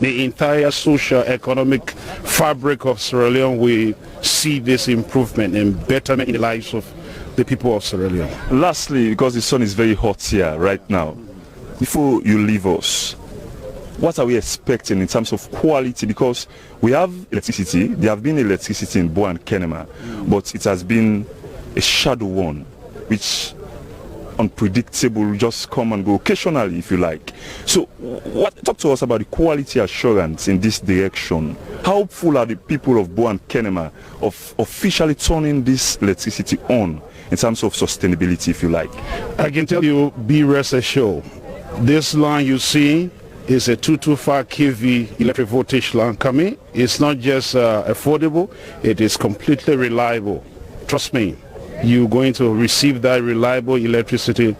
the entire socio-economic fabric of Sierra Leone will see this improvement and betterment in the lives of the people of Sierra Leone. Lastly, because the sun is very hot here right now, before you leave us, what are we expecting in terms of quality? Because we have electricity, there have been electricity in Bo and Kenema, but it has been a shadow one, which unpredictable, just come and go occasionally if you like. So talk to us about the quality assurance in this direction. How hopeful are the people of Bo and Kenema of officially turning this electricity on in terms of sustainability if you like? I can tell you, be rest assured, this line you see is a 225 kV electric voltage line coming. It's not just affordable, it is completely reliable. Trust me, you're going to receive that reliable electricity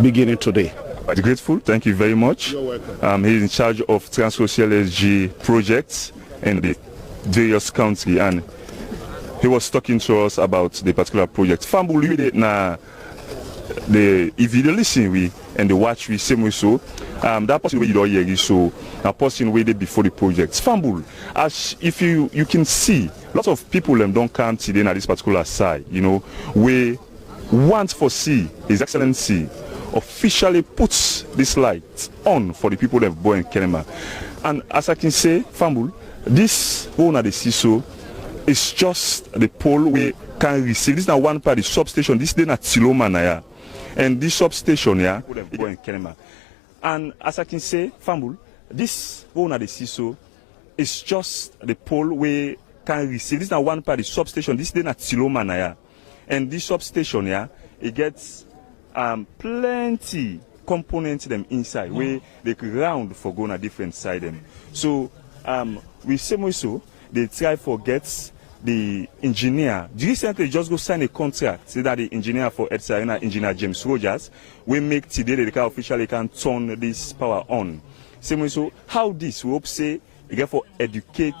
beginning today. I'm grateful. Thank you very much. You're welcome. He's in charge of Transco Clsg projects in the various countries, and he was talking to us about the particular project. Fambul, if you listen we and the watch we same way so that person you don't hear so a person waited before the project. Fambul, as if you can see, lots of people don't come today at this particular side, you know, we want for see His Excellency officially puts this light on for the people of Bo and Kenema. And as I can say, Fambul, this one at the CISO is just the pole we can receive. This is not one part of the substation, this is not Tiloma Naya. And this substation here, Bo and Kenema. And as I can say, Fambul, this one at the CISO is just the pole we can receive. This is not one part of the substation, this is not Tiloma Naya. And this substation here, it gets plenty components them inside where they round for going a different side them. So we say so they try for gets the engineer. Recently just go sign a contract so that the engineer for EDSA, engineer James Rogers, we make today they can officially can turn this power on. Same way so how this we hope say again for educate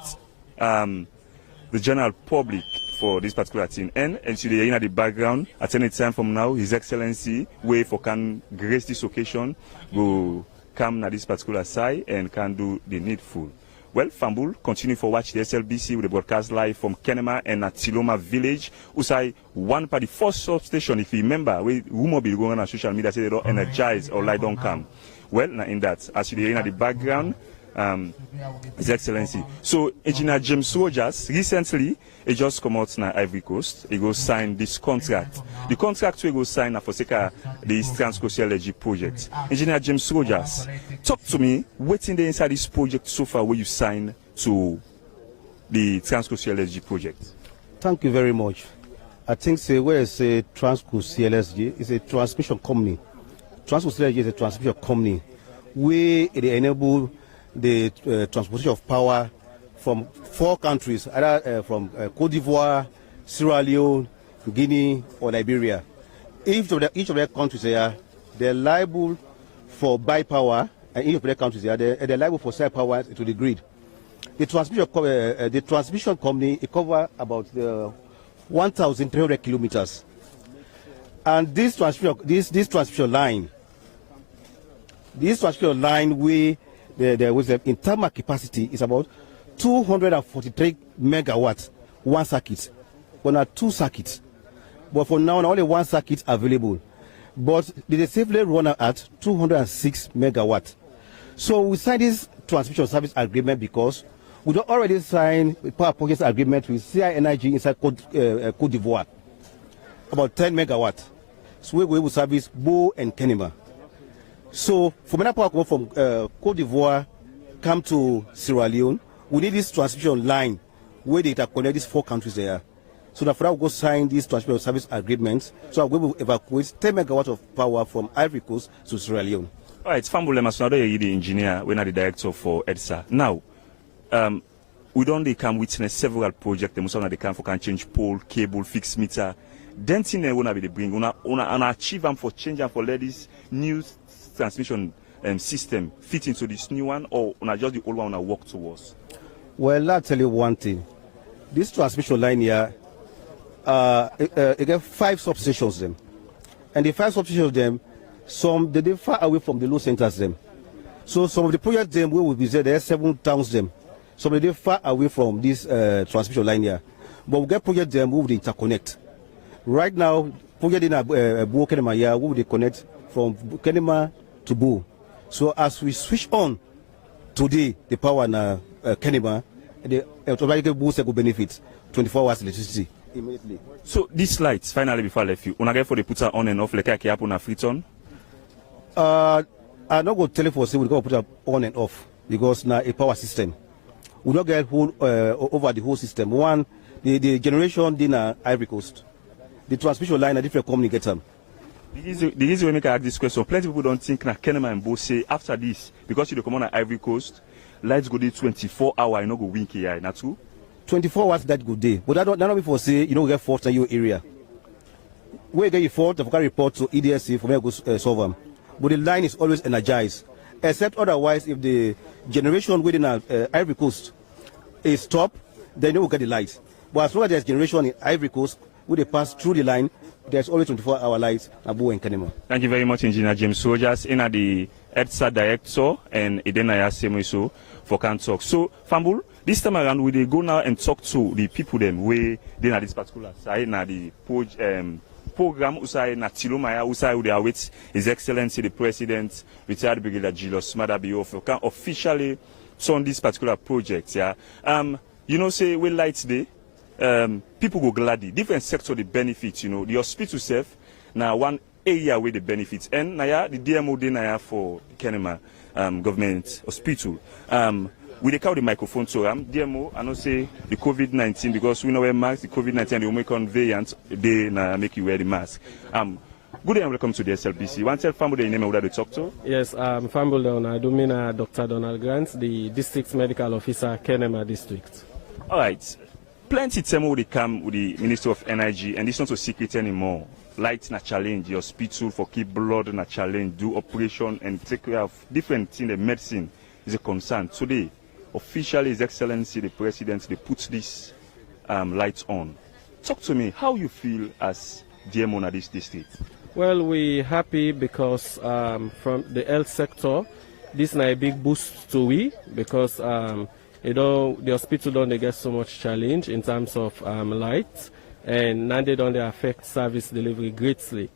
the general public for this particular thing. And today in the background, at any time from now, His Excellency way for can grace this occasion will come at this particular side and can do the needful. Well, Fambul, continue for watch the SLBC with the broadcast live from Kenema and at Tiloma village. Usai one part the first substation, if you remember, we rumor be going on social media say they don't energize or light don't come. Well, now in that, as you hear in the background, His Excellency. So Engineer James Rogers recently he just come out na Ivory Coast. He go sign this contract. The contract we go sign for sake this Transco Clsg project. Engineer James Rogers, talk to me. What's in the inside this project so far where you sign to the Transco Clsg project? Thank you very much. I think where is Transco Clsg is a transmission company. Transco Clsg is a transmission company. We enable the transportation of power from 4 countries, either from Cote d'Ivoire, Sierra Leone, Guinea, or Liberia. Each of their countries they're liable for buy power, and each of their countries they're liable for sell power to the grid. The transmission company it covers about 1,300 kilometers, and this transmission line we there was in thermal capacity is about 243 megawatts one circuit. But not 2 circuits. But for now, only 1 circuit available. But they safely run at 206 megawatts. So we signed this transmission service agreement because we don't already sign a power purchase agreement with CI Energy inside Cote d'Ivoire, about 10 megawatts. So we will service Bo and Kenema. So for many power come from Cote d'Ivoire, come to Sierra Leone, we need this transmission line where they connect these 4 countries there. So that for that we go sign these transmission service agreements. So we will evacuate 10 megawatts of power from Ivory Coast to Sierra Leone. All right, Fambul Masnado, the engineer, we're not the director for EDSA. Now, we don't come witness several projects. The most of them come for can change pole, cable, fixed meter. Then thing they wanna be the bring, wanna achieve them for change and for let this new transmission system fit into this new one, or just the old one wanna work towards? Well, I'll tell you one thing. This transmission line here, it got 5 substations them, and the 5 substations them, some they're far away from the load centers them. So some of the projects them will be there are 7 towns them. Some of them far away from this transmission line here. But we get projects them who will interconnect. Right now, project in Bo Kenema here, we will connect from Kenema to Bo. So as we switch on today the power in Kenema, the automatically Bo will benefit 24 hours electricity immediately. So these lights, finally before I left you, una get for the put on and off like I keep on a Freeton? I'm not going to tell you for say we're going to put it on and off because now a power system. We not get whole over the whole system. One, the generation in Ivory Coast, the transmission line a different company get them. The reason we make I ask this question, plenty of people don't think that Kenema and Bo say after this, because you come on Ivory Coast, lights go there 24 hours, you know go wink here, not true? 24 hours that good day. But that not before say you don't get fault in your area. Where you get your fault, you can report to EDSC for me to go solve them. But the line is always energized. Except otherwise, if the generation within Ivory Coast is stopped, then you will get the light. But as long as there's generation in Ivory Coast, when they pass through the line, there's always 24-hour lights at Bo and Kenema. Thank you very much, Engineer James Rogers, in the EDSA Director, and Edenaya Semoiso for Can Talk. So, Fambul, this time around, we go now and talk to the people them where they are this particular side, na the program usai na Tilomaya usai who they are with His Excellency the President, retired Brigadier Julius Madabio, can officially turn this particular project. Yeah, you know, say we lights day. People go gladly. Different sector the benefits, you know. The hospital self now one area where the benefits. And now the DMO day now for Kenema government hospital. We take out the microphone to DMO and not say the COVID-19 because we know wear masks, the COVID-19 the Omicron variant they make you wear the mask. Good day and welcome to the SLBC. One tell family the name of the talk to? Yes, Fambul I do mean Dr. Donald Grant, the District Medical Officer, Kenema District. All right. Plenty time will come with the Minister of Energy, and it's not so secret anymore. Light na challenge, the hospital for keep blood na challenge, do operation and take care of different things. The medicine is a concern. Today, officially, His Excellency the President, they put this lights on. Talk to me, how you feel as DMO in this district? Well, we're happy because from the health sector, this is a big boost to we because you know, the hospital don't get so much challenge in terms of lights, and now they don't affect service delivery greatly.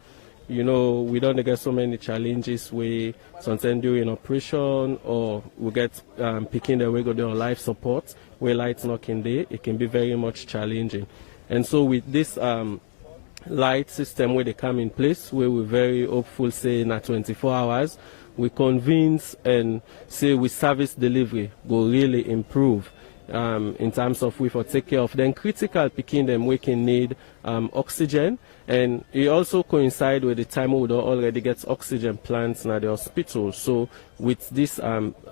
You know, we don't get so many challenges where sometimes during operation or we get picking the way go there on life support where lights knocking there, it can be very much challenging. And so with this light system where they come in place, where we're very hopeful, say in 24 hours, we convince and say we service delivery go really improve in terms of we for take care of then critical picking them we can need oxygen, and it also coincide with the time we don't already get oxygen plants in the hospital. So with this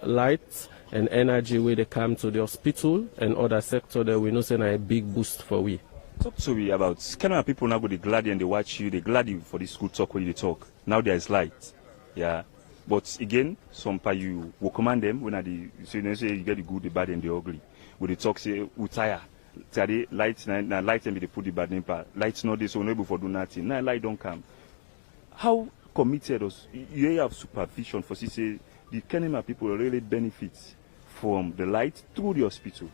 lights and energy where they come to the hospital and other sector that we know send a big boost for we. Talk to me about kind of people now go they glad and they watch you, they glad you for this good talk where you talk. Now there's light. Yeah. But again, some part you will command them when so you say you get the good, the bad, and the ugly. When they talk, say we tire. Today lights now light and they put the bad name part. Lights not this so unable for do nothing. Now light don't come. How committed us you have supervision for say the Kenema people really benefit from the light through the hospital?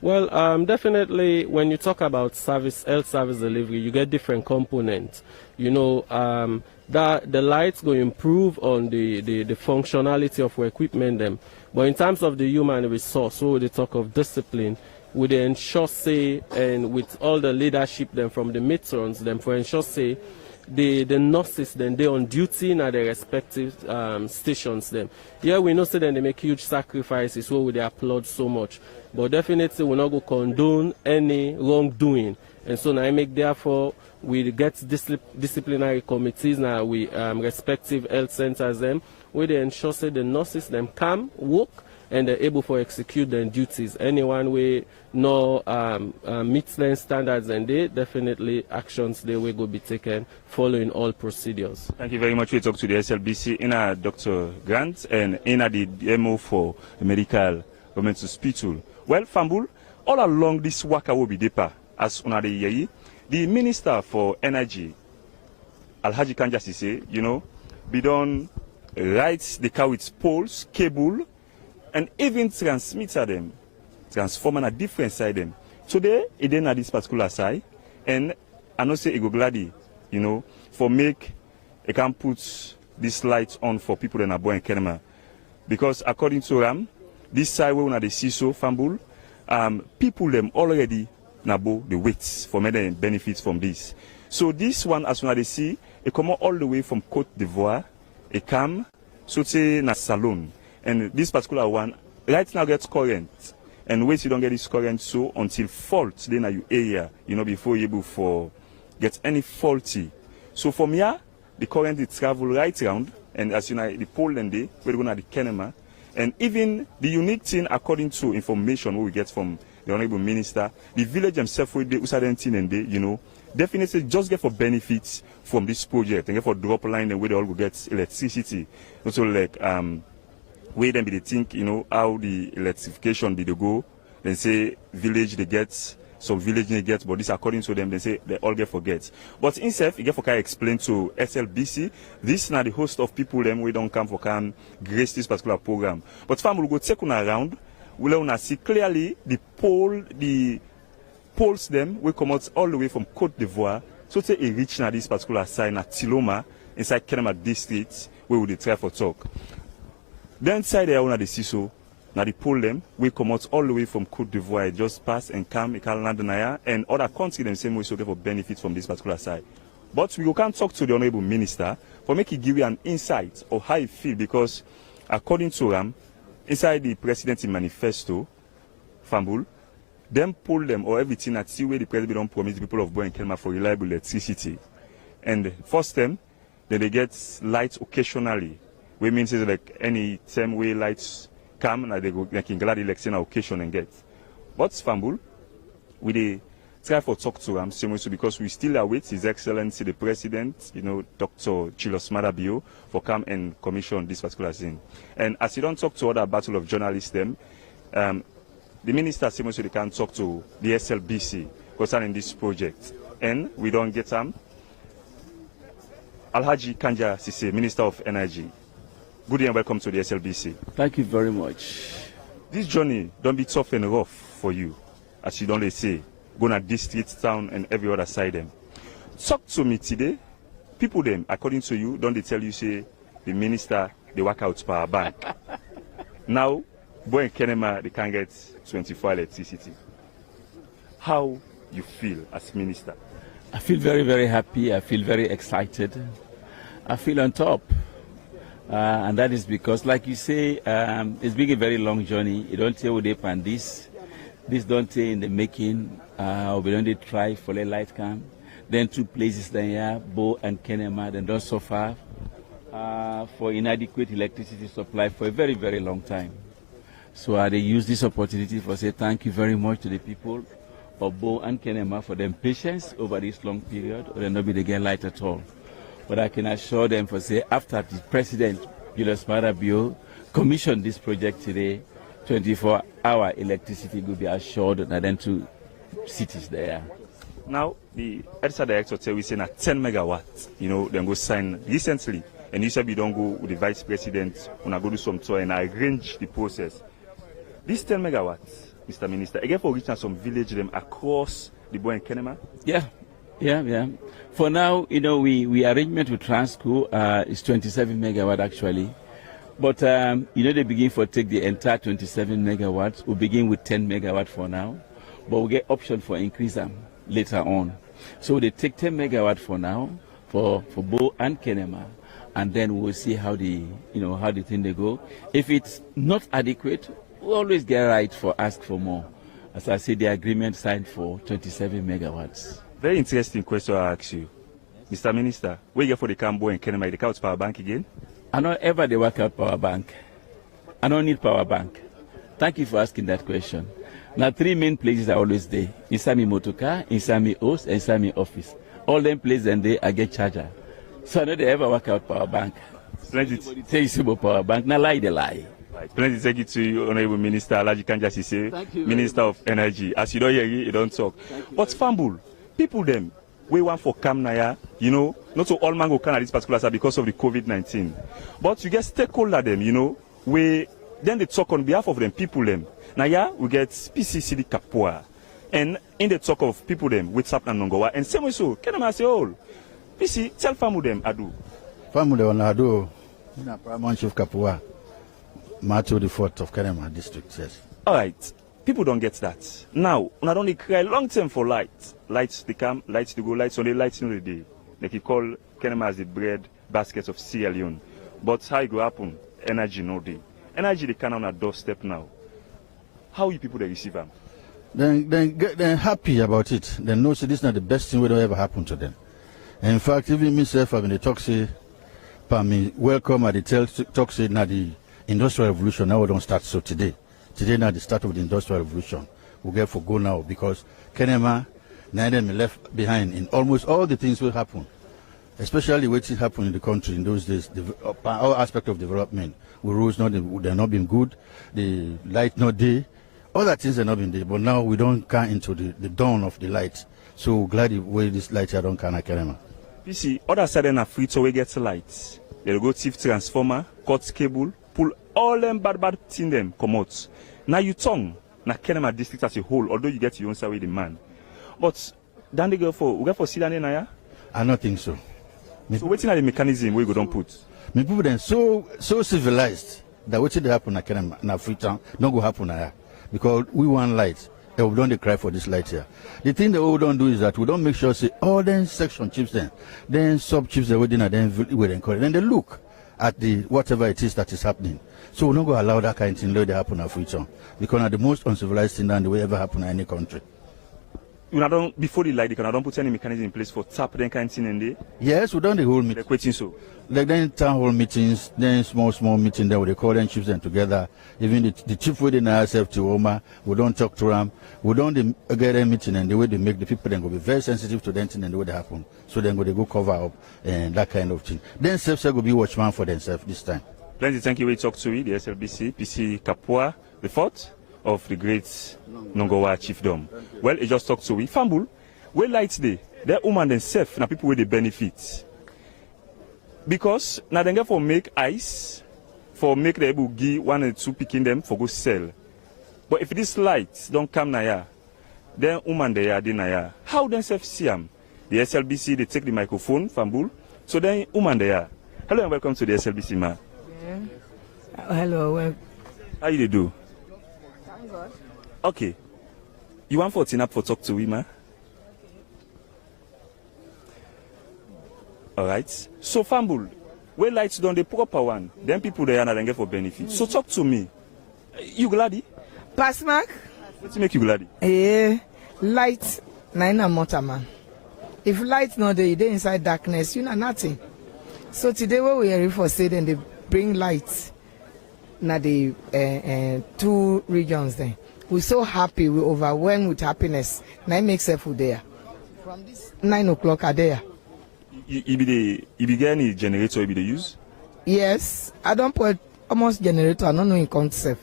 Well, definitely when you talk about health service delivery, you get different components. You know, that the lights go improve on the functionality of our equipment them. But in terms of the human resource, so they talk of discipline, we ensure say, and with all the leadership them from the matrons them for ensure say, the nurses then they on duty in their respective stations them. Yeah, we know say then they make huge sacrifices, so we they applaud so much. But definitely we not go condone any wrongdoing. And so now I make therefore we get disciplinary committees now we respective health centers them where they ensure say the nurses them come work and they're able to execute their duties. Anyone we no meets their standards, and they definitely actions they will go be taken following all procedures. Thank you very much. We talk to the SLBC in Dr. Grant and in the DMO for the medical government hospital. Well, Fambul, all along this work will be deeper as una the Minister for Energy, Alhaji Kanjasi say, you know, be done right they carry with poles, cable, and even transmitter them, transformer a different side them. Today, it then at this particular side, and I know say it go gladly, you know, for make it can put this light on for people in Abo and Kenema. Because according to Ram, this side where we see so fambul, people them already nabo the weights for many benefits from this. So this one, as soon as they see, it come all the way from Côte d'Ivoire, it come, so say na salon. And this particular one, right now gets current. And wait you don't get this current so until fault then at your area, you know, before you're able for get any faulty. So from here, the current it travel right around, and as you know, the pole and day, we're going to the Kenema. And even the unique thing, according to information we get from the Honorable Minister, the village themselves, we do and they, you know, definitely just get for benefits from this project and get for drop line and where they all will get electricity. Also like where then be they think, you know, how the electrification be the go. Then say village they get, some village they get, but this according to them, they say they all get forget. But instead, you get for can explain to SLBC, this now the host of people them we don't come for can grace this particular program. But fam will go take on around, we'll see clearly the poles them will come out all the way from Côte d'Ivoire. So say a reach now this particular side at Tiloma inside Kenema district where we try for talk. Then inside there on the CISO, now the pole them will come out all the way from Côte d'Ivoire, just pass and come, it can land and other countries them same way so get for benefits from this particular side. But we can't talk to the Honorable Minister for make it give you an insight of how you feel, because according to Ram, inside the President's manifesto, Fambul, them pull them or everything at see where the President don't promise the people of Bo and Kenema for reliable electricity. And first them, then they get lights occasionally. We means is like any time way lights come and they go like in glad election occasion and get. But Fambul, we try for talk to him same way so because we still await His Excellency the President, you know, Dr. Clsg Madabio, for come and commission this particular thing. And as you don't talk to other battle of journalists them, the minister same way so they can talk to the SLBC concerning this project. And we don't get Alhaji Kanja Sise, Minister of Energy. Good day and welcome to the SLBC. Thank you very much. This journey don't be tough and rough for you, as you don't say, go to district, town, and every other side them. Talk to me today. People them, according to you, don't they tell you say the minister they work out power bank. Now, Bo and Kenema they can get 24 electricity. How you feel as minister? I feel very, very happy. I feel very excited. I feel on top. And that is because, like you say, it's been a very long journey. You don't say what they plan this. This don't say in the making. We don't try for the light come. Then 2 places there, Bo and Kenema, then don't suffer for inadequate electricity supply for a very, very long time. So they use this opportunity for say thank you very much to the people of Bo and Kenema for their patience over this long period, or they'll not be get light at all. But I can assure them for say after the President Julius Marabio commissioned this project today, 24-hour electricity will be assured and then 2 cities there. Now the editor director tell we saying at 10 megawatts, you know, then go sign recently, and you said you don't go with the Vice President when I go do some tour and I arrange the process. This 10 megawatts, Mr. Minister, again for reaching some village them across the Bo and Kenema? Yeah. For now, you know, we arrangement with Transco is 27 megawatt actually. But, you know, they begin for take the entire 27 megawatts. We begin with 10 megawatt for now, but we get option for increase them later on. So they take 10 megawatt for now for Bo and Kenema, and then we'll see how the thing they go. If it's not adequate, we always get right for ask for more. As I said, the agreement signed for 27 megawatts. Very interesting question I ask you. Mr. Minister, where you get for the Cambo and Kenema, the Couch Power Bank again? I don't ever they work out power bank. I don't need power bank. Thank you for asking that question. Now 3 main places are always there. Inside my motor car, inside my house, and inside my office. All them places and they I get charger. So I know they ever work out power bank. Splendid. Say it's about power bank. Now lie they lie. Right. Plenty thank you to you, Honorable Minister Alhaji Kanja Sise, Minister of Energy. As you don't hear, you don't talk. But Fambul, people them, we want for come now, you know, not to all man go can at this particular side because of the COVID-19. But you get stakeholder them, you know, then they talk on behalf of them, people them. Now yeah, we get PCCD Kapua. And in the talk of people them, with Sap and Nongowa, and same way so, can I say all? PC, tell family them adu. Family on adu, in a Paramount Chief Kapua, Matthew the 4th of Kenema district, yes. Alright, people don't get that. Now, not only cry long term for light. Lights they come, lights they go, lights on the lights in the day. Like you call Kenema as the bread baskets of Sierra Leone. But how it go happen? Energy no day. Energy they can on a doorstep now. How you people they receive them? They're happy about it. They know this is not the best thing that will ever happen to them. And in fact, even myself, I'm in the Toxi, welcome at the Toxi, now the Industrial Revolution, now we don't start so today. Today now the start of the Industrial Revolution. We get for go now because Kenema, neither me left behind in almost all the things will happen. Especially what happened in the country in those days, all aspect of development. The roads they're not been good, the light not there. All that things are not been there, but now we don't come into the dawn of the light. So glad the way this light here don't come at Kenema. You see, other side in Africa we get lights. They'll go thief transformer, cut cable, pull all them bad thing them come out. Now you tongue, na Kenema district as a whole, although you get your own side with the man. But then they go for sit down there. I don't think so. So waiting at the mechanism where you don't put. Me people then so civilized that what they happen at Kenema na Freetown don't go happen here. Because we want light, and we don't cry for this light here. The thing that we don't do is that we don't make sure say all them section chiefs then sub chiefs that we didn't then encourage. Then they look at the whatever it is that is happening. So we don't go allow that kind of thing to happen at Freetown. Because it's the most uncivilized thing that will ever happen in any country. Before the light, you don't put any mechanism in place for tap then kind of thing in there? Yes, we done the whole meeting. Like waiting so? Like then town hall meetings, then small meetings, then we call them chiefs then together. Even the chief within ourselves to Oma, we don't talk to them. We don't get a meeting and the way they make the people then go be very sensitive to them and the way they happen. So then they go cover up and that kind of thing. Then self will be watchman for themselves this time. Plenty thank you. We talk to the SLBC, PC Kapua, the 4th of the great Nongowa chiefdom. Well, he just talked to we. Fambul, where lights they? They're women themselves, now people where they benefit. Because now they get for make ice, for make the able give 1 and 2 picking them for go sell. But if these lights don't come now, then woman they are there. How themselves see them? The SLBC they take the microphone, Fambul. So then woman they are. Hello and welcome to the SLBC, ma. Yeah. Hello. Well. How you do? Thank God. Okay. You want 14 up for talk to him, ma? Alright. So Fambul, where lights done the proper one, then people there and get for benefit. So talk to me. You glady? Pass mark? What's make you glady? Light nine motor man. If light not there, they inside darkness, you know nothing. So today what we are here for say then they bring lights na the 2 regions there. We're so happy, we're overwhelmed with happiness. Now it makes us there. From this 9 o'clock are there. You be get any generator you be the use? Yes, I don't put almost generator, I don't know in concept.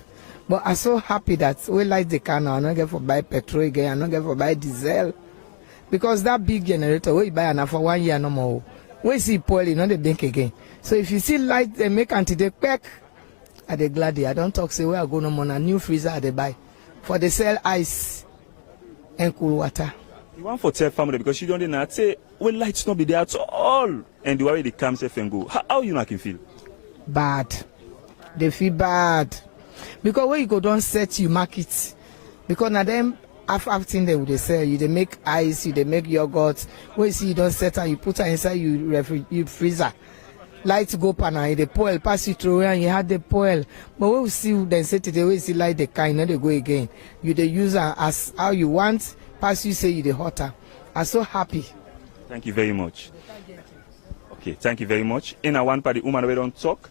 But I'm so happy that we light the car now, I don't get for buy petrol again, I don't get for buy diesel. Because that big generator, we buy enough for 1 year no more. We see poorly, not the bank again. So if you see light, they make until they pack, I they glad I don't talk, say where I go no more, a new freezer I they buy. For they sell ice and cool water. You want for tell family because you don't know, say, well, lights not be there at all. And the way they come safe and go. How you not can feel? Bad. They feel bad. Because when you go don't set you market. Because now them after thing they would sell you, they make ice, they make yogurt. When you see you don't set her, you put her inside you freezer. Light go pana, the poil pass you through and you had the poil. But when we see then say today we see light the kind, then they go again. You the use her as how you want, pass you say you the hotter. I'm so happy. Thank you very much. Okay, thank you very much. In a one party woman we don't talk.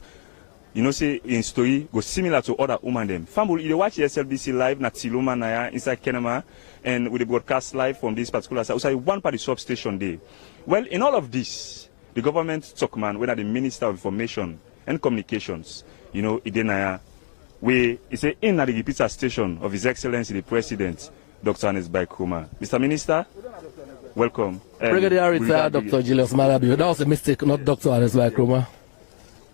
You know, say in story go similar to other women them. Family, you watch the SLBC live na Tiluma na inside Kenema and with the broadcast live from this particular side. Also one party substation day. Well, in all of this, the government talk man, when the Minister of Information and Communications, you know, Idenaya, we is in the repeater station of His Excellency the President, Dr. Anes Baikuma. Mr. Minister, welcome. Brigadier Retired Dr. Julius Malabio. That was a mistake, not Dr. Adesola Kroma.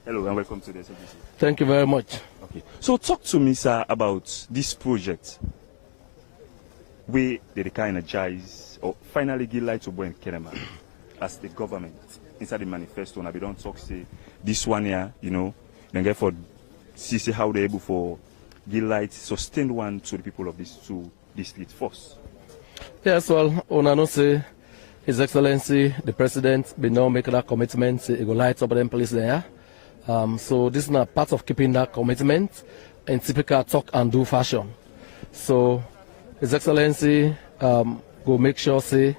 Hello and welcome to the SLBC. Thank you very much. Okay. So talk to me, sir, about this project. We they can energize or finally give light to Bo and Kenema as the government inside the manifesto. And we don't talk say this one here, you know, then get for see how they're able for give light, sustained one to the people of these two districts first. Yes, well, I know say His Excellency the President will now make that commitment. He will light up them place there. So this is not part of keeping that commitment in typical talk and do fashion. So His Excellency will make sure say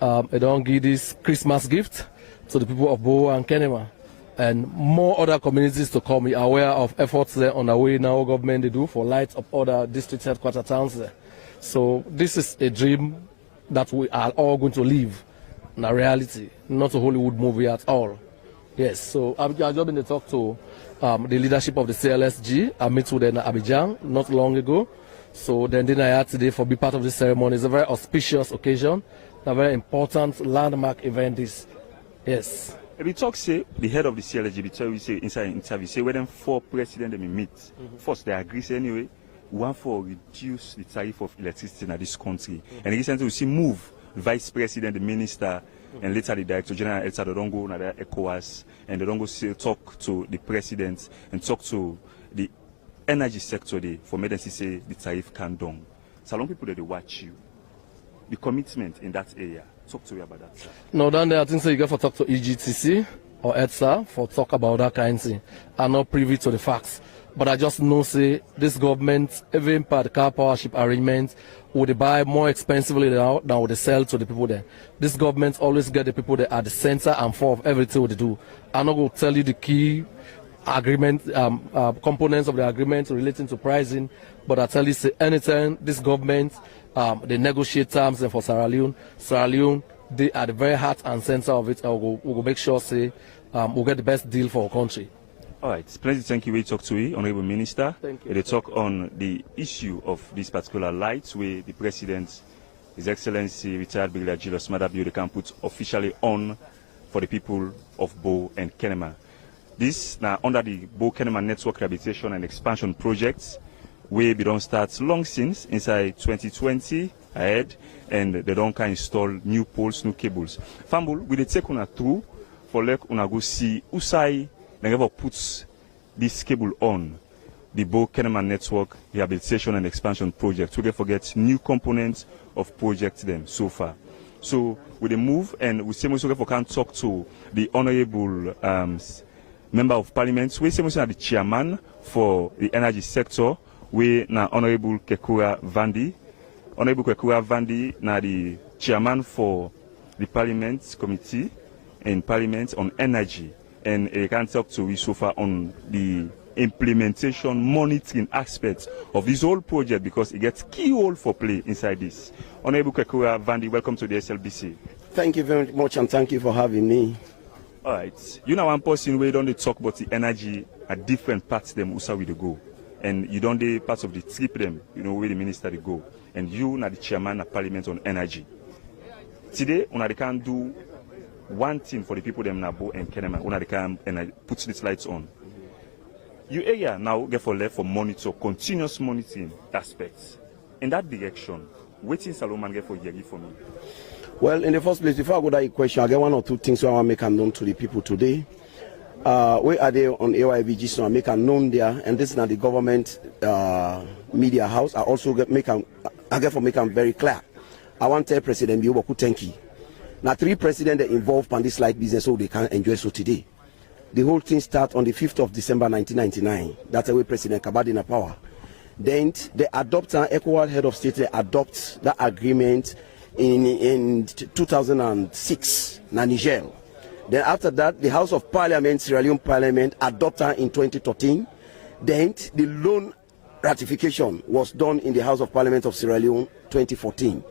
they don't give this Christmas gift to the people of Bo and Kenema, and more other communities to come. We are aware of efforts there on the way now government they do for light up other district headquarter towns there. So this is a dream that we are all going to live in a reality, not a Hollywood movie at all. Yes, so I've just been to talk to the leadership of the Clsg. I met with them in Abidjan not long ago. So then I had today for be part of this ceremony. It's a very auspicious occasion, a very important landmark event. This, yes. If we talk, say, the head of the Clsg, we tell you, say, inside an interview, say, where them 4 presidents they meet. First, they agree, say, anyway, we want to reduce the tariff of electricity in this country. And recently, we see move vice president, the minister, and later the director general, they don't go to the ECOWAS, and they don't go still talk to the president and talk to the energy sector there for me to say the tariff can down. So long people that they watch you, the commitment in that area. Talk to you about that, sir. No, then I think so you got to talk to EGTC or EDSA for talk about that kind of thing. I'm not privy to the facts. But I just know say this government, even part the car powership arrangement, would they buy more expensively than would they sell to the people there. This government always get the people there at the center and fore of everything they do. I'm not going to tell you the key agreement components of the agreement relating to pricing, but I tell you say anytime this government they negotiate terms and for Sierra Leone, they are the very heart and center of it. We'll make sure say we'll get the best deal for our country. All right, it's pleasure to thank you. We talk to you, Honorable Minister. Thank you. They talk on the issue of this particular lights where the President, His Excellency, retired Brigadier Julius Malabio, they can put officially on for the people of Bo and Kenema. This now under the Bo Kenema Network Rehabilitation and Expansion Projects, where we don't start long since inside 2020 ahead, and they don't can install new poles, new cables. Fambul, we take una through for like una go see Usai. They never puts this cable on the Bo Kenema Network Rehabilitation and Expansion Project. We can forget new components of projects them so far. So with the move, and we say we can talk to the Honorable Member of Parliament. We say we are the chairman for the energy sector. We na Honorable Kekura Vandi. Honorable Kekura Vandi na the chairman for the Parliament Committee in Parliament on Energy. And I can talk to you so far on the implementation, monitoring aspects of this whole project because it gets key role for play inside this. Honorable Kekura Vandi, welcome to the SLBC. Thank you very much and thank you for having me. All right. You know one person where don't they talk about the energy at different parts them USA we go. And you don't they parts of the trip them, you know, where the minister they go. And you are the chairman of Parliament on Energy. Today, they can do one thing for the people them Nabo and Kenema, they can and put these lights on. You area now get for left for monitor, continuous monitoring aspects. In that direction, waiting Salomon get for Yegi for me. Well, in the first place, before I go to that question, I get 1 or 2 things I want to make known to the people today. We are there on AYVG, so I make known there, and this is not the government media house. I also make them very clear. I want to tell President Bioboku thank you. Now 3 presidents that involved in this light business so they can enjoy so today. The whole thing started on the 5th of December 1999. That's the way President Kabadi in power. Then they adopt an ECOWAS head of state, they adopt that agreement in 2006 in Niger. Then after that, the House of Parliament, Sierra Leone Parliament, adopted in 2013. Then the loan ratification was done in the House of Parliament of Sierra Leone 2014.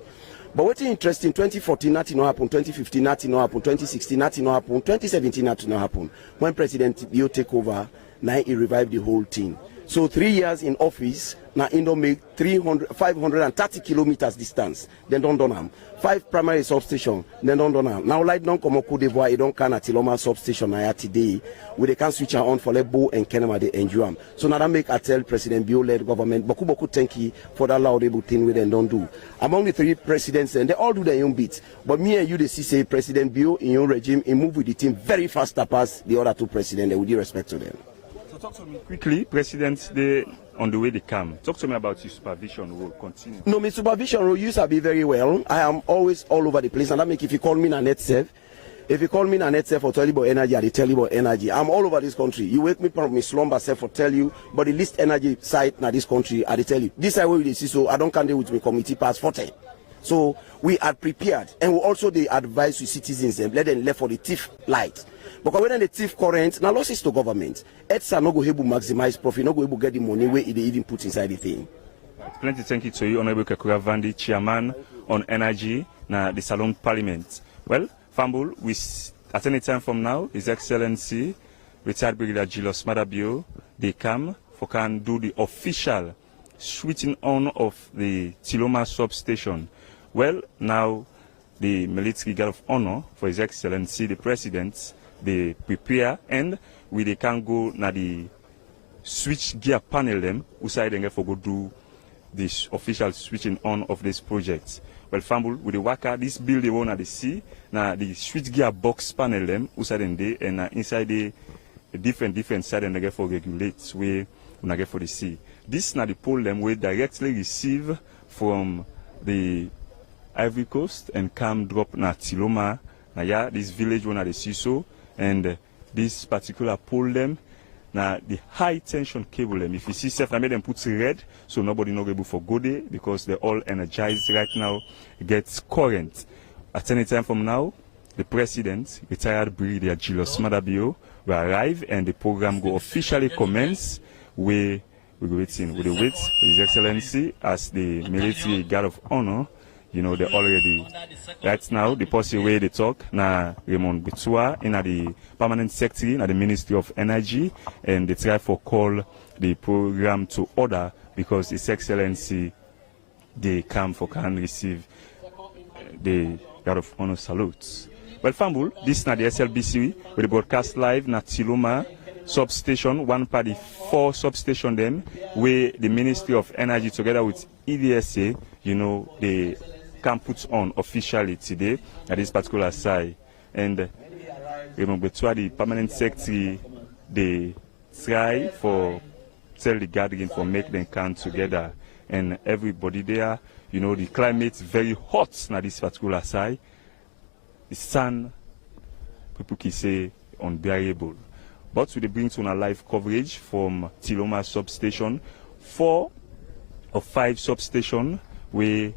But what's interesting, 2014, nothing happened, 2015, nothing happened, 2016, nothing happened, 2017, nothing happened. When President Bio take over, now he revived the whole thing. So 3 years in office, now in don't make 530 kilometers distance, then don't done 5 primary substation, then don't done now light don't come Cote d'Ivoire, it don't can at Tiloma substation now today, where they can switch on for Lebo and Kenema the enjoy. So now that make I tell President Bio-led government, Boku thank you for that laudable thing we then don't do. Among the 3 presidents, and they all do their own bit. But me and you, they see say President Bio in your regime, he move with the team very fast past the other 2 presidents, with due respect to them. So talk to me quickly, President, on the way they come. Talk to me about your supervision role. Continue. No, my supervision role used to be very well. I am always all over the place, and that make if you call me a net safe. If you call me a net safe for tell you about energy, I tell you about energy. I'm all over this country. You wake me from my slumber self for tell you, but the least energy site in this country, I tell you. This I will see, so I don't can deal with my committee past 40. So we are prepared, and we also the advise to citizens and let them left for the thief light. Because when the thief current, now losses to government, it's not going to maximize profit, not going to get the money where they even put inside the thing. Plenty thank you to you, Honorable Kekura Vandi, Chairman on Energy, na the Salon Parliament. Well, Fambul, at any time from now, His Excellency, retired Brigadier Julius Madabio, they come for can do the official switching on of the Tiloma substation. Well, now the military guard of honor for His Excellency, the President, they prepare and they can go na the switch gear panel them outside and for go do this official switching on of this project. Well, Fambul, with the worker, this build they want at the sea, now the switch gear box panel them outside and they and inside the different side and they get for regulate where we get for the sea. This now the pole them we directly receive from the Ivory Coast and come drop na Tiloma. Now yeah, this village one at the sea so and this particular pole them now the high tension cable them. If you see self, I made them put red so nobody not able for go there because they're all energized right now. Gets current. At any time from now, the President, retired Brigadier Julius Madabio, will arrive and the program go officially commence. We waiting with the wait His Excellency as the military guard of honor. You know, they're already right now the policy way they talk na Raymond Bitua in the permanent secretary in the Ministry of Energy, and they try for call the program to order because His Excellency they come for can receive the guard of honor salutes. Well, Fambul, this na the SLBC with the broadcast live na Tiloma substation, one part the 4 substation them where the Ministry of Energy together with EDSA, you know, they can put on officially today at this particular site. And remember, the permanent secretary, they try for tell the gathering for make them come together. And everybody there, you know, the climate's very hot at this particular site. The sun, people can say, unbearable. But we bring to a live coverage from Tiloma substation, 4 or 5 substations where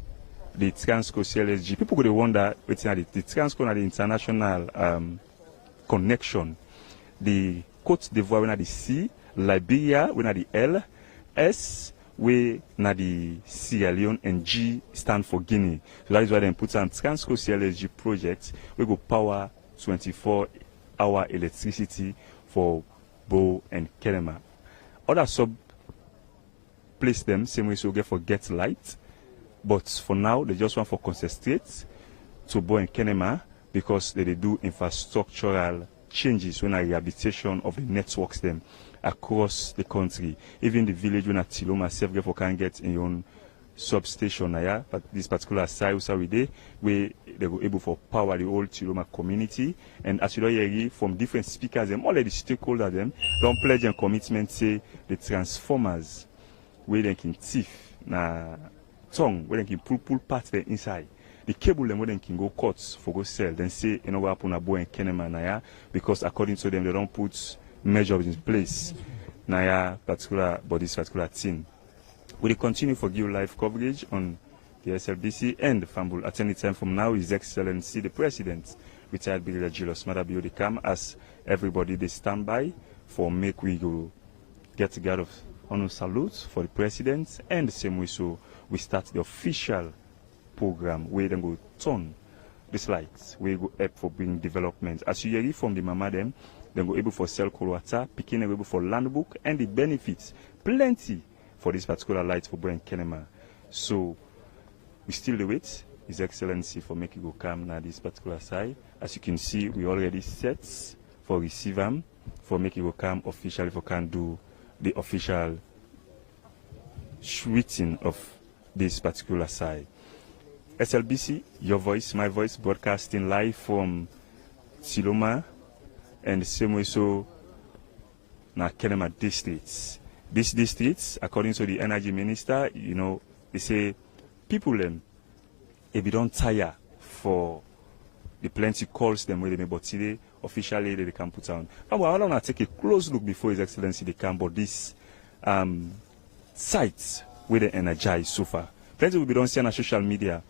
the Transco Clsg. People could wonder, the Transco and the international connection. The Côte d'Ivoire when the C, Liberia when the L, S where na the Sierra Leone, and G stand for Guinea. So that is why they put on Transco Clsg project. We go power 24-hour electricity for Bo and Kenema. Other sub place them same way so get for get light. But for now, they just want for concentrate to Bo and Kenema because they do infrastructural changes when a rehabilitation of the networks them across the country. Even the village when a Tiloma self get for can get in your own substation yeah, but this particular site where they go able for power the whole Tiloma community. And as you hear from different speakers, them all the stakeholders them don't pledge and commitment say the transformers where they can thief na tongue where they can pull parts there inside. The cable them where they can go cuts for go sell, then say you know what happen Bo and Kenema Naya because according to them they don't put measures in place Naya particular but this particular thing. We will continue for give live coverage on the SLBC and Fambul at any time from now. His Excellency the President, retired Brigadier Julius Madabio, they come as everybody they stand by for make we go get together of honor salutes for the President, and the same way so we start the official program where they go turn these lights, where go help for bring development. As you hear from the mama them, they go able for sell cold water, picking able for land book, and the benefits plenty for this particular light for Brian Kenema. So we still do it. His Excellency for make it go come now this particular side. As you can see, we already set for receive him for make it go come officially for can do the official shooting of this particular side. SLBC, your voice, my voice, broadcasting live from Siloma and the same way so na Kenema districts. These districts, according to the energy minister, you know, they say people them if you don't tire for the plenty calls them where they may, but today officially they can put on. I want to take a close look before His Excellency they can, but this sites where they energize so far. Plenty we don't see on social media.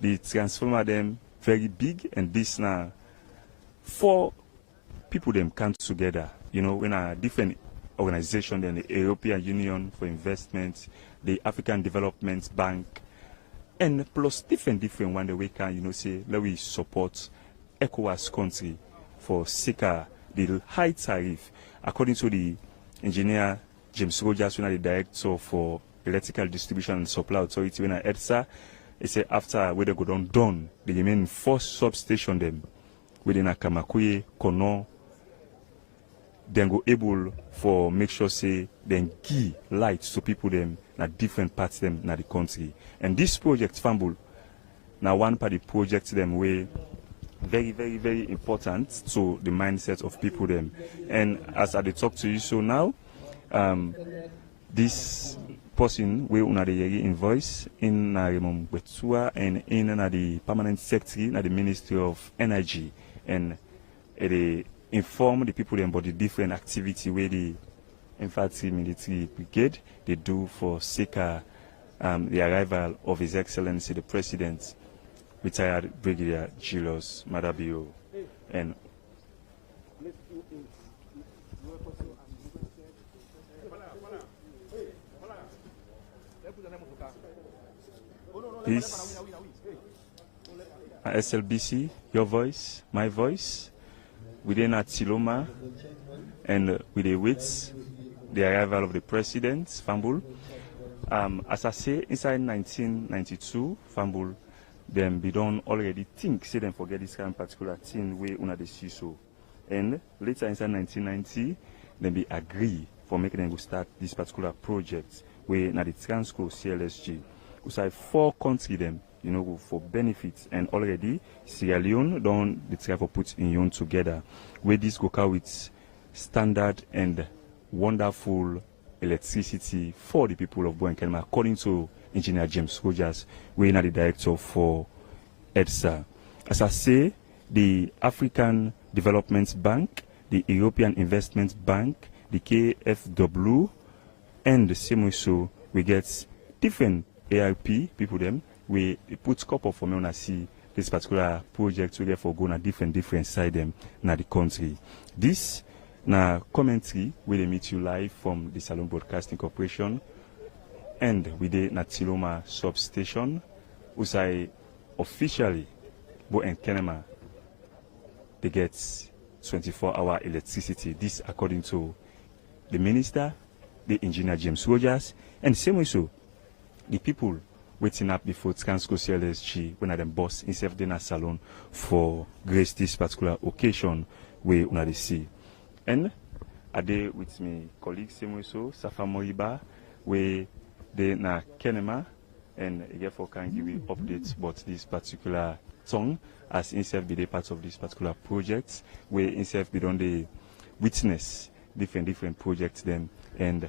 The transformer them very big, and this now 4 people them come together. You know, when a different organization, then the European Union for Investment, the African Development Bank, and plus different one that we can, you know, say let we support ECOWAS country for seeker the high tariff. According to the engineer James Rogers, when the director for Electrical Distribution and Supply Authority, when I EDSA, he said after where they go done, the remaining 4 substation them within Akamakuye, Kono, then go able for make sure say then give light to people them na different parts them na the country. And this project Fambul now one part of the project them way very important to the mindset of people them. And as I talk to you so now, this person we una the invoice in Narimum Betua and in the permanent secretary na the Ministry of Energy, and they inform the people about the different activity where the infantry military brigade they do for seeker the arrival of His Excellency the President, retired Brigadier Julius Madabio. And this SLBC, your voice, my voice, within Atiloma, and with the wits, the arrival of the President, Fambul. As I say, inside 1992, Fambul, them be done already think, say them forget this kind of particular thing where una de see so. And later inside 1990, then be agree for making them go start this particular project where na the Transco Clsg. We say 4 countries them, you know, for benefits, and already Sierra Leone don't the try for put in union together where this go out with standard and wonderful electricity for the people of Boenkelma, according to Engineer James Rogers, we are the director for EDSA. As I say, the African Development Bank, the European Investment Bank, the KFW, and the same way so we get different ARP people them we put couple for me when I see this particular project we get for go na different side them na the country. This na commentary where they meet you live from the Salon Broadcasting Corporation, and we dey na Tiloma substation usai officially Bo and Kenema they get 24-hour electricity. This according to the minister, the engineer James Rogers, and same way so the people waiting up before Transco Clsg when them boss in self dinner salon for grace this particular occasion where una dey see. And I dey with me colleague same way so Safa Moriba where they na Kenema, and therefore can give you updates about this particular song as himself be the part of this particular project where himself be done the witness different projects them, and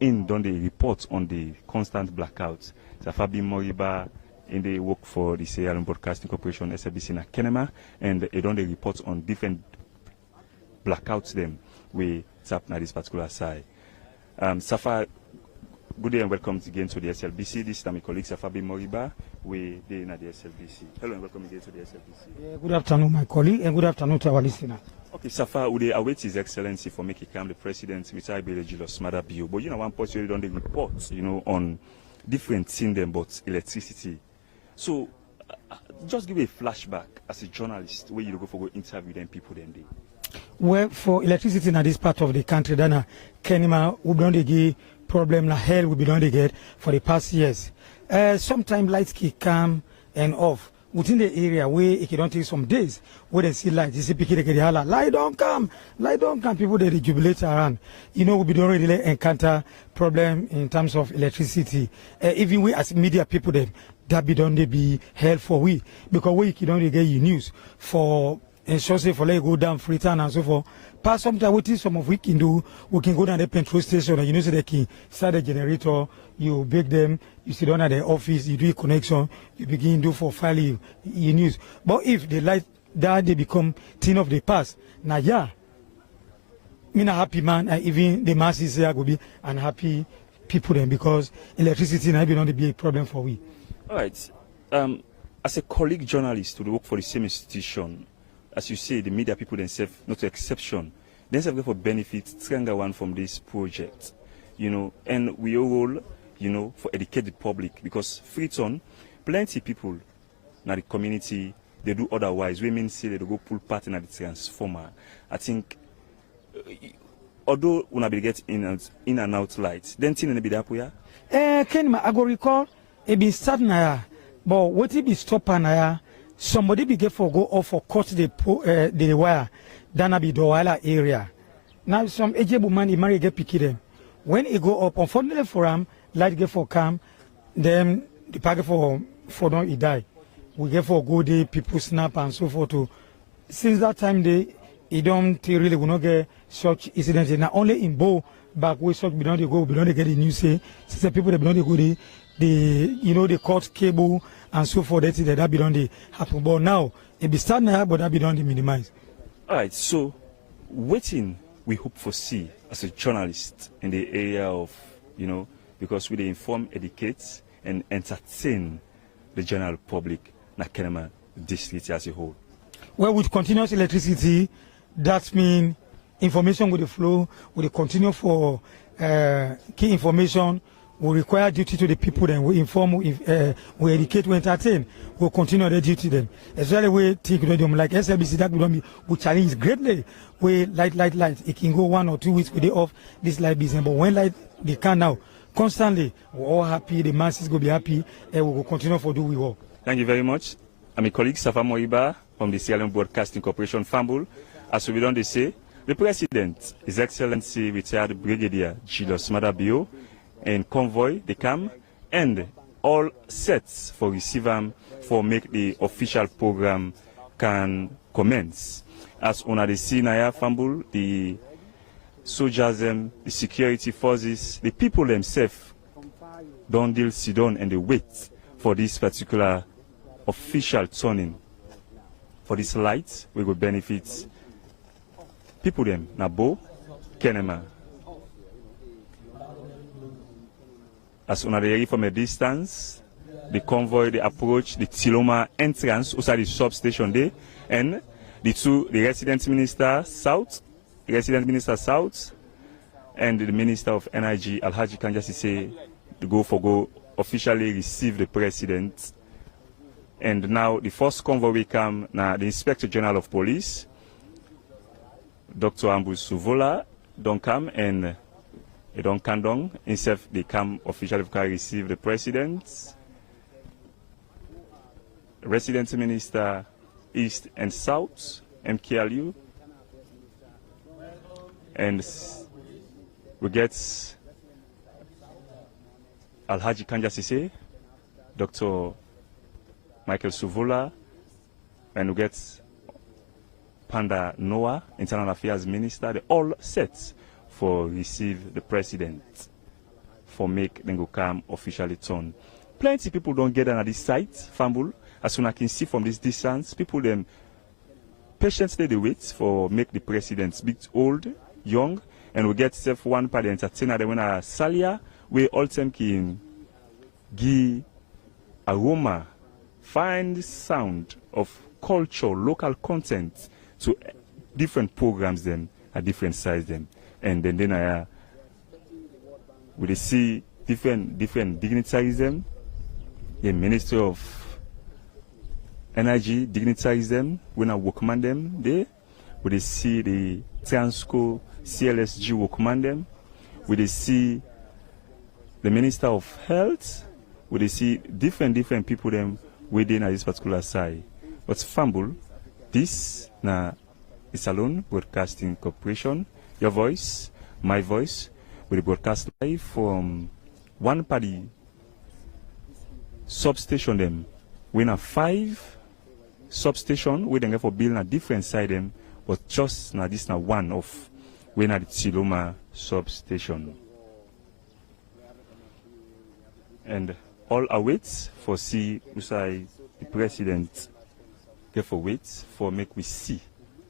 in done the report on the constant blackouts. Safabi Moriba in the work for the Sierra Leone Broadcasting Corporation SABC na Kenema, and they done the report on different blackouts them we tap na this particular side. Safa, good day and welcome again to the SLBC. This is my colleague Safabi Moriba. We day na the SLBC. Hello and welcome again to the SLBC. Good afternoon, my colleague, and good afternoon to our listener. Okay, Safa, we await His Excellency for making come the President, retired Brigadier Julius Madabio. But you know, one point you done the report, you know, on different things them but electricity. So, just give me a flashback as a journalist where you go for go interview them people then day. where for electricity in this part of the country, then Kenima we don't get problem na hell we don't get for the past years. Sometimes lights can come and off within the area where it can take some days where they see lights. You see people they get holla, light don't come. People they jubilate around. You know we don't really encounter problem in terms of electricity. Even we as media people them that be don't they be helpful we because we can only get you news for and so say for let go down Freetown and so forth. Past sometimes what is some of we can do, we can go down the petrol station and you know so they can start a generator, you bake them, you sit down at the office, you do a connection, you begin do for filing your news. But if the light that they become thing of the past, now yeah, me not happy man, and even the masses here will be unhappy people then because electricity now be not be a problem for we. All right. As a colleague journalist to work for the same institution, as you say, the media people themselves, not an exception, themselves get for benefit, stronger one from this project, you know, and we all, you know, for educate the public because Freetown, plenty people in the community, they do otherwise. Women say they go pull part in the transformer. I think, although when I get in and out lights, then thing be that way. Ken, I go recall, it be start now, but what it be stop now? Somebody be get for go off or cut the wire, then be the wire area. Now some aged man he marry get picky them. When he go up, unfortunately for him, light get for come, then the packet for don't he die. We get for go day, people snap and so forth too. Since that time he don't really will not get such incidents. Now only in Bo back we such we don't get the news say since the people that don't go the you know the cut cable and so forth that be done the happen. But now it be starting now, but that be done the minimize. All right, so waiting we hope for see as a journalist in the area of, you know, because we inform, educate and entertain the general public na Kenema district as a whole. Well, with continuous electricity, that means information will flow, will continue for key information. We require duty to the people, then we inform, we educate, we entertain, we'll continue the duty then. Especially we think like SLBC that we challenge greatly. We light. It can go 1 or 2 weeks with the off this light business, but when light they can now, constantly, we're all happy, the masses will be happy, and we will continue for do we work. Thank you very much. I'm a colleague, Safa Moiba, from the Sierra Leone Broadcasting Corporation, Fambul. As we don't say, the President, His Excellency retired Brigadier Julius Madabio, and convoy, the CAM, and all sets for receive for make the official program can commence. As on the scene here, Fambul, the soldiers, the security forces, the people themselves don't deal sit down and they wait for this particular official turning. For this light, we will benefit people them, Nabo, Kenema. As on the from a distance, the convoy, the approach, the Tiloma entrance, also the substation there, and the resident minister south, and the minister of energy, Alhaji Kanjasi say, to go officially receive the president. And now the first convoy will come now the Inspector General of Police, Dr. Ambu Suvola, don't come and they don't come instead they come officially to receive the president, Resident Minister East and South, MKLU, and we get Alhaji Kanja Sise, Dr. Michael Suvola, and we get Panda Noah, Internal Affairs Minister. They all set for receive the president for make them go come officially turn. Plenty people don't get on this site, Fambul. As soon as I can see from this distance, people them patiently they wait for make the president big, old, young, and we get self one part the entertainer they wanna Salia, where all time can give aroma, find sound of culture, local content to different programs them at different size them. And then we see different dignitaries them, the Ministry of Energy dignitaries them, when I workman them there, we see the Transco Clsg will command them, we see the Minister of Health, we see different people them within this particular side. But fumble, this na is alone Broadcasting Corporation, your voice, my voice, we broadcast live from one party substation them. We have 5 substation we then for building a different side them, but just now this now one of we na the Tiloma substation. And all awaits for see usai the president get for wait for make we see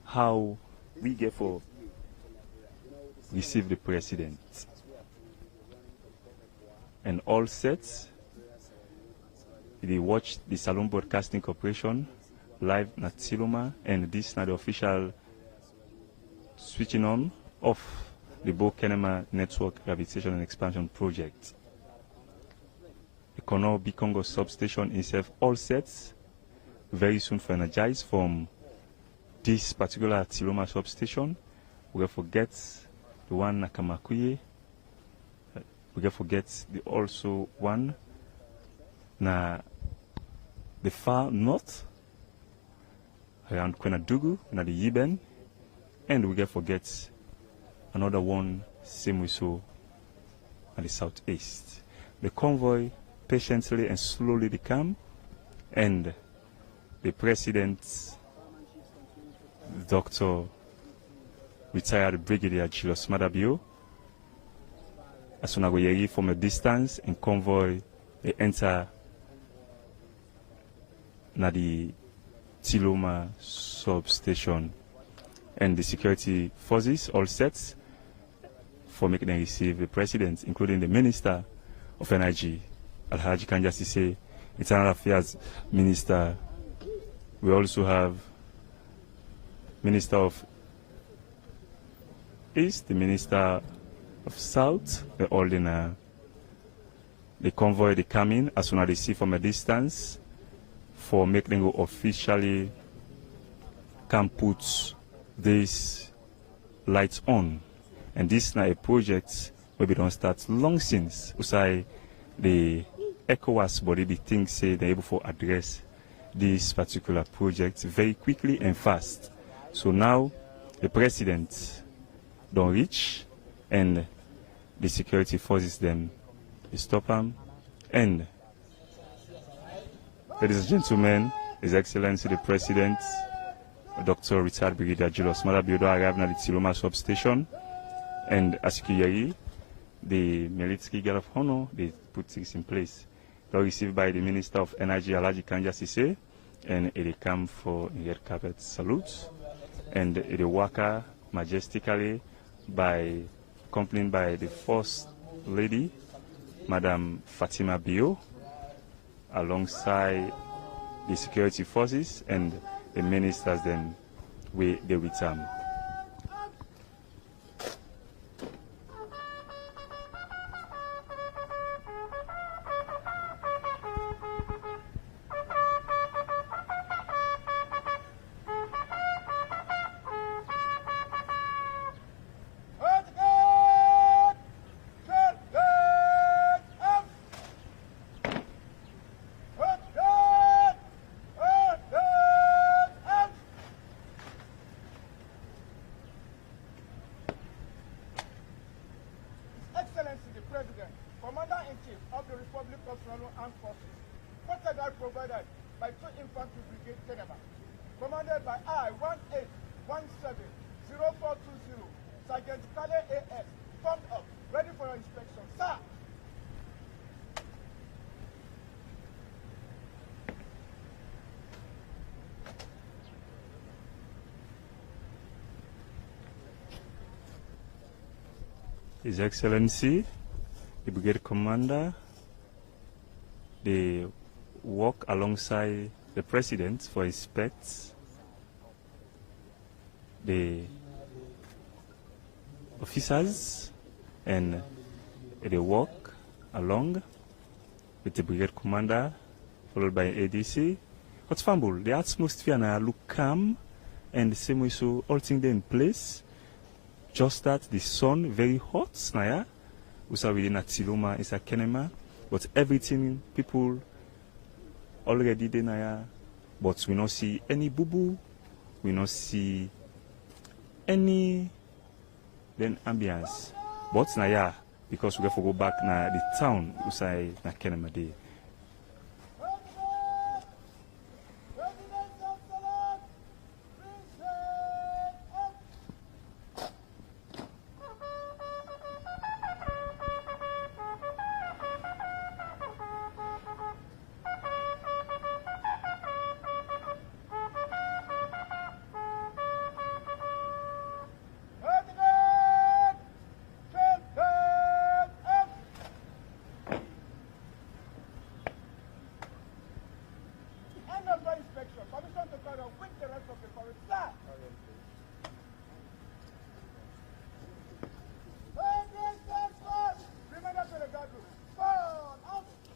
how we get for receive the president. And all sets they watch the Salon Broadcasting Corporation live at Tiloma, and this is not the official switching on off the Bo Kenema Network Rehabilitation and Expansion Project. The Kono Bikongo substation itself all sets very soon for energized from this particular Tiloma substation. We will forget the one Nakamakuye. We will forget the also one na the far north around Kwenadugu, na the Yiben, and we can forget another one same we saw at the southeast. The convoy patiently and slowly they come, and the president, Dr. retired Brigadier Julius Madabio, as soon as we from a distance in convoy, they enter na the Tiloma substation, and the security forces all set for making them receive the president, including the Minister of Energy, Alhaji Kanjasise, Internal Affairs Minister. We also have Minister of East, the Minister of South, the all in the convoy they come in as soon as they see from a distance for making them officially can put these lights on. And this is now a project where we don't start long since. Usai the ECOWAS body the things say they're able to address this particular project very quickly and fast. So now the president don't reach, and the security forces them to stop them. And ladies and gentlemen, His Excellency the President, Dr. Retired Brigadier Julius Madabio arrived at the Tiloma substation, and as you can hear, the military guard of honor they put things in place. They were received by the Minister of Energy, Alhaji Kanjasise, and they come for a red carpet salute, and they walk majestically accompanied by the First Lady, Madam Fatima Bio, alongside the security forces and the ministers then they return. Commander-in-Chief of the Republic of Sierra Armed Forces, quarter guard provided by 2 Infantry Brigade Kenema, commanded by I-1817-0420, Sergeant Kale A.S., formed up, ready for your inspection. Sir! His Excellency, the Brigade Commander, they walk alongside the President for inspects the officers, and they walk along with the Brigade Commander, followed by ADC. What's fumble? The atmosphere now look calm and the same way so all things there in place. Just that the sun very hot, naya. We saw within at Tiloma, it's a Kenema, but everything people already there, naya. But we not see any boo-boo, we not see any then ambience. But naya, because we have to go back na the town, we say na Kenema day.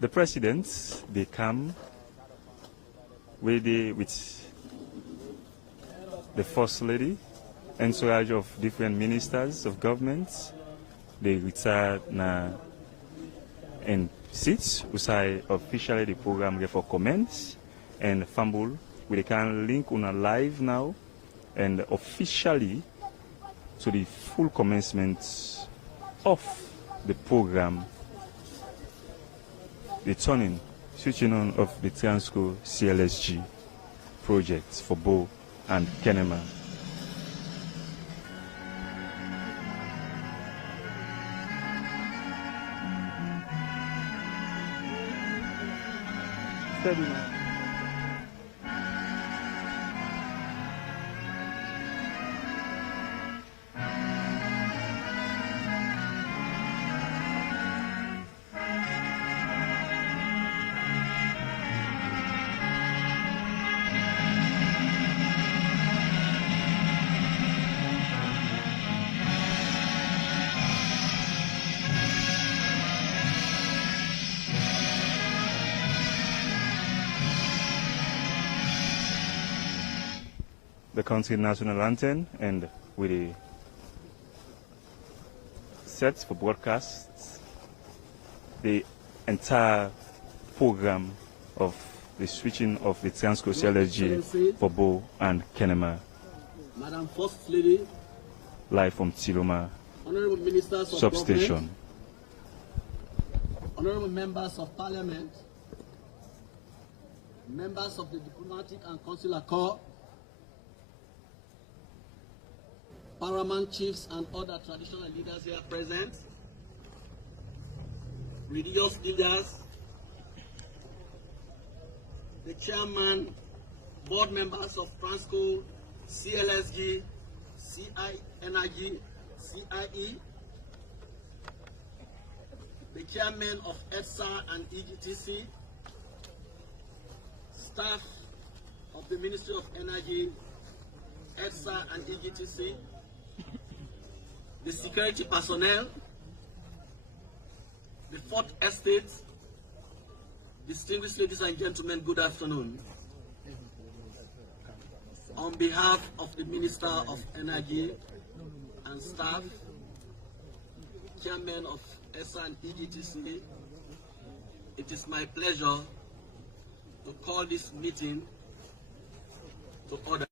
The presidents, they come with the first lady, entourage of different ministers of governments. They retire na in seats, usai officially the program for comments and fumble. We can link on a live now and officially to the full commencement of the program. The turning, switching on of the Transco Clsg projects for Bo and Kenema. Steady now. The country national anthem, and with the sets for broadcasts, the entire program of the switching of the Transco Clsg for Bo and Kenema. Madam First Lady, live from Tiloma Honorable Ministers of substation. Honorable Members of Parliament, members of the Diplomatic and Consular Corps, paramount chiefs and other traditional leaders here present, religious leaders, the chairman, board members of Transco, Clsg, CI Energy, CIE, the chairman of EDSA and EGTC, staff of the Ministry of Energy, EDSA and EGTC, the security personnel, the Fourth Estate, distinguished ladies and gentlemen, good afternoon. On behalf of the Minister of Energy and staff, Chairman of ESA and EGTC, it is my pleasure to call this meeting to order.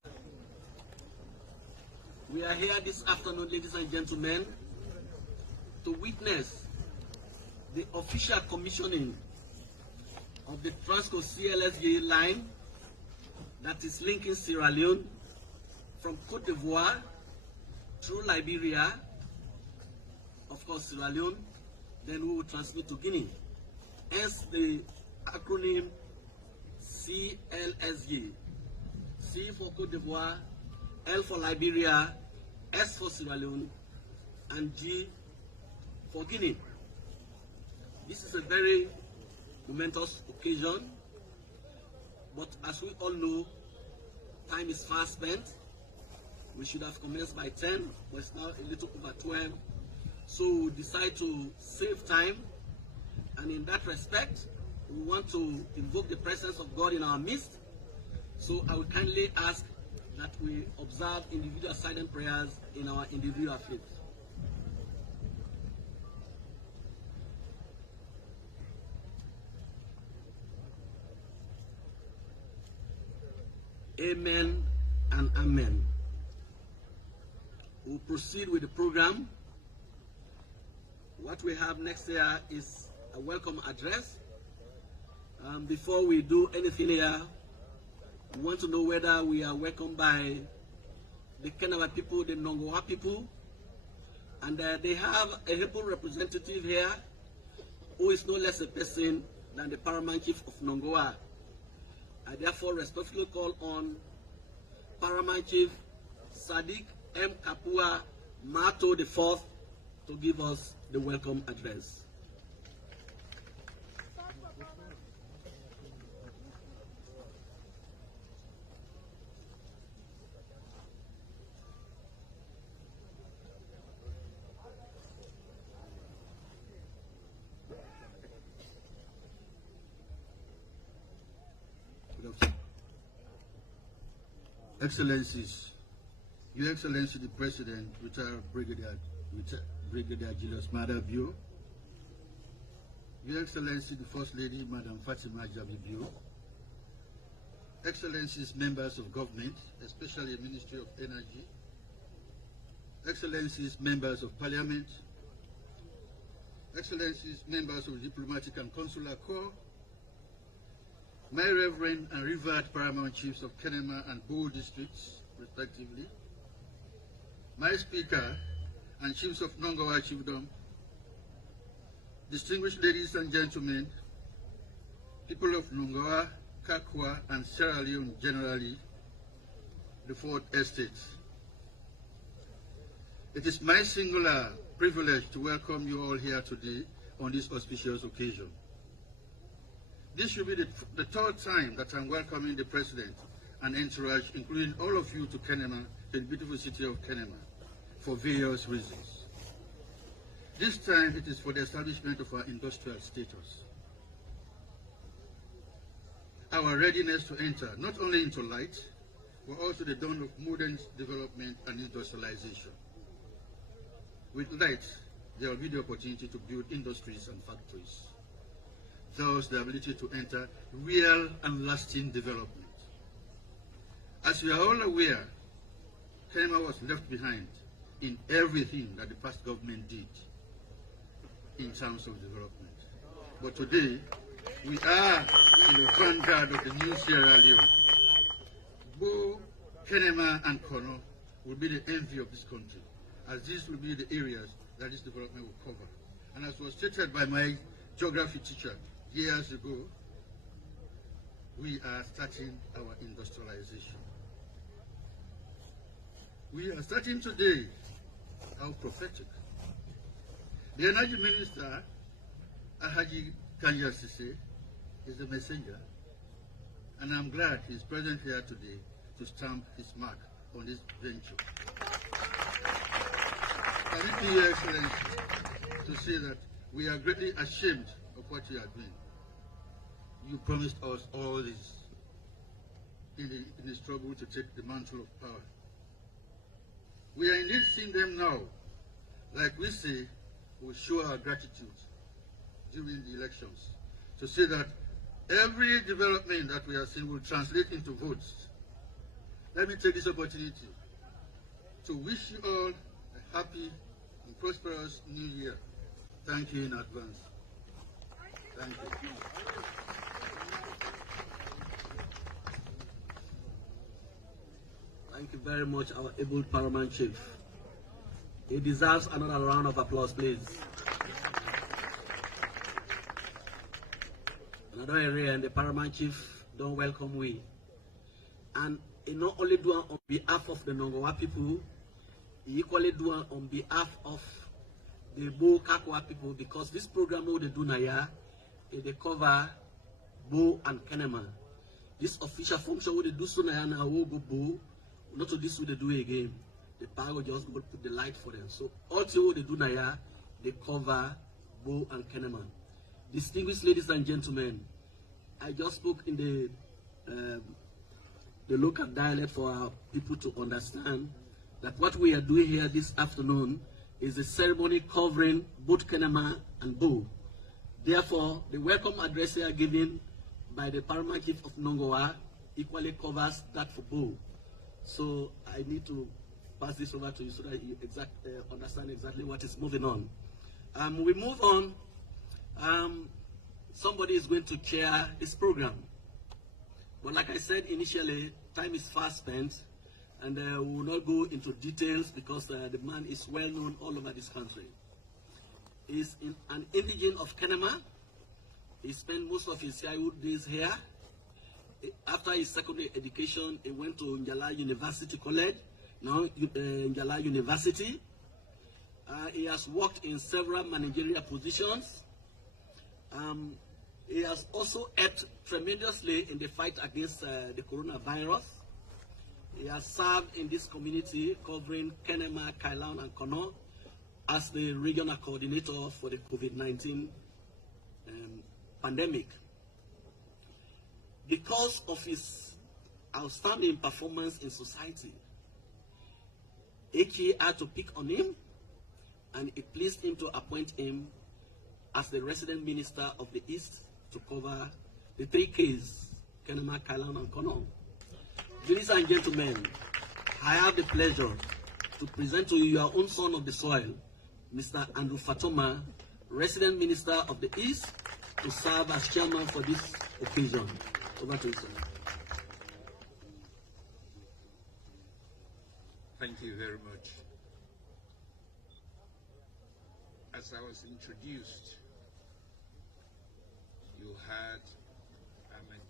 We are here this afternoon, ladies and gentlemen, to witness the official commissioning of the Transco Clsg line that is linking Sierra Leone from Cote d'Ivoire through Liberia, of course Sierra Leone, then we will transmit to Guinea. Hence the acronym Clsg. C for Cote d'Ivoire, L for Liberia, S for Sierra Leone, and G for Guinea. This is a very momentous occasion, but as we all know, time is fast spent. We should have commenced by 10, but it's now a little over 12. So we decide to save time, and in that respect, we want to invoke the presence of God in our midst. So I would kindly ask that we observe individual silent prayers in our individual faith. Amen and amen. We'll proceed with the program. What we have next here is a welcome address. Before we do anything here, we want to know whether we are welcomed by the Kenema people, the Nongoa people, and they have a Hebrew representative here who is no less a person than the Paramount Chief of Nongoa. I therefore respectfully call on Paramount Chief Sadiq M. Kapua Mato IV to give us the welcome address. Excellencies, Your Excellency the President, retired Brigadier Julius Mada Bio, Your Excellency the First Lady, Madam Fatima Jabi Bio, Excellencies, members of government, especially Ministry of Energy, Excellencies, members of Parliament, Excellencies, members of Diplomatic and Consular Corps, my Reverend and Revered Paramount Chiefs of Kenema and Bo districts, respectively, my Speaker and Chiefs of Nongoa Chiefdom, distinguished ladies and gentlemen, people of Nongoa, Kakwa, and Sierra Leone generally, the Fourth Estate. It is my singular privilege to welcome you all here today on this auspicious occasion. This should be the third time that I'm welcoming the President and entourage, including all of you, to Kenema, to the beautiful city of Kenema, for various reasons. This time it is for the establishment of our industrial status. Our readiness to enter not only into light, but also the dawn of modern development and industrialization. With light, there will be the opportunity to build industries and factories. Thus, the ability to enter real and lasting development. As we are all aware, Kenema was left behind in everything that the past government did in terms of development. But today, we are in the vanguard of the new Sierra Leone. Bo, Kenema, and Kono will be the envy of this country, as these will be the areas that this development will cover. And as was stated by my geography teacher years ago, we are starting our industrialization. We are starting today. How prophetic. The Energy Minister, Alhaji Kanja Sise, is the messenger, and I'm glad he's present here today to stamp his mark on this venture. Permit me, Your Excellency, to say that we are greatly ashamed of what you are doing. You promised us all this in the struggle to take the mantle of power. We are indeed seeing them now. Like we say, we show our gratitude during the elections to say that every development that we are seeing will translate into votes. Let me take this opportunity to wish you all a happy and prosperous new year. Thank you in advance. Thank you. Thank you very much, our able Paramount Chief. He deserves another round of applause, please. Another area, and the Paramount Chief don't welcome we. And he not only do it on behalf of the Nongoa people, he equally do it on behalf of the Bo Kakwa people, because this program what they do now, they cover Bo and Kenema. This official function what they do so now will go Bo, not to this what they do again. The power will just go put the light for them. So all what they do now, they cover Bo and Kenema. Distinguished ladies and gentlemen, I just spoke in the the local dialect for our people to understand that what we are doing here this afternoon is a ceremony covering both Kenema and Bo. Therefore, the welcome address here given by the Paramount Chief of Nongoa equally covers that for Bo. So I need to pass this over to you so that you understand exactly what is moving on. We move on. Somebody is going to chair this program. But like I said initially, time is fast spent, and we will not go into details because the man is well known all over this country. He's an indigene of Kenema. He spent most of his childhood days here. After his secondary education, he went to Njala University College, now Njala University. He has worked in several managerial positions. He has also helped tremendously in the fight against the coronavirus. He has served in this community covering Kenema, Kailan, and Kono as the regional coordinator for the COVID-19 pandemic. Because of his outstanding performance in society, AK had to pick on him, and it pleased him to appoint him as the resident minister of the East to cover the 3 Ks, Kenema, Kailan, and Kono. Ladies and gentlemen, I have the pleasure to present to you your own son of the soil, Mr. Andrew Fatoma, resident minister of the East, to serve as chairman for this occasion. Over to you, sir. Thank you very much. As I was introduced, you heard I'm an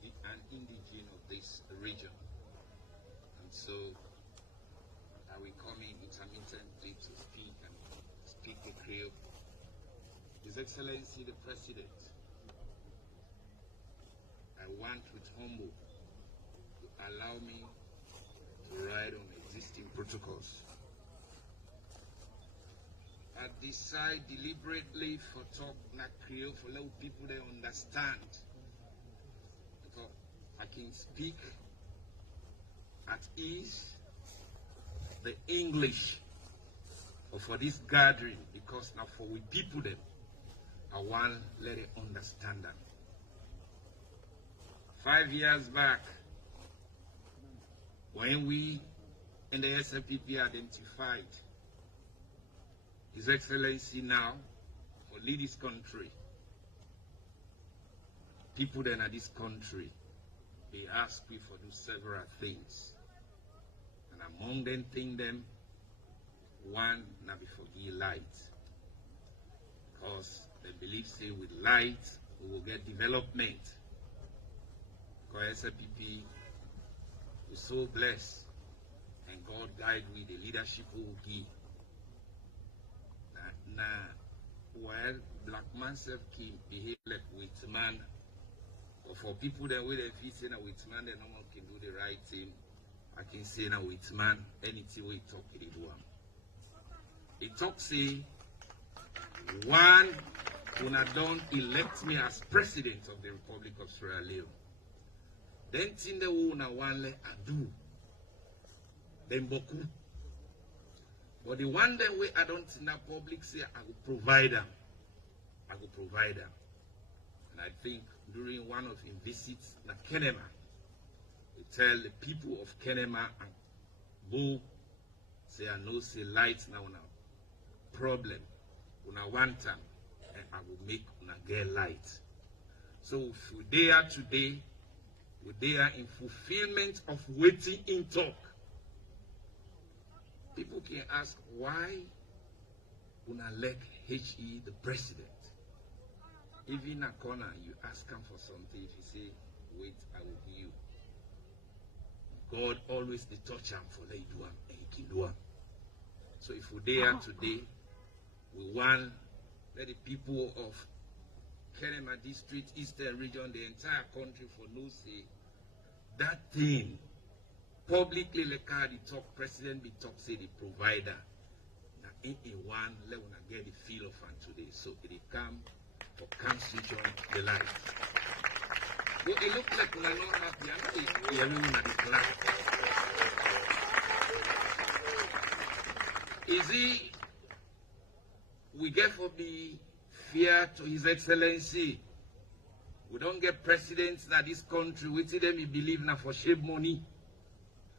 indigene of this region, and so I will come in intermittently to speak the Creole. His Excellency the President, I want with humble to allow me to ride on existing protocols. I decide deliberately for talk not Creole for let people they understand, because I can speak at ease the English for this gathering, because now for we people them I want let it understand that. 5 years back, when we in the SLPP identified His Excellency now for lead this country, people then at this country, they ask me for do several things. And among them one, not before give light. Because they believe say with light we will get development. Because SLPP is so blessed, and God guide with the leadership we will give. Now, while black man self can behave like white man, but for people that way they feel say na white man, they no one can do the right thing. I can say na white man, anything we talk it do am. It talk say one when I don't elect me as president of the Republic of Sierra Leone. Then thing the una one let I do. Then boku. But the one that way I don't in the public say I will provide them. I will provide them. And I think during one of his visits na Kenema, he tell the people of Kenema and Bo say I know say light now una problem. Una want them, and I will make una get light. So if we there today, we there in fulfillment of waiting in talk. People can ask why una elect HE the president. Even in a corner, you ask him for something. If you say, wait, I will give you. God always the touch him for let you do him and he can do him. So if we're there today, we want let the people of Kenema District, Eastern Region, the entire country for no say that thing. Publicly, like the talk president be talk say the provider. Now in one let una get the feel of it today. So it come for come switch on the light. So it looks like we're not happy. I know the plan. Is he, we get for be fear to His Excellency. We don't get presidents that this country, we see them, we believe now for shave money.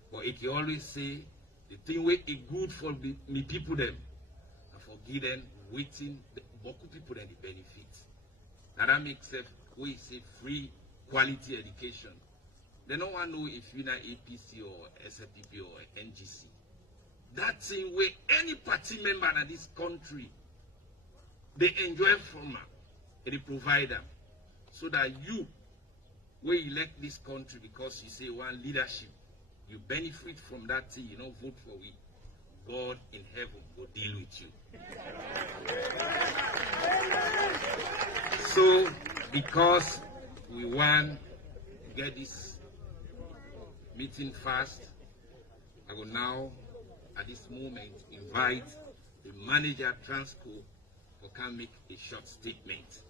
But it can always say, the thing we is good for me people them, and for give them waiting, beaucoup people them the benefits. Now that makes it, we say free quality education. They don't want to know if you're not APC or SFPP or NGC. That thing where any party member in this country, they enjoy from the provider. So that you, when you elect this country because you say one leadership, you benefit from that thing, you don't vote for it. God in heaven will deal with you. So, because we want to get this meeting fast, I will now, at this moment, invite the manager at Transco to come make a short statement.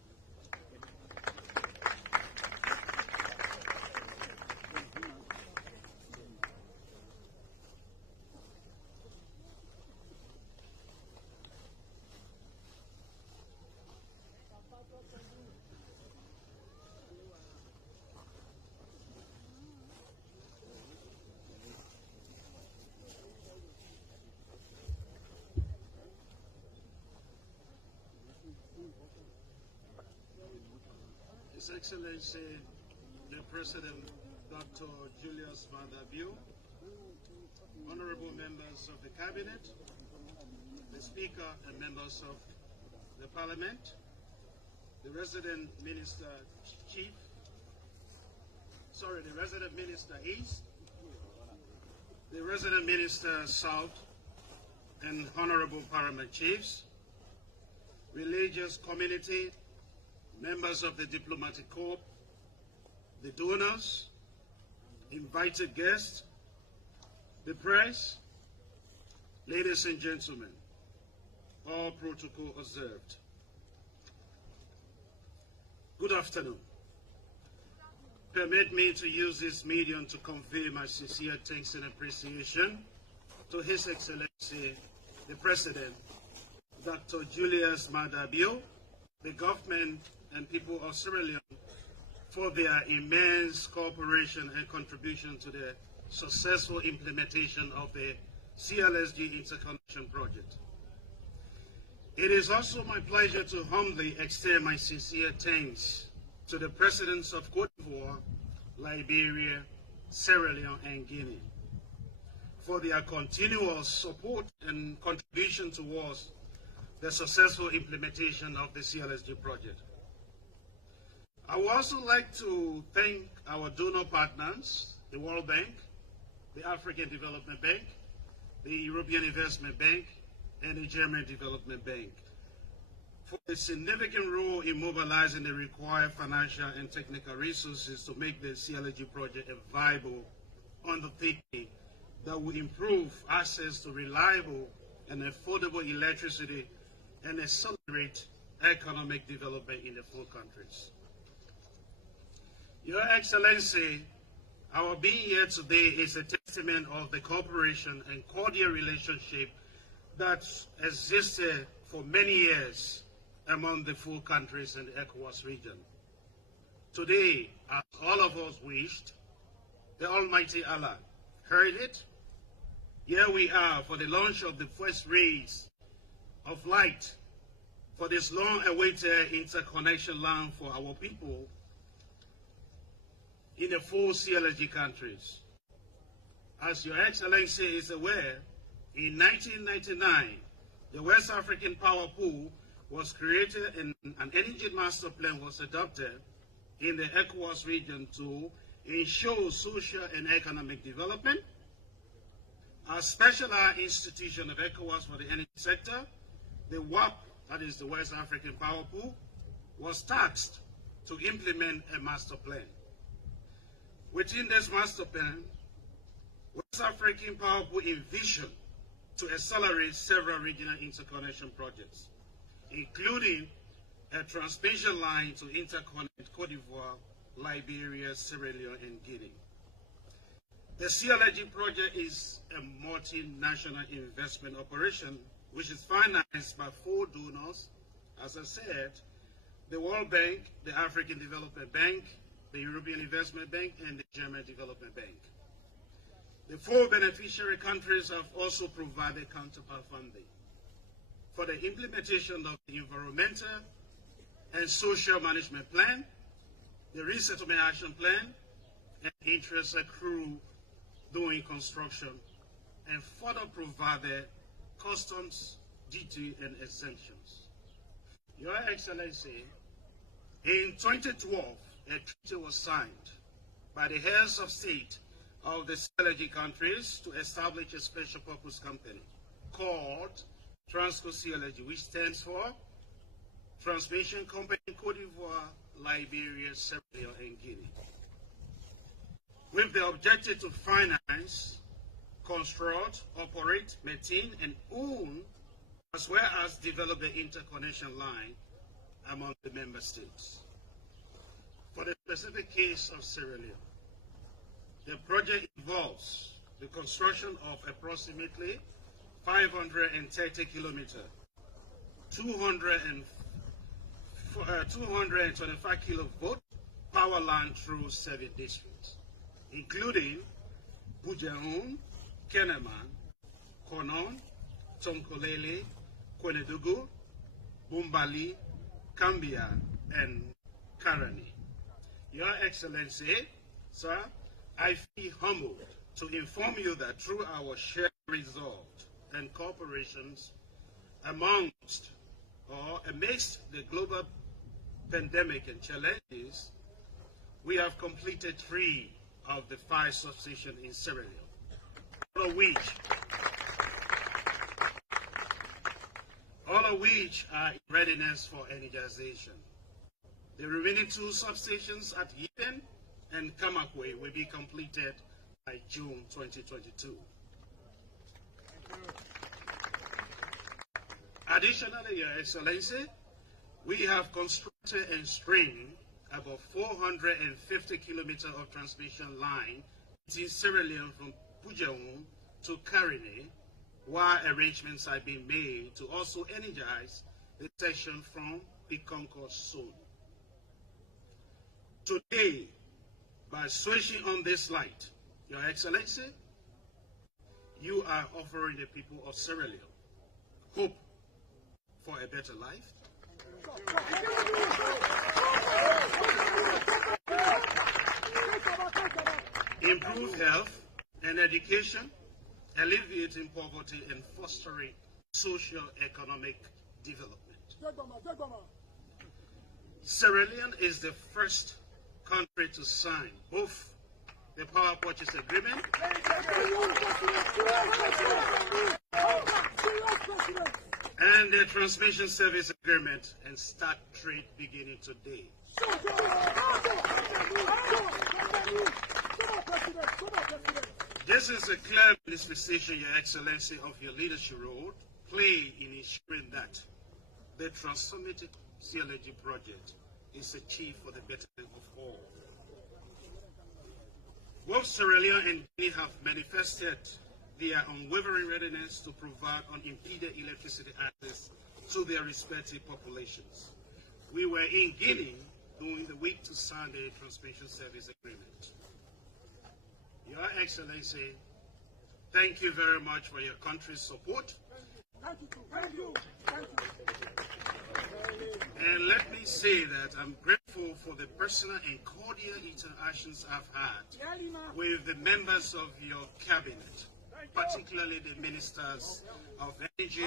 His Excellency, the President, Dr. Julius Madabio, honorable members of the Cabinet, the Speaker and members of the Parliament, the Resident Minister East, the Resident Minister South, and honorable Paramount Chiefs, religious community, members of the diplomatic corps, the donors, invited guests, the press, ladies and gentlemen, all protocol observed. Good afternoon. Permit me to use this medium to convey my sincere thanks and appreciation to His Excellency, the President, Dr. Julius Madabio, the government and people of Sierra Leone for their immense cooperation and contribution to the successful implementation of the Clsg interconnection project. It is also my pleasure to humbly extend my sincere thanks to the presidents of Cote d'Ivoire, Liberia, Sierra Leone, and Guinea for their continuous support and contribution towards the successful implementation of the Clsg project. I would also like to thank our donor partners, the World Bank, the African Development Bank, the European Investment Bank, and the German Development Bank for a significant role in mobilizing the required financial and technical resources to make the Clsg project a viable undertaking that will improve access to reliable and affordable electricity and accelerate economic development in the four countries. Your Excellency, our being here today is a testament of the cooperation and cordial relationship that existed for many years among the four countries in the ECOWAS region. Today, as all of us wished, the Almighty Allah heard it. Here we are for the launch of the first rays of light for this long-awaited interconnection line for our people in the four Clsg countries. As Your Excellency is aware, in 1999, the West African Power Pool was created and an energy master plan was adopted in the ECOWAS region to ensure social and economic development. Our specialized institution of ECOWAS for the energy sector, the WAP, that is the West African Power Pool, was tasked to implement a master plan. Within this master plan, West African Power Pool envisioned to accelerate several regional interconnection projects, including a transmission line to interconnect Cote d'Ivoire Liberia, Sierra Leone, and Guinea. The Clsg project is a multinational investment operation which is financed by 4 donors, as I said, the World Bank, the African Development Bank, the European Investment Bank, and the German Development Bank. The 4 beneficiary countries have also provided counterpart funding for the implementation of the Environmental and Social Management Plan, the Resettlement Action Plan, and interest accrued during construction, and further provided customs, duty, and exemptions. Your Excellency, in 2012, a treaty was signed by the heads of state of the Clsg countries to establish a special purpose company called Transco Clsg, which stands for Transmission Company Cote d'Ivoire, Liberia, Sierra Leone, and Guinea, with the objective to finance, construct, operate, maintain, and own, as well as develop the interconnection line among the member states. For the specific case of Sierra Leone, the project involves the construction of approximately 530 kilometer, 225 kilovolt power line through 7 districts, including Bujaun, Kenaman, Konon, Tonkolele, Kwenedugu, Bumbali, Kambia, and Karani. Your Excellency, sir, I feel humbled to inform you that through our shared resolve and cooperations amidst the global pandemic and challenges, we have completed 3 of the 5 substations in Sierra Leone, all of which are in readiness for energization. The remaining 2 substations at Yipen and Kamakwe will be completed by June 2022. Additionally, Your Excellency, we have constructed and stringed about 450 kilometers of transmission line between Sierra Leone from Bujaun to Karine, while arrangements are being made to also energize the section from the Concord zone. Today, by switching on this light, Your Excellency, you are offering the people of Sierra Leone hope for a better life, improved health and education, alleviating poverty, and fostering socio-economic development. Sierra Leone is the first country to sign both the power purchase agreement and the transmission service agreement and start trade beginning today. This is a clear manifestation, Your Excellency, of your leadership role play in ensuring that the transformative Clsg project is achieved for the betterment of all. Both Sierra Leone and Guinea have manifested their unwavering readiness to provide unimpeded electricity access to their respective populations. We were in Guinea during the week to sign the transmission service agreement. Your Excellency, thank you very much for your country's support. Thank you. Thank you. Thank you. And let me say that I'm grateful for the personal and cordial interactions I've had with the members of your cabinet, particularly the ministers of energy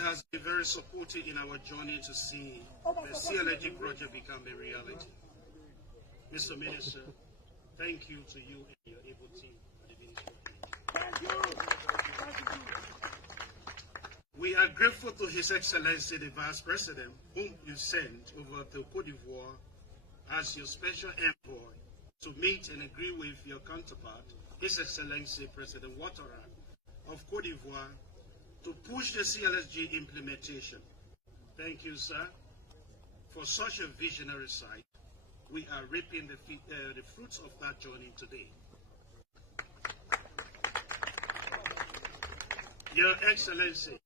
and has been very supportive in our journey to see the Clsg project become a reality. Mr. Minister, thank you to you and your able team at the Ministry of Energy. Thank you. We are grateful to His Excellency the Vice President, whom you sent over to Côte d'Ivoire as your special envoy to meet and agree with your counterpart, His Excellency President Ouattara of Côte d'Ivoire, to push the CLSG implementation. Thank you, sir, for such a visionary sight. We are reaping the fruits of that journey today. Your Excellency,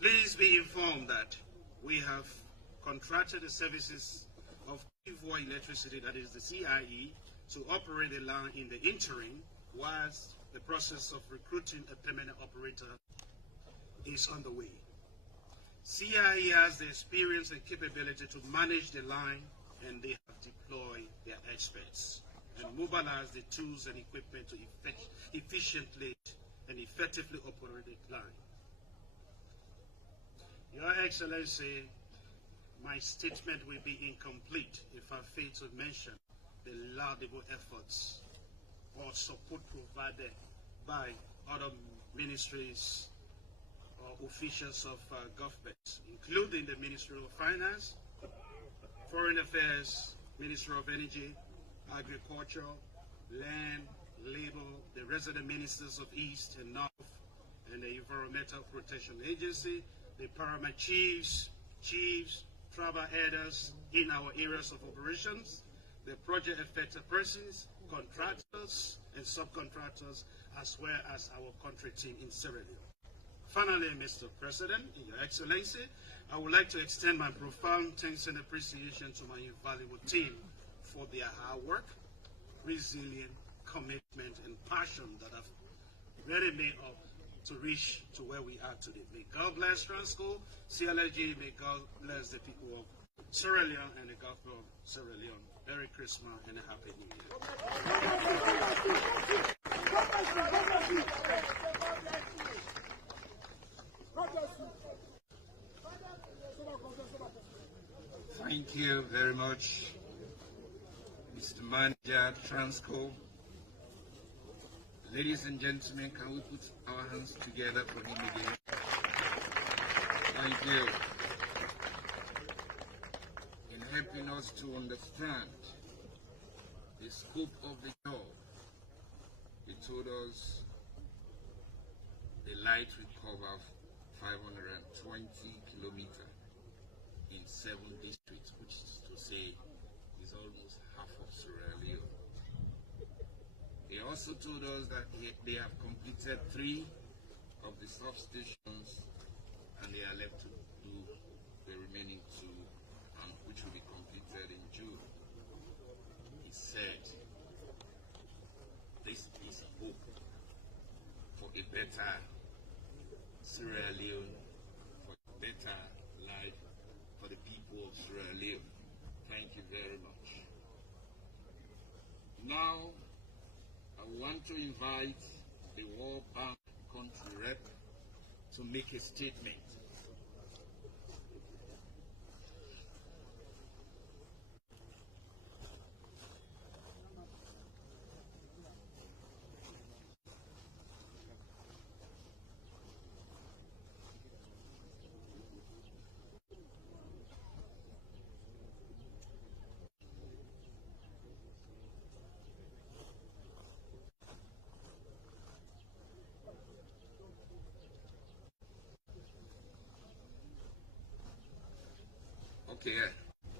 please be informed that we have contracted the services of Côte d'Ivoire Electricity, that is the CIE, to operate the line in the interim whilst the process of recruiting a permanent operator is underway. CIE has the experience and capability to manage the line, and they have deployed their experts and mobilized the tools and equipment to efficiently and effectively operate the line. Your Excellency, my statement will be incomplete if I fail to mention the laudable efforts or support provided by other ministries or officials of government, including the Ministry of Finance, Foreign Affairs, Ministry of Energy, Agriculture, Land, Labor, the resident ministers of East and North, and the Environmental Protection Agency, the paramount chiefs, tribal elders in our areas of operations, the project affected persons, contractors and subcontractors, as well as our country team in Sierra Leone. Finally, Mr. President, Your Excellency, I would like to extend my profound thanks and appreciation to my invaluable team for their hard work, resilience, commitment, and passion that have really made up to reach to where we are today. May God bless Transco, CLSG, may God bless the people of Sierra Leone and the government of Sierra Leone. Merry Christmas and a Happy New Year. Thank you very much, Mr. Manager Transco. Ladies and gentlemen, can we put our hands together for him again? Thank you. In helping us to understand the scope of the job, he told us the light will cover 520 kilometers in 7 districts, which is to say is almost half of Sierra Leone. He also told us that they have completed 3 of the substations and they are left to do the remaining 2, which will be completed in June. He said, this is hope for a better Sierra Leone, for a better life for the people of Sierra Leone. Thank you very much. Now, I want to invite the World Bank country rep to make a statement. Okay,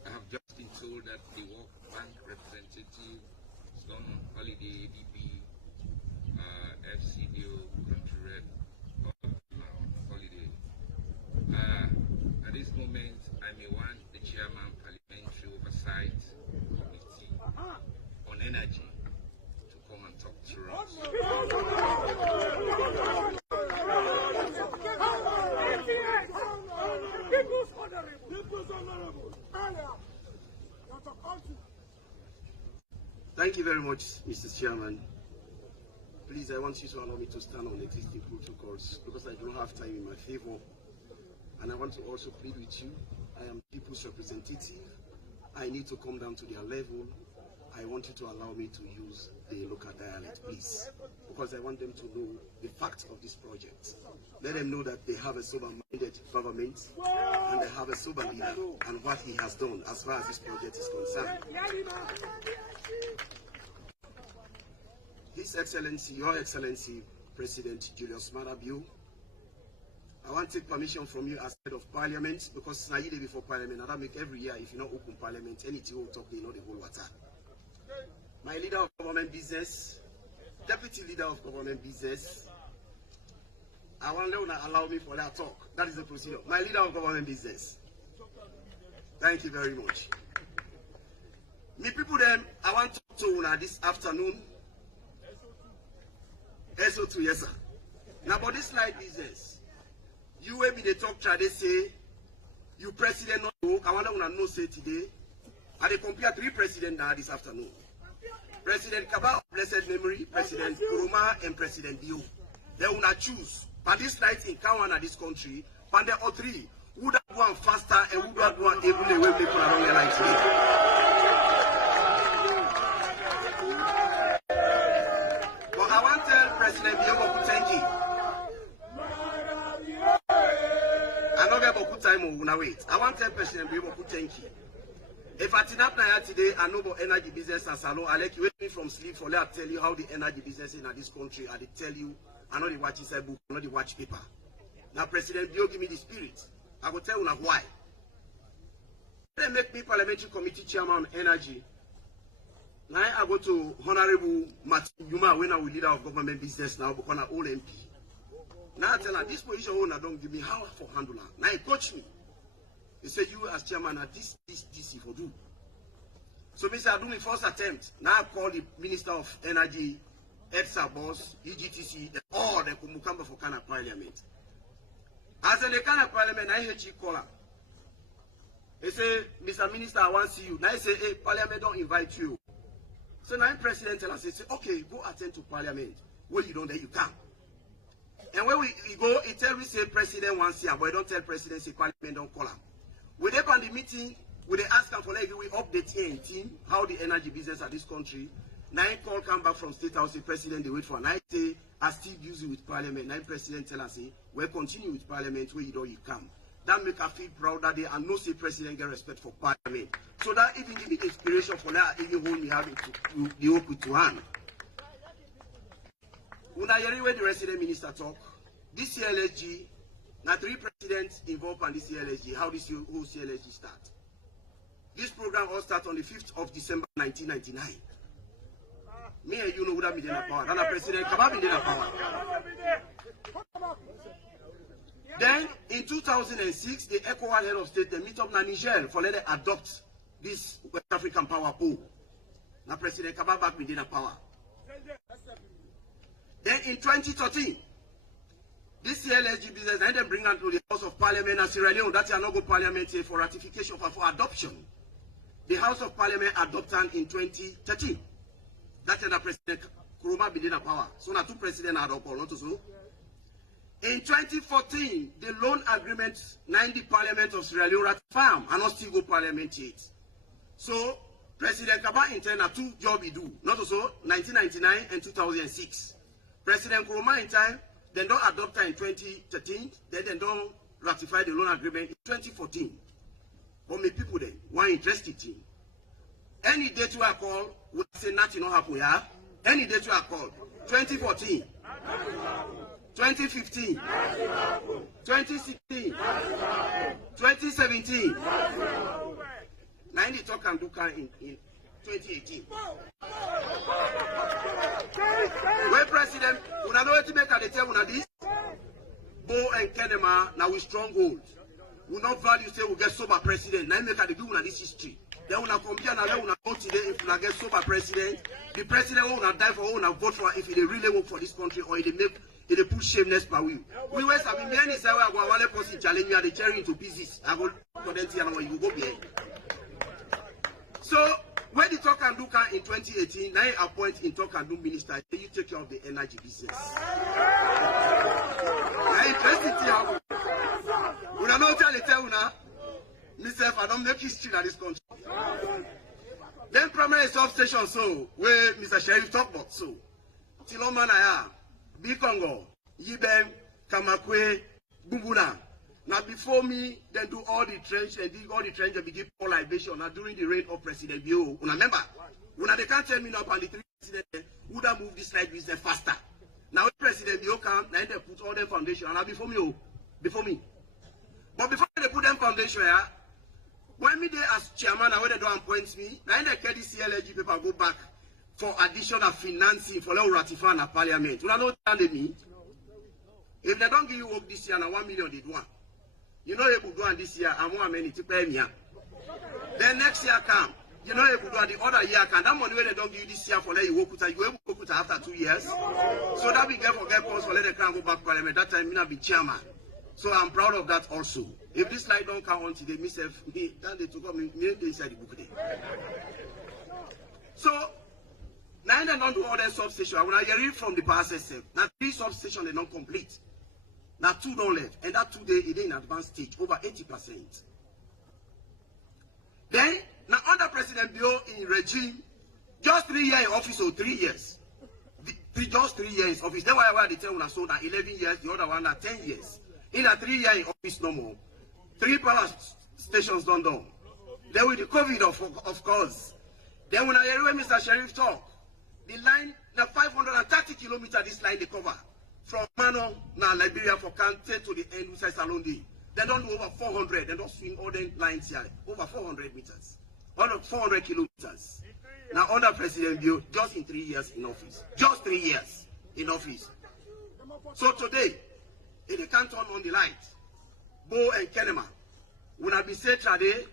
I have just been told that the World Bank representative is gone on holiday, ADB, FCDO, country rep, all now on holiday. At this moment, I may want the chairman parliamentary oversight committee on energy to come and talk to us. Thank you very much, Mr. Chairman. Please, I want you to allow me to stand on existing protocols because I don't have time in my favor. And I want to also plead with you. I am people's representative. I need to come down to their level I want you to allow me to use the local dialect, please, because I want them to know the fact of this project. Let them know that they have a sober-minded government and they have a sober leader and what he has done as far as this project is concerned. His Excellency, Your Excellency, President Julius Maada Bio, I want to take permission from you as head of parliament, because now you day before parliament, and that make every year, if you not open parliament, anything will talk, they know the whole water. My leader of government business, deputy leader of government business, I want them to allow me for that talk. That is the procedure. My leader of government business. Thank you very much. Me people them, I want to talk to you this afternoon. SO2, yes sir. Now about this slide business. You will be the talk try they say you president not work. I want to know say today. I they compare 3 presidents now this afternoon. President Kaba, blessed memory, President Kuruma, and President Bio. They will not choose. But this night in Kawana, this country, but there are 3 who that one faster and who that one able to win people along their life today. But I want to tell President Bio thank you. I don't get beaucoup time on wait. I want to tell President Bio thank you. If I turn up now today, I know about energy business and salon. I like you wake me from sleep for let tell you how the energy business in this country. I tell you, I know the watch inside book, I know the watch paper. Now President Bio give me the spirit. I will tell you now why. They make me parliamentary committee chairman on energy. Now I go to Honorable Martin Yuma when I will leader of government business now because I'm old MP. Now I tell her this position owner don't give me how for handler. Now he coach me. He said, you as chairman, this for do. So, Mr. I do my first attempt. Now I call the Minister of Energy, EPSA boss, EGTC, all the Kumukamba for Kana Parliament. As a Kana Parliament, I hate you call her. He said, Mr. Minister, I want to see you. Now I say, hey, Parliament don't invite you. So now President tell us, say, okay, go attend to Parliament. When you don't, there you come. And when we go, he tell me, say, President wants here, but I don't tell President, say, Parliament don't call him. We dey on the meeting, we dey ask him for like we update here in team how the energy business at this country. 9 call come back from State House, the President they wait for. 9 say I still use it with Parliament. 9 President tell us say we'll continue with Parliament where you know you come. That make us feel proud that they and no say President get respect for Parliament. So that even give me inspiration for that even hold me having to the work with two hands. When I hear where the resident minister talk, this Clsg. Now 3 presidents involved in this Clsg. How this whole Clsg start? This program all start on the 5th of December 1999. Me and you know who that been in power. And the president Kabab been in power. Then in 2006, the ECOWAS head of state they meet up in Niger for let them adopt this West African power pool. Now President Kabab back been in power. Then in 2013. This Clsg business, and then bring them to the House of Parliament and Sierra Leone. That's another parliament here for ratification for adoption. The House of Parliament adopted in 2013. That's the President Kuruma been in power. So now 2 presidents are up, not so. In 2014, the loan agreement 90 Parliament of Sierra Leone ratified and not still go Parliament yet. So President Kaba intended 2 jobs he do, not so 1999 and 2006. President Kuruma in time. Then don't adopt it in 2013, then they don't ratify the loan agreement in 2014. But my people then, were interested in. Any date you are called, we say nothing not happen here. Any date you are called, 2014, 2015, 2016, 2017. Now in the talk and do in 2018. When President, we know what to make at the table of this. Bo and Kenema, now we stronghold. We not value say we get sober president. Now make at the do this history. Then we not compare now. We not go today if we not get sober president. The president will not die for. Will not vote for if he really work for this country or he make he push shameless by we. We West have been many say we go one person challenge me and they tear into pieces. I go for them to and you go behind. So. When the talk and do can in 2018, now you appoint in talk and do minister, you take care of the energy business. I interested here. When I know tell you now, myself, I don't make history in this country. Then primary substation, so where Mr. Sheriff talk about so. Tilomanaya, Bikongo, Yiben, Kamakwe, Bubuna. Now before me, then do all the trench and dig all the trench and begin pour libation. Now during the reign of President Bio, remember, when they can't tell me now about the three presidents would have moved this light business faster. Now when President Bio come, now they put all them foundation. And now before me. But before they put them foundation here, when me there as chairman, and when they don't appoint me, now they carry the Clsg paper go back for additional financing for them ratify in parliament. You know what they mean? If they don't give you work this year, now 1 million they do one. You know you could do this year, and more money to pay me. Then next year come, you know you could do the other year, can that money when they don't give you this year for let you work with, you able to work with after 2 years. So that we get post for let the can go back parliament. That time me not be chairman. So I'm proud of that also. If this light don't come on today, myself, me, then they took up me inside the book today. So now they don't do all that substation. When I read from the power system, now 3 substations they don't complete. Now 2 don't left, and that 2 days it in advanced stage, over 80%. Then now under President Bio in regime, just 3 years in office or 3 years. Just 3 years in office. That's why they tell when I saw that 11 years, the other one at 10 years. In a 3 years in office no more. 3 power stations done. Then with the COVID of course. Then when I hear Mr. Sheriff talk, the line, the 530 kilometers this line they cover. From Mano, now Liberia for Kante to the end, which is Salondi. They don't do over 400. They don't swing all the lines here. Over 400 meters. 400 kilometers. Now under President Bio, just in 3 years in office. Just 3 years in office. So today, if they can't turn on the light, Bo and Kenema, when I be said today,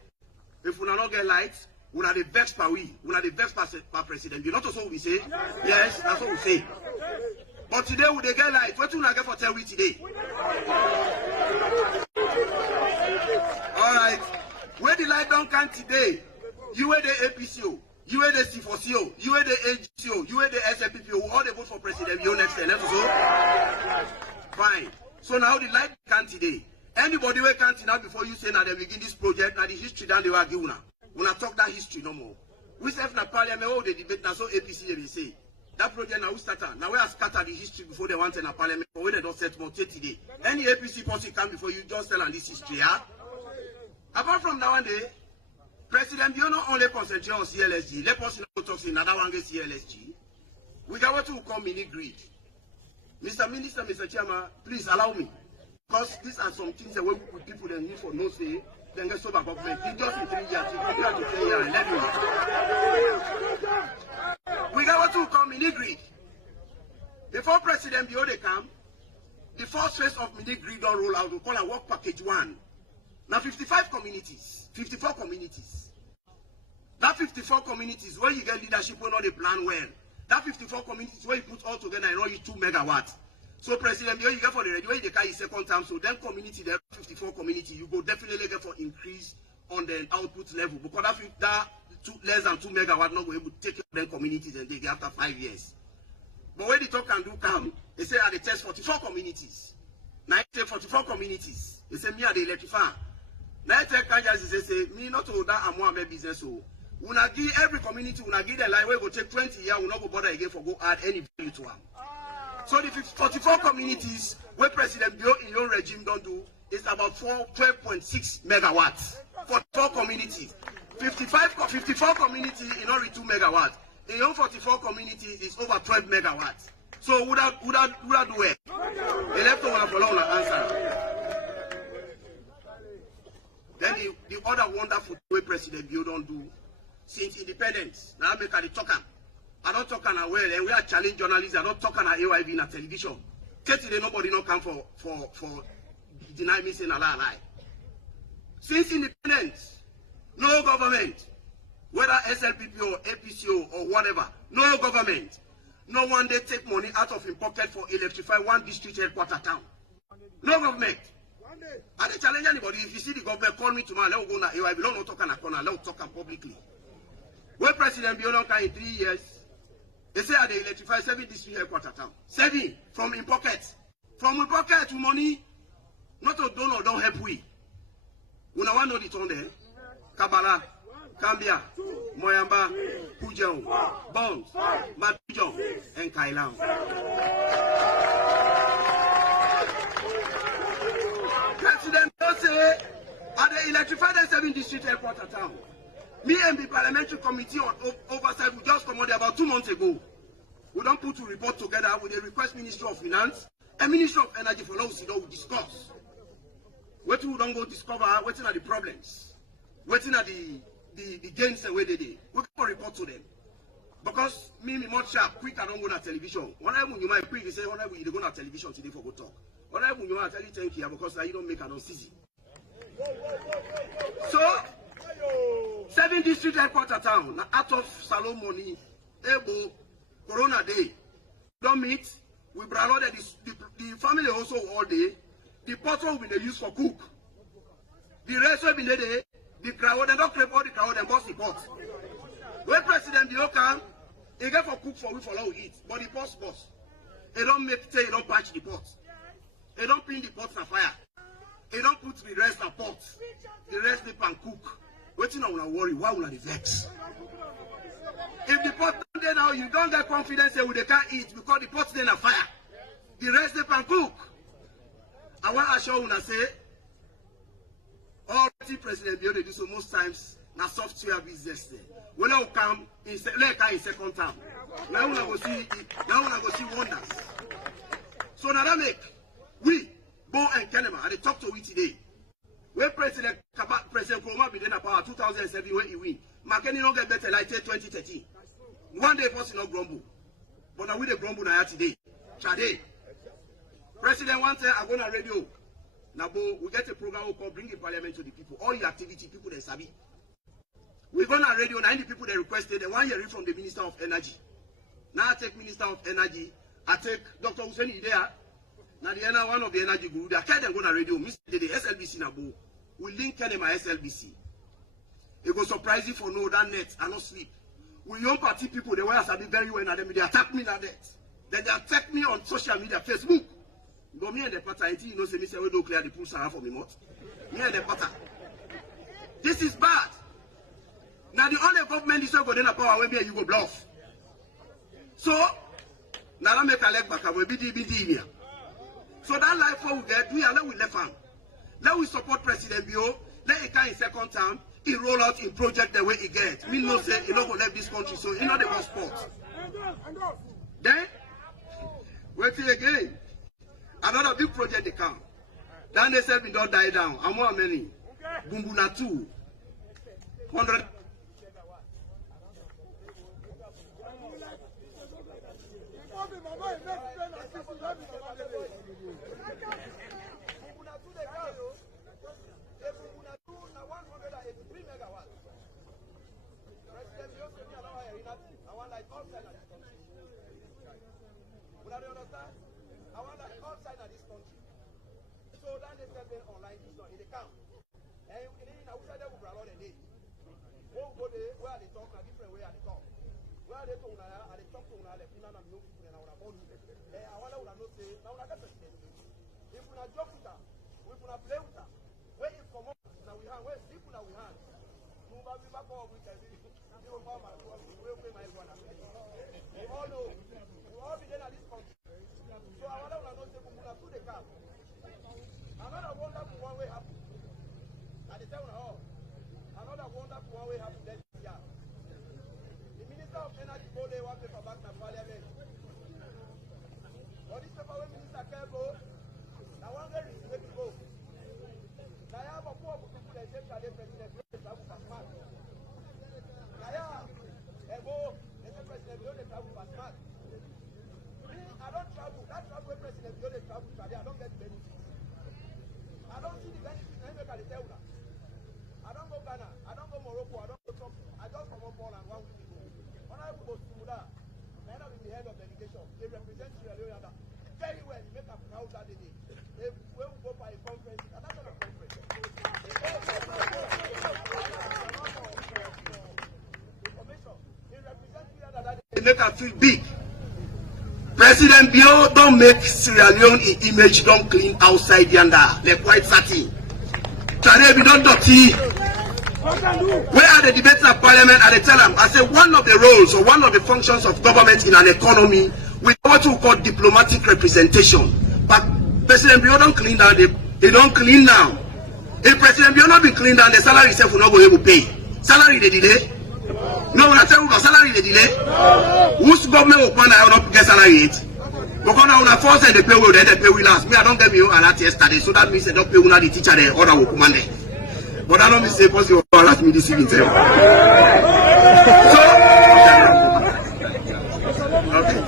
if we not get lights, we are the best per we. We are the best per President Bio. Not also what we say. Yes, that's what we say. But today, we they get light. What do you get for 10 weeks today? All right. Where the light don't come today, you were the APCO, you were the C4CO, you were the AGCO, you were the SLPPO, all they vote for President Bio next time. Fine. So now the light can't today. Anybody who can't now before you say now they begin this project, now the history down they were given now. We'll not talk that history no more. We say in the parliament, oh, they debate now, so APC they say. That project now we start. Now we have scattered the history before they want in a parliament. But when they don't set more today, any APC policy come before you just tell on this history. Yeah? Apart from that one day, President Bio not only concentrate on Clsg. Let us not talk in another one get Clsg. We got what we call mini grid. Mr. Minister, Mr. Chairman, please allow me, because these are some things that we people they need for no say. Then get sober government. It just in 3 years. You have to 10 years, 11 years. We got what we call mini grid. Before President Bio they come, the first phase of mini grid don't roll out. We call it work package 1. Now 55 communities, 54 communities. That 54 communities where you get leadership when all they plan well. That 54 communities where you put all together and only 2 megawatts. So President Bio, you get for the radio, you get his second term. So then community, there 54 community, you go definitely get for increase on the output level because that less than 2 megawatts not going to take care of them communities and they get after 5 years. But when the talk can do come, they say they test 44 communities. Now I say 44 communities. They say me are the electrify. Now I tell Kanjas they say me not to that and more business so. We not give every community, we not give them like we go take 20 years, we not go bother again for go add any value to them. So the 44 communities where President Bio in your regime don't do is about 12.6 megawatts. 44 communities. 54 communities in only 2 megawatts. In your 44 communities is over 12 megawatts. So would that do it? The left one for long answer. Then the other wonderful way President Bio don't do since independence. Now I make a talk. I don't talk on a well, and we are challenge journalists. I don't talk on a AYV in a television. Today nobody not come for deny me saying a lie. Since independence, no government, whether SLPP or APCO or whatever, no government, no one they take money out of his pocket for electrify one district headquarter town. No government. I don't challenge anybody. If you see the government, call me tomorrow. Let us go na AYV. Let us talk on a corner. Let us talk publicly. When President Bio don't come in 3 years. They say they electrify 7 district headquarter town. 7 from in pocket. From in pocket to money, not to don't help we. We don't want to know the town there. Kabbalah, Gambia, Moyamba, Pujong, Bones, Matujong, and Kailang. President say, at the electrified 7 district headquarters town, me and the parliamentary committee on oversight we just come on there about 2 months ago. We don't put to report together with the request Ministry of Finance and Ministry of Energy for those we discuss. What we don't go discover, waiting at the problems, waiting at the gains and where they did. We can report to them. Because me much sharp, quick, I don't go on television. Whenever you might quick, you say, whenever you go on television today for go talk. Whenever you want to tell you thank you because you don't make an easy. So, 7 district headquarters town, out of Salomoni, Ebo, Corona Day, don't meet. We brought the family also all day. The pot will be used for cook. The rest will be there. The crowd, they don't create all the crowd and boss the pot. When President Bio come, he get for cook for we for we eat. But the boss. They don't make tea, they don't patch the pot. They don't clean the pots on fire. They don't put the rest of pots. The rest they can cook. Waiting on worry, why will they vex? If the pot there now, you don't get confidence that they can't eat because the pot's then on fire. The rest they can cook. I want to show you and say, all the President Bio they do so most times na software business there. When I come in second term, now we go see wonders. So now that make we Bo and Kenema, they talk to we today. When President Kroma be in power 2007 when he win, McKinney don't get better like 2013. One day person not grumble, but now we the grumble now today. Chade. President one time I go on radio. Now Bo, we get a program we call Bring the Parliament to the People. All your activity, people they sabi. We go on radio, 90 people they requested, they want to hear from the Minister of Energy. Now I take Minister of Energy, I take Dr. Hussein there. Now the other one of the energy guru, they can't go on radio, Mr. The SLBC Nabo. We link them my SLBC. It was surprising for no that net and not sleep. We young party people, they were sabi very well, and they attack me like that. Then they attack me on social media, Facebook. Go me and the pattern, you know, say me say we don't clear the pool Sarah for me, not. Me and the pattern. This is bad. Now the only government is not going to power when you go bluff. So now I make a leg back and we be here. So that life we get, we allow we left hand. Let we support President Bio. Let it come in second term. He roll out in project the way he get. We know say he not gonna leave this country, so he not the most sport. Then wait till again. Another big project they come. Then they said we don't die down. And more many. Bumbuna 2. 100. Make her feel big. President Bio don't make Sierra Leone image don't clean outside yonder like white satin. Chare we don't dirty. Where are the debates of parliament? And they tell them, I say one of the roles or one of the functions of government in an economy with what we call diplomatic representation. But President Bio don't clean down, they don't clean down. If President Bio not be clean down, the salary itself will not be able to pay. Salary they delay. No, when I tell you about salary they delay. Whose government will plan I will not get salary yet? Because now when I force them, they pay well, then they pay will last. Me, I don't get me a lot yesterday, so that means they don't pay will not the teacher, the order will command them. But I don't say because you will ask me this evening. So, okay.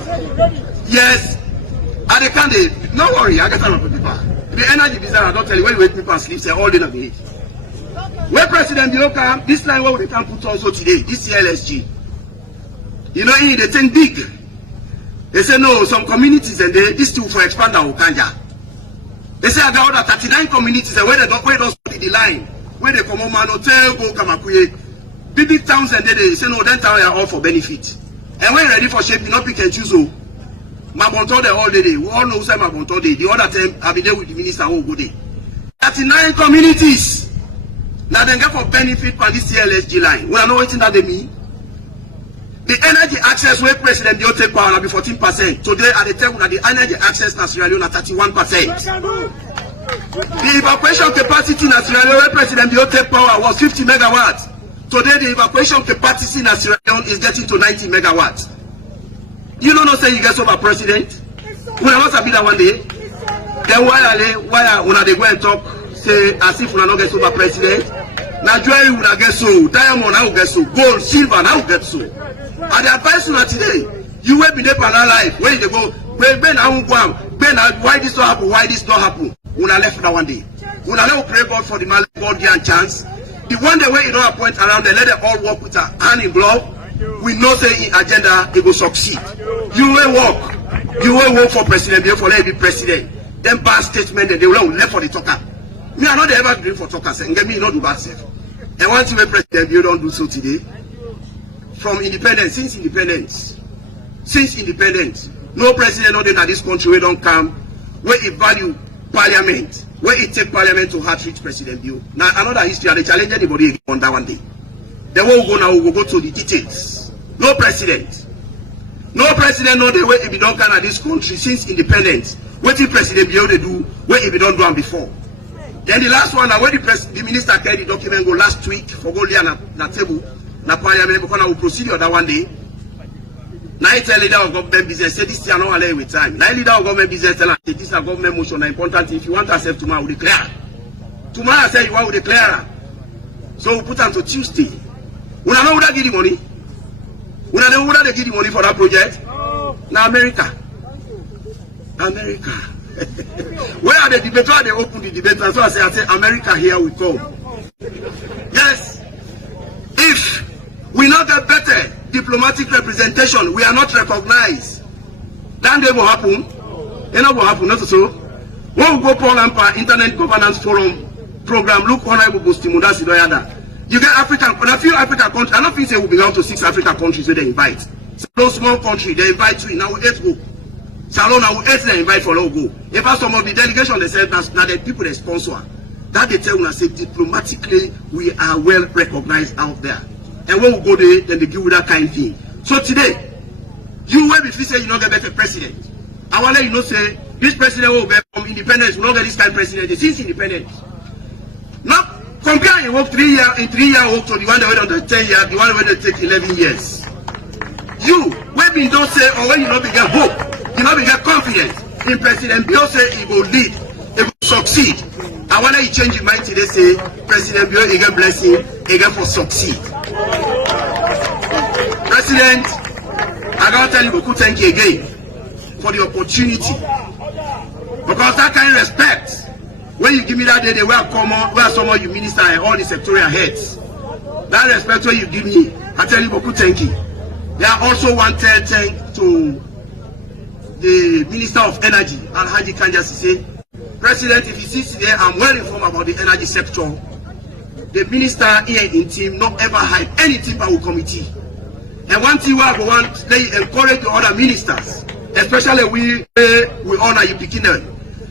Yes, at the candidate, no worry, I get time for people. The energy business, I don't tell you when you wake people and sleep, say all day of the Where President Bio come, this line where we can put also today, this Clsg. You know, they think big. They say no, some communities and this too for expand our Okanja. They say I got other 39 communities and where they don't study the line, where they come on hotel, go Kamakuye. Big towns and they say no, then town are all for benefit. And when you're ready for shaping, not pick and choose. Mabonto the all day. We all know who say Mabonto day. The other time I'll be there with the minister who go day. 39 communities. Now they get for benefit for this Clsg line. We are not waiting that they mean. The energy access where President Bio take power will be 14%. Today at the time that the energy access in Sierra Leone at 31%. The evacuation capacity in Sierra Leone where President Bio take power was 50 megawatts. Today the evacuation capacity in Sierra Leone is getting to 90 megawatts. You don't know say you get over president? We are not be that one day. Then why when they go and talk say as if we are not get over president? Nigeria will get so, diamond I will get so, gold, silver I will get so. And the advice you today, you will be there for our life. Where they go, why this don't happen, why this don't happen? We are left that one day. We are not pray God for the man, God give a chance. The one day where you don't appoint around, they let them all work with a hand in glove. We know say in agenda they will succeed. You will work for President Bio for let it be president. Then bad statement that they will left for the talker. Me I know they ever drink for talkers and get me not do bad self. And once you President Bio don't do so today. From independence, since independence, no president other than this country where don't come, where it value parliament, where it take parliament to heart reach President Bio. Now another history, and they challenge anybody on that one day. Then we will go now, we will go to the details. No president know the way if you don't come at this country since independence. What did President Bio they do, where if you don't do them before. Then the last one, where the minister carried the document go last week for go there na table. Na parliament because I will proceed that one day. Now I tell leader of government business say this year not allowed with time. Now leader of government business tell us this is a government motion important. If you want to accept tomorrow, we declare. Tomorrow I say you want to declare. So we put on to Tuesday. We don't know who that give the money. We don't know who that give the money for that project. Now America. Where are the debaters? Where they open the debate? And so I say America here we come. Yes. If we not get better diplomatic representation, we are not recognized. Then they will happen. It not will happen, not so. When we go Paul Ampa Internet Governance Forum program, look Honorable Bustimuda Sidoyada. You get African, a few African countries, I don't think they will belong to 6 African countries where they invite. So those small countries, they invite you, now we 8 go. Salon, now we 8 they invite for all go. If some of the delegation, they said, now the people they sponsor. That they tell us, say diplomatically, we are well recognized out there. And when we go there, then they give you that kind of thing. So today, you will be say you not get better president. I want to let you know say this president will be from independence, will not get this kind of president since independence. Now compare you work 3 years in 3 year work to the one that went on the 10 years, the one where they take 11 years. You when you don't say or when you not begin hope, you not begin confidence in President Bio say he will lead, he will succeed. I want to change your mind today. Say President Bio again blessing again for succeed. President, I gotta tell you, thank you again for the opportunity because that kind of respect when you give me that day, where someone you minister and all the sectorial heads. That respect when you give me, I tell you, thank you. There are also one thank to the Minister of Energy, Alhaji Kanjasi say. President, if you see today, I'm well informed about the energy sector. The minister here in team not ever hide anything by our committee. And one thing I want, they encourage the other ministers, especially we honor you beginner.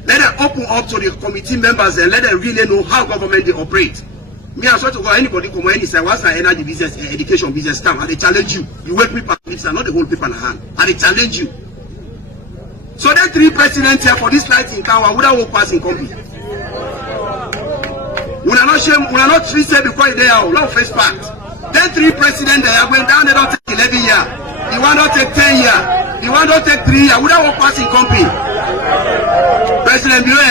Let them open up to the committee members and let them really know how government they operate. Me, I swear to God, anybody come any say, what's the energy business, education business time? I challenge you. You wake people lips and not the whole paper in the hand. I challenge you. So then 3 presidents here for this night in Kawa, would I walk past in company? We are not shame, we are not treat say because they are long face part. Then 3 presidents they are going down, they don't take 11 years. The one don't take 10 years. The one don't take 3 years. Would I walk past in company? President Bureau,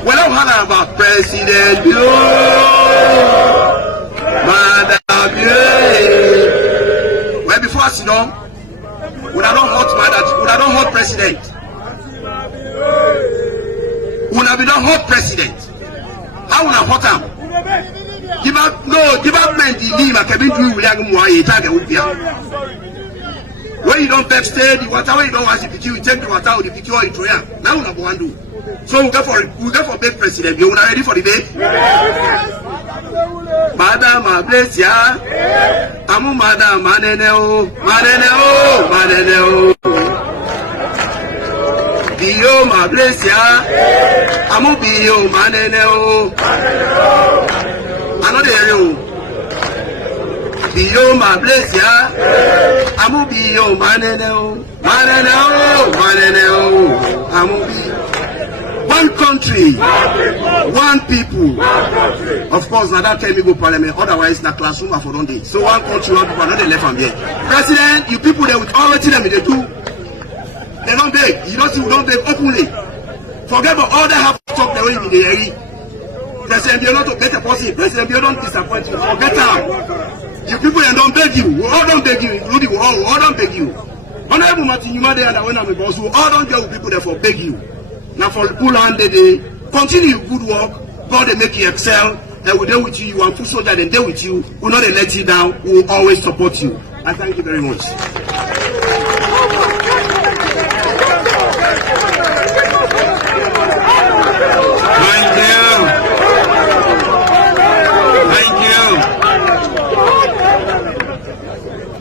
well, I'm heard about President Bureau. Madam Bureau. Well, before I sit down, we are not hot, madam. We are not hot president. We are not hot president. How will I hot him? Development in Lima can be doing with when you don't backstage the water, when you don't wash the picture, you take the water or the picture or you throw it. Now we have one do. So we go for big president. You are ready for the day? Madam, I bless ya. Amu madam, maneneo. Bio, my bless ya. Amu bio, maneneo. Another area. Bio, my bless ya. Amu bio, maneneo. Amu bio. One country, one people. Of course, now that can we go parliament. Otherwise, na classroom for don't day. So one country, one people, not they left from here. President, you people there with all the them they do. They don't beg. You don't see, we don't beg openly. Forget about all that have to talk the way in the area. President, you're not a better person. President, you don't disappoint you. Forget how. You people they don't beg you. We all don't beg you. Including we all don't beg you. Honorable Martin, you might there and when I'm a boss, we all don't get with people there for beg you. Now for cool hand they continue good work. God they make you excel, and we're there with you. You are full soldier, and there with you. We'll not let you down. We will always support you. I thank you very much.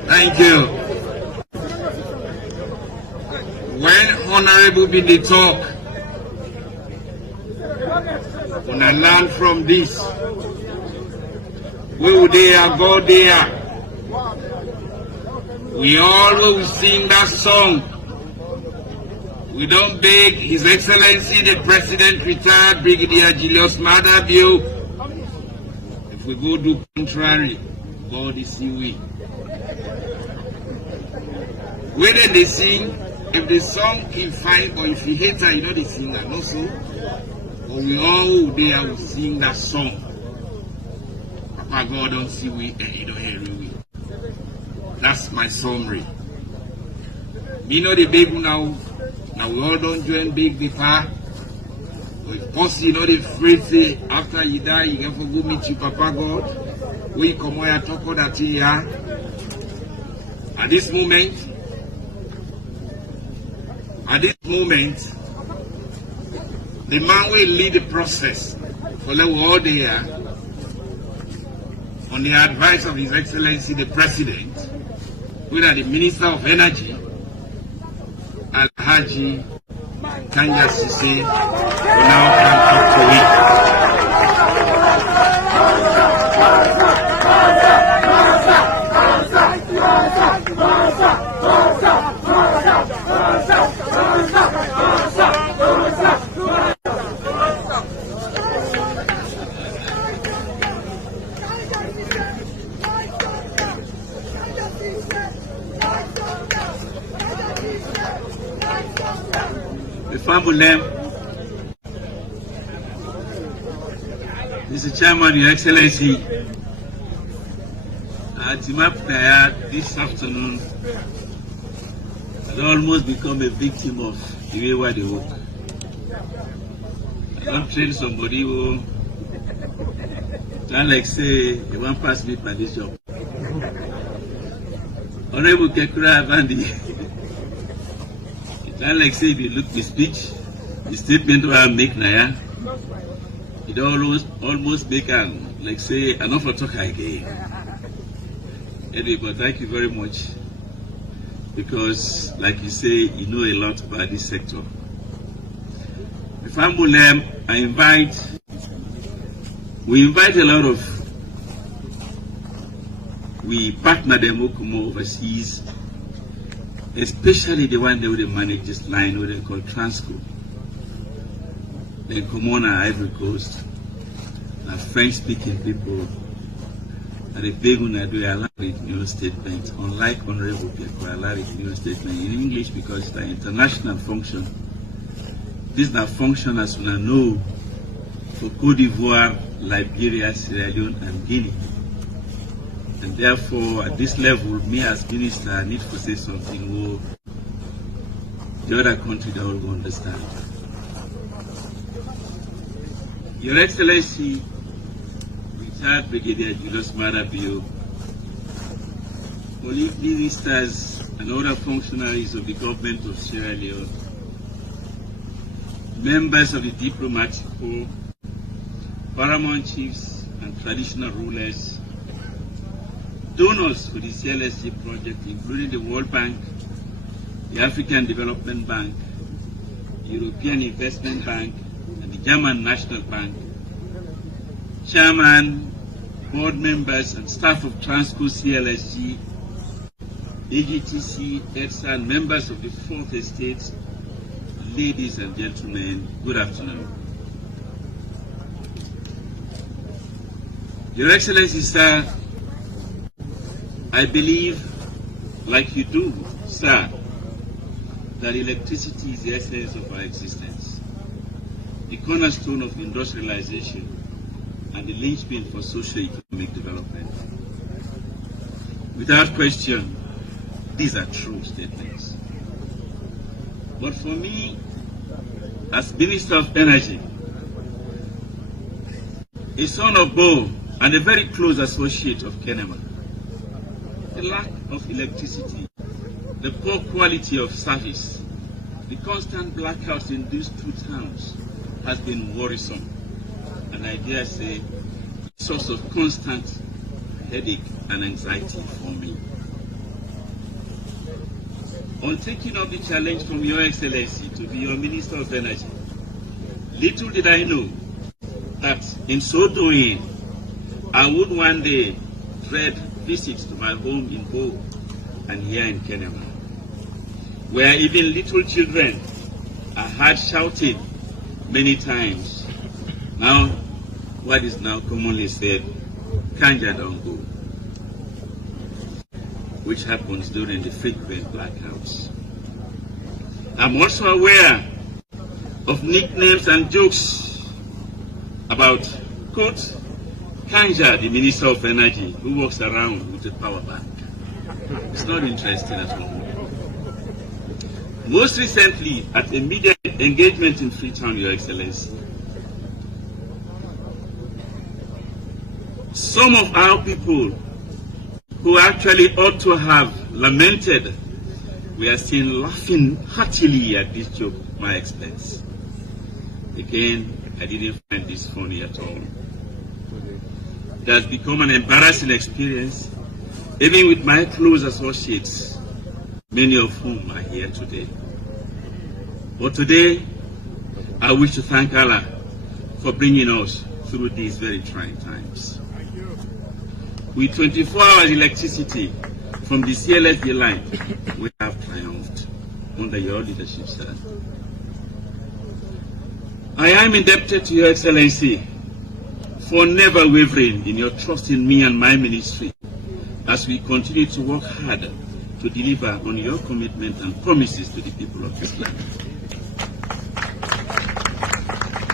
Thank you. When Honorable be the talk, when I learn from this, we will there, go there. We always sing that song. We don't beg His Excellency the President, retired Brigadier Julius Madabio. If we go do contrary, God is see we. Whether they sing, if the song is fine or if you hate her, you know they sing that, no so. But we all there will sing that song. Papa God don't see we and He don't hear we. That's my summary. Me know the big now. Now we all don't join big the far. But if possible, you know the phrase say after you die, you can go meet you, Papa God. We come here talk about that here. At this moment, the man will lead the process for the world here on the advice of His Excellency the President, who are the Minister of Energy, Alhaji Kanja Sise, will now come up to it. Mr. Chairman, Your Excellency, this afternoon had almost become a victim of the way where they work. I don't train somebody who like say they won't pass me by this job. Honorable Kekura Avandi, it like say if you look the speech, the statement where I make now, it almost make like say enough for talk again. Anyway, but thank you very much, because like you say, you know a lot about this sector. If I'm I we invite a lot of we partner them more overseas, especially the one that would manage this line, what they call Transco. Then come on Ivory Coast, French-speaking people, and the big one that do a lot of new statements, unlike Honorable people, a lot of new statements in English because it's an international function. This is a function as we know for Cote d'Ivoire, Liberia, Sierra Leone, and Guinea. And therefore, at this level, me as minister need to say something where the other country that will understand. Your Excellency, retired Brigadier Julius Maada-Bio, colleague ministers and other functionaries of the government of Sierra Leone, members of the diplomatic corps, paramount chiefs and traditional rulers, donors for the Clsg project, including the World Bank, the African Development Bank, the European Investment Bank, and the German National Bank, chairman, board members, and staff of Transco Clsg, AGTC, EDSA, and members of the Fourth Estate, ladies and gentlemen, good afternoon. Your Excellency, sir, I believe, like you do, sir, that electricity is the essence of our existence, the cornerstone of industrialization, and the linchpin for socio-economic development. Without question, these are true statements. But for me, as Minister of Energy, a son of Bo and a very close associate of Kenema, the lack of electricity, the poor quality of service, the constant blackouts in these two towns has been worrisome, and I dare say a source of constant headache and anxiety for me. On taking up the challenge from Your Excellency to be your Minister of Energy, little did I know that in so doing, I would one day dread visits to my home in Bo and here in Kenema, where even little children are heard shouting many times, now what is now commonly said, Kanja don't go, which happens during the frequent blackouts. I'm also aware of nicknames and jokes about, quote, Kanja, the Minister of Energy, who walks around with a power bank. It's not interesting at all. Most recently, at a media engagement in Freetown, Your Excellency, some of our people who actually ought to have lamented, we are seen laughing heartily at this joke at my expense. Again, I didn't find this funny at all. It has become an embarrassing experience, even with my close associates, many of whom are here today. But today, I wish to thank Allah for bringing us through these very trying times. With 24 hours electricity from the Clsg line, we have triumphed under your leadership, sir. I am indebted to Your Excellency for never wavering in your trust in me and my ministry as we continue to work hard to deliver on your commitment and promises to the people of this land.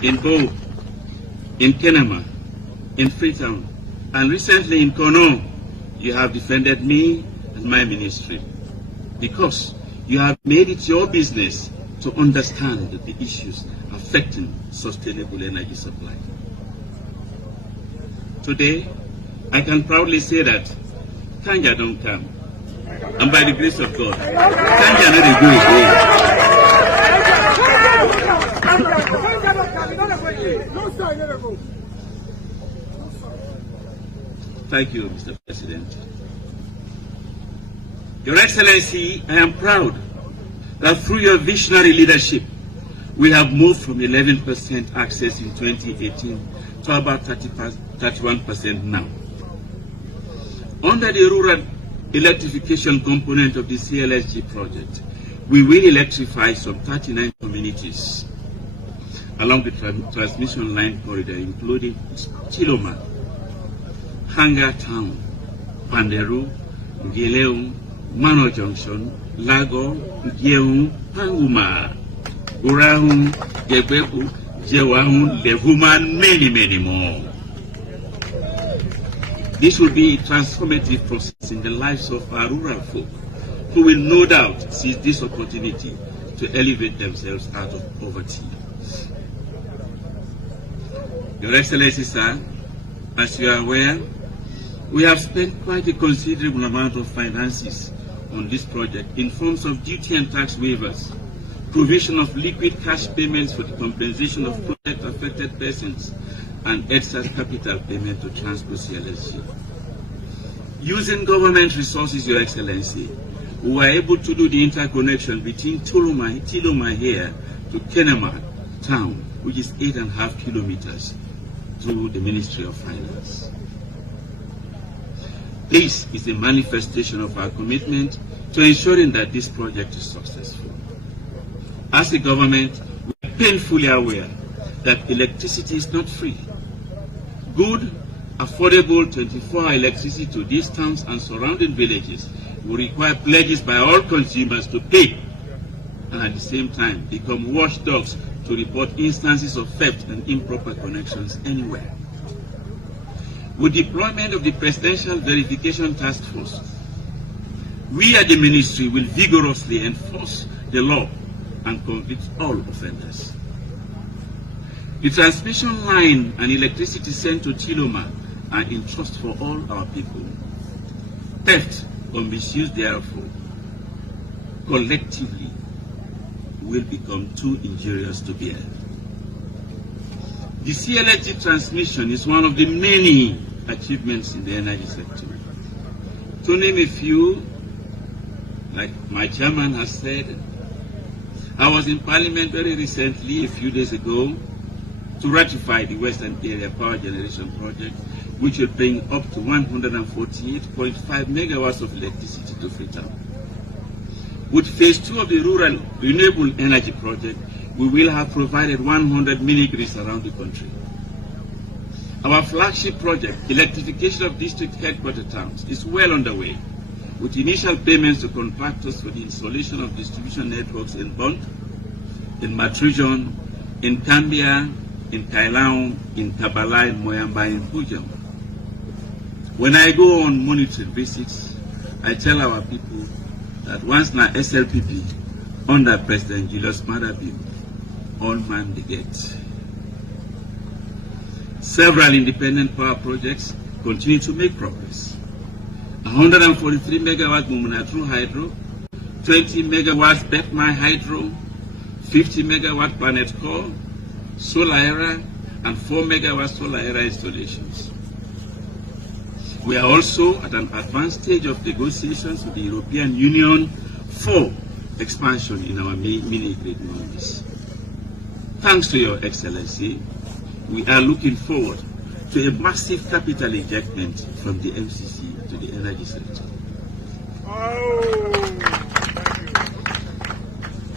In Bo, in Kenema, in Freetown, and recently in Kono, you have defended me and my ministry because you have made it your business to understand the issues affecting sustainable energy supply. Today, I can proudly say that Kanja don't come, and by the grace of God, Kanja not go again. Thank you, Mr. President. Your Excellency, I am proud that through your visionary leadership, we have moved from 11% access in 2018 to about 31% now. Under the rural electrification component of the Clsg project, we will electrify some 39 communities along the transmission line corridor, including Chiloma, Hanga Town, Panderu, Gileum, Mano Junction, Lago, Geum, Panguma, Urahun, Gebeku, Jewahun, Levuma, and many more. This will be a transformative process in the lives of our rural folk, who will no doubt seize this opportunity to elevate themselves out of poverty. Your Excellency, sir, as you are aware, we have spent quite a considerable amount of finances on this project in forms of duty and tax waivers, provision of liquid cash payments for the compensation of project-affected persons, and EDSA's capital payment to Transco Clsg. Using government resources, Your Excellency, we were able to do the interconnection between Tiloma here to Kenema town, which is 8.5 kilometers, through the Ministry of Finance. This is a manifestation of our commitment to ensuring that this project is successful. As a government, we are painfully aware that electricity is not free. Good, affordable 24-hour electricity to these towns and surrounding villages will require pledges by all consumers to pay, and at the same time become watchdogs to report instances of theft and improper connections anywhere. With deployment of the Presidential Verification Task Force, we at the Ministry will vigorously enforce the law and convict all offenders. The transmission line and electricity sent to Chiloma are in trust for all our people. Theft or misuse therefore, collectively, will become too injurious to bear. The Clsg transmission is one of the many achievements in the energy sector. To name a few, like my chairman has said, I was in Parliament very recently, a few days ago, to ratify the Western Area Power Generation Project, which will bring up to 148.5 megawatts of electricity to Freetown. With phase 2 of the Rural Renewable Energy Project, we will have provided 100 mini-grids around the country. Our flagship project, electrification of district headquarter towns, is well underway, with initial payments to contractors for the installation of distribution networks in Bond, in Matrujon, in Cambia, in Kailaon, in Kabala, in Moyamba, in Pujam. When I go on monitoring visits, I tell our people that once na SLPP, under President Julius Madabim, all man the gate. Several independent power projects continue to make progress. 143 megawatts Mumunatru Hydro, 20 megawatts Betmai Hydro, 50 megawatt Planet Core, Solar Era, and 4 megawatt Solar Era installations. We are also at an advanced stage of negotiations with the European Union for expansion in our mini-grid nodes. Thanks to Your Excellency, we are looking forward to a massive capital injectment from the MCC to the energy sector.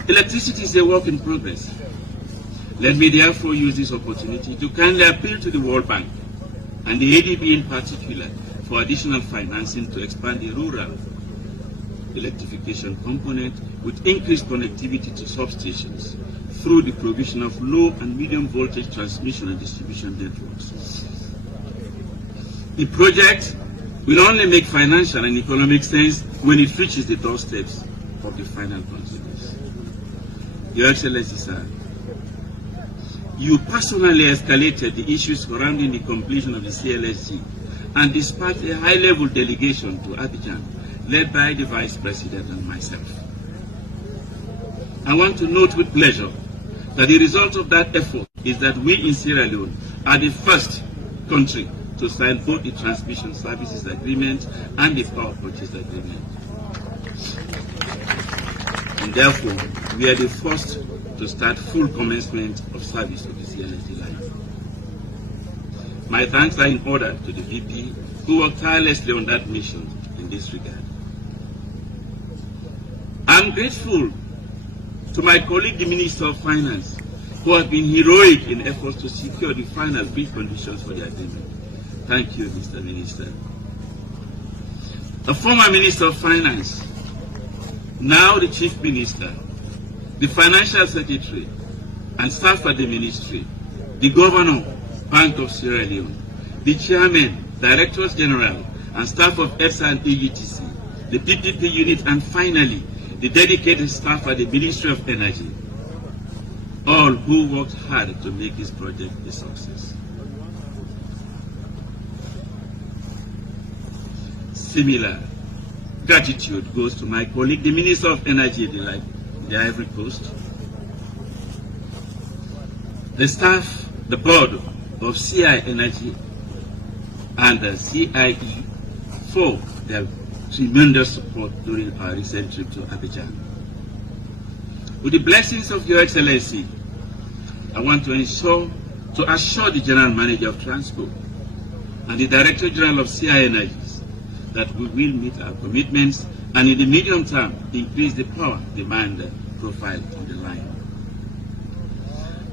Electricity is a work in progress. Let me therefore use this opportunity to kindly appeal to the World Bank and the ADB in particular for additional financing to expand the rural electrification component with increased connectivity to substations through the provision of low and medium voltage transmission and distribution networks. The project will only make financial and economic sense when it reaches the doorsteps of the final consumers. Your Excellency, sir, you personally escalated the issues surrounding the completion of the Clsg and dispatched a high-level delegation to Abidjan, led by the Vice President and myself. I want to note with pleasure that the result of that effort is that we in Sierra Leone are the first country to sign both the transmission services agreement and the power purchase agreement. And therefore, we are the first to start full commencement of service of the Clsg line. My thanks are in order to the VP who worked tirelessly on that mission in this regard. I'm grateful to my colleague, the Minister of Finance, who have been heroic in efforts to secure the final bid conditions for the agreement. Thank you, Mr. Minister. The former Minister of Finance, now the Chief Minister, the Financial Secretary, and staff at the Ministry, the Governor, Bank of Sierra Leone, the Chairman, Directors General, and staff of EFSA and EGTC, the PPP unit, and finally, the dedicated staff at the Ministry of Energy, all who worked hard to make this project a success. Similar gratitude goes to my colleague, the Minister of Energy, the Ivory Coast, the staff, the board of CI Energy and the CIE for their tremendous support during our recent trip to Abidjan. With the blessings of Your Excellency, I want to assure the General Manager of Transco and the Director General of CI Energies that we will meet our commitments and in the medium term increase the power demand profile on the line.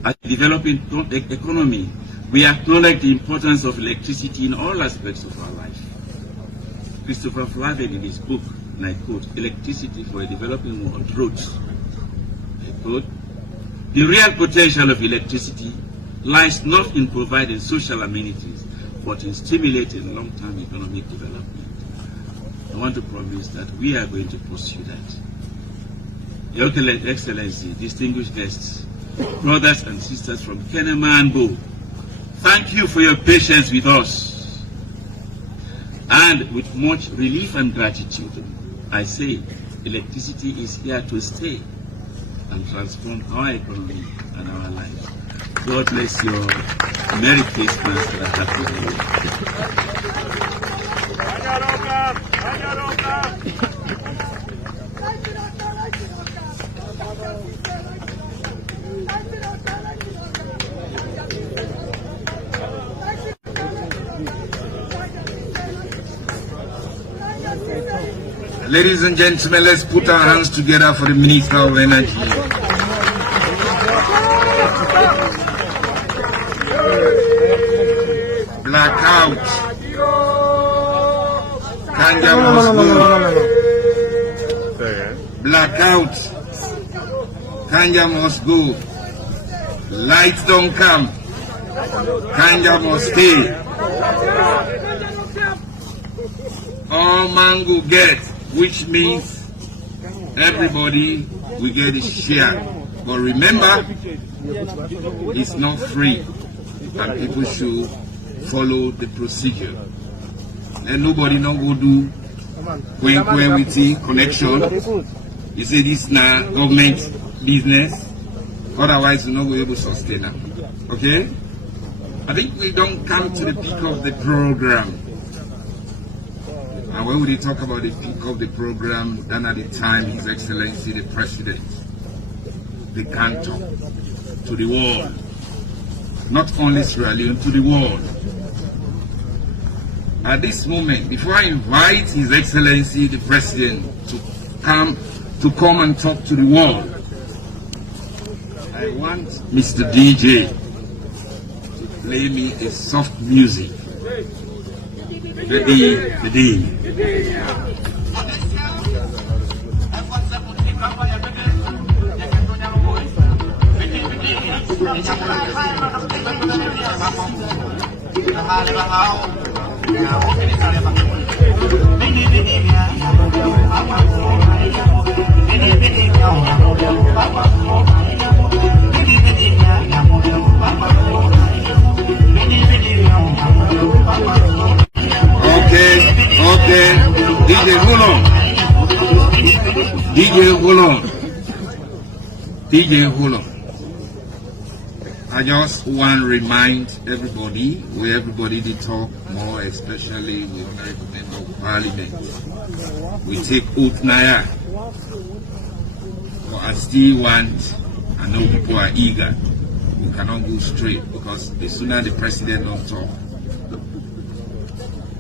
As a developing economy, we acknowledge the importance of electricity in all aspects of our life. Christopher Flavel in his book, and I quote, "Electricity for a Developing World," wrote, I quote, "The real potential of electricity lies not in providing social amenities, but in stimulating long-term economic development." I want to promise that we are going to pursue that. Your Excellency, distinguished guests, brothers and sisters from Kenema and Bo, thank you for your patience with us. And with much relief and gratitude, I say electricity is here to stay and transform our economy and our lives. God bless you all. Merry Christmas and a Happy New Year. Ladies and gentlemen, let's put our hands together for the Minister of Energy. Blackout. Kanja must go. Blackout. Kanja must go. Lights don't come. Kanja must stay. All mango get, which means everybody will get a share. But remember, it's not free, and people should follow the procedure. And nobody not go do with the connection. You say this now government business, otherwise you're not going to be able to sustain it. Okay? I think we don't come to the peak of the program. And when we talk about the peak of the program, then at the time His Excellency the President, the cantor to the world, not only Sierra Leone, to the world. At this moment, before I invite His Excellency the President to come and talk to the world, I want Mr. DJ to play me a soft music. The D. Okay, DJ, hold on. DJ, hold on. I just want to remind everybody, where everybody did talk more, especially the Honorable Member of Parliament. We take oath now. But I still want, I know people are eager. We cannot go straight because the sooner the President don't talk,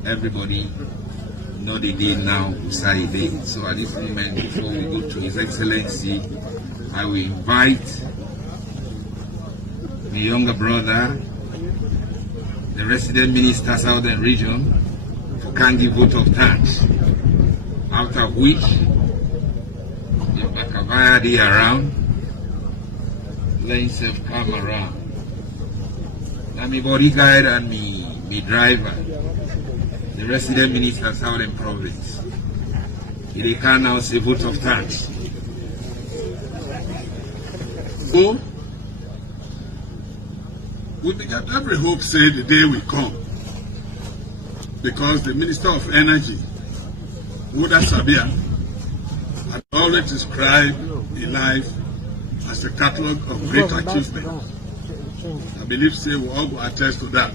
everybody know the day now, Usai Day. So at this moment, before we go to His Excellency, I will invite the younger brother, the resident minister, Southern Region, for kindly vote of thanks. After which, the Bakavaya Day around, let himself come around. Now, my bodyguard and me driver, the resident minister, Southern Province, they can now say vote of thanks. So, we began every hope say the day will come, because the Minister of Energy, Uda Sabia, had always described a life as a catalogue of great achievements. I believe say we all go attest to that,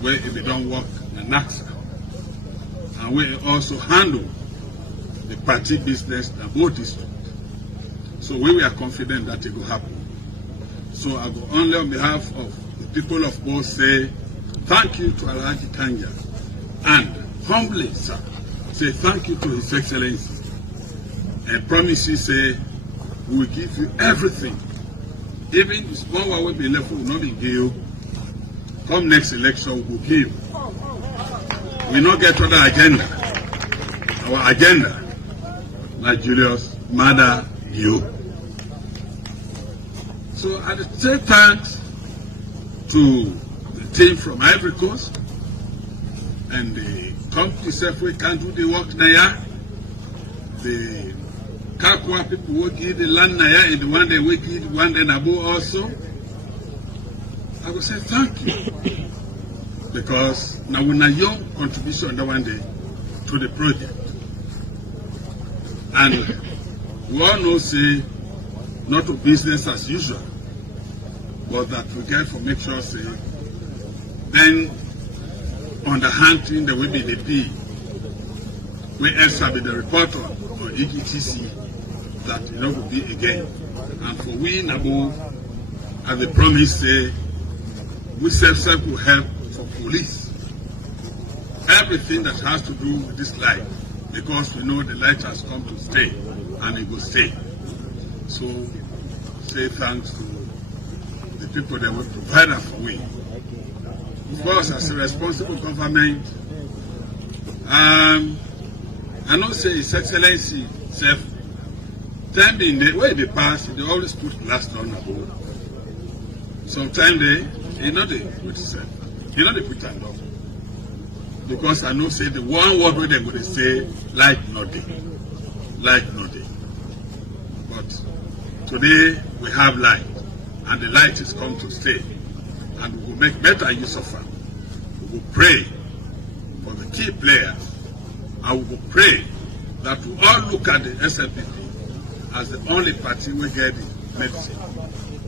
where if we don't work in NAXA, and where he also handle the party business in both districts. So we were confident that it will happen. So I go only on behalf of the people of both say thank you to Alhaji Kanja, and humbly, sir, say thank you to His Excellency, and promise you say we will give you everything, even the small one will be left will not be given. Come next election we will give. We not get other agenda. Our agenda, like Julius Mada you. So I say thanks to the team from Ivory Coast and the company self we can do the work there. The Kakwa people will give the land there, and the one they will give the one then above also. I will say thank you, because now we are young contribution the one day to the project, and we all know say not to business as usual, but that we get for make sure say then on the hunting the way they be, we else be the reporter or EGTC that you know will be again, and for we Nabo as the promise say we self will help for police everything that has to do with this light, because we know the light has come to stay and it will stay. So say thanks to the people that will provide us for we. Of course, as a responsible government, I know say His Excellency self, time in the way they pass, they always put last on the board. Sometimes they not they put self, they not they put hand up. Because I know say the one word where they would say light not day. Light not day. But today we have light, and the light is come to stay, and we will make better use of it. We will pray for the key players, and we will pray that we all look at the SLPP as the only party we get the medicine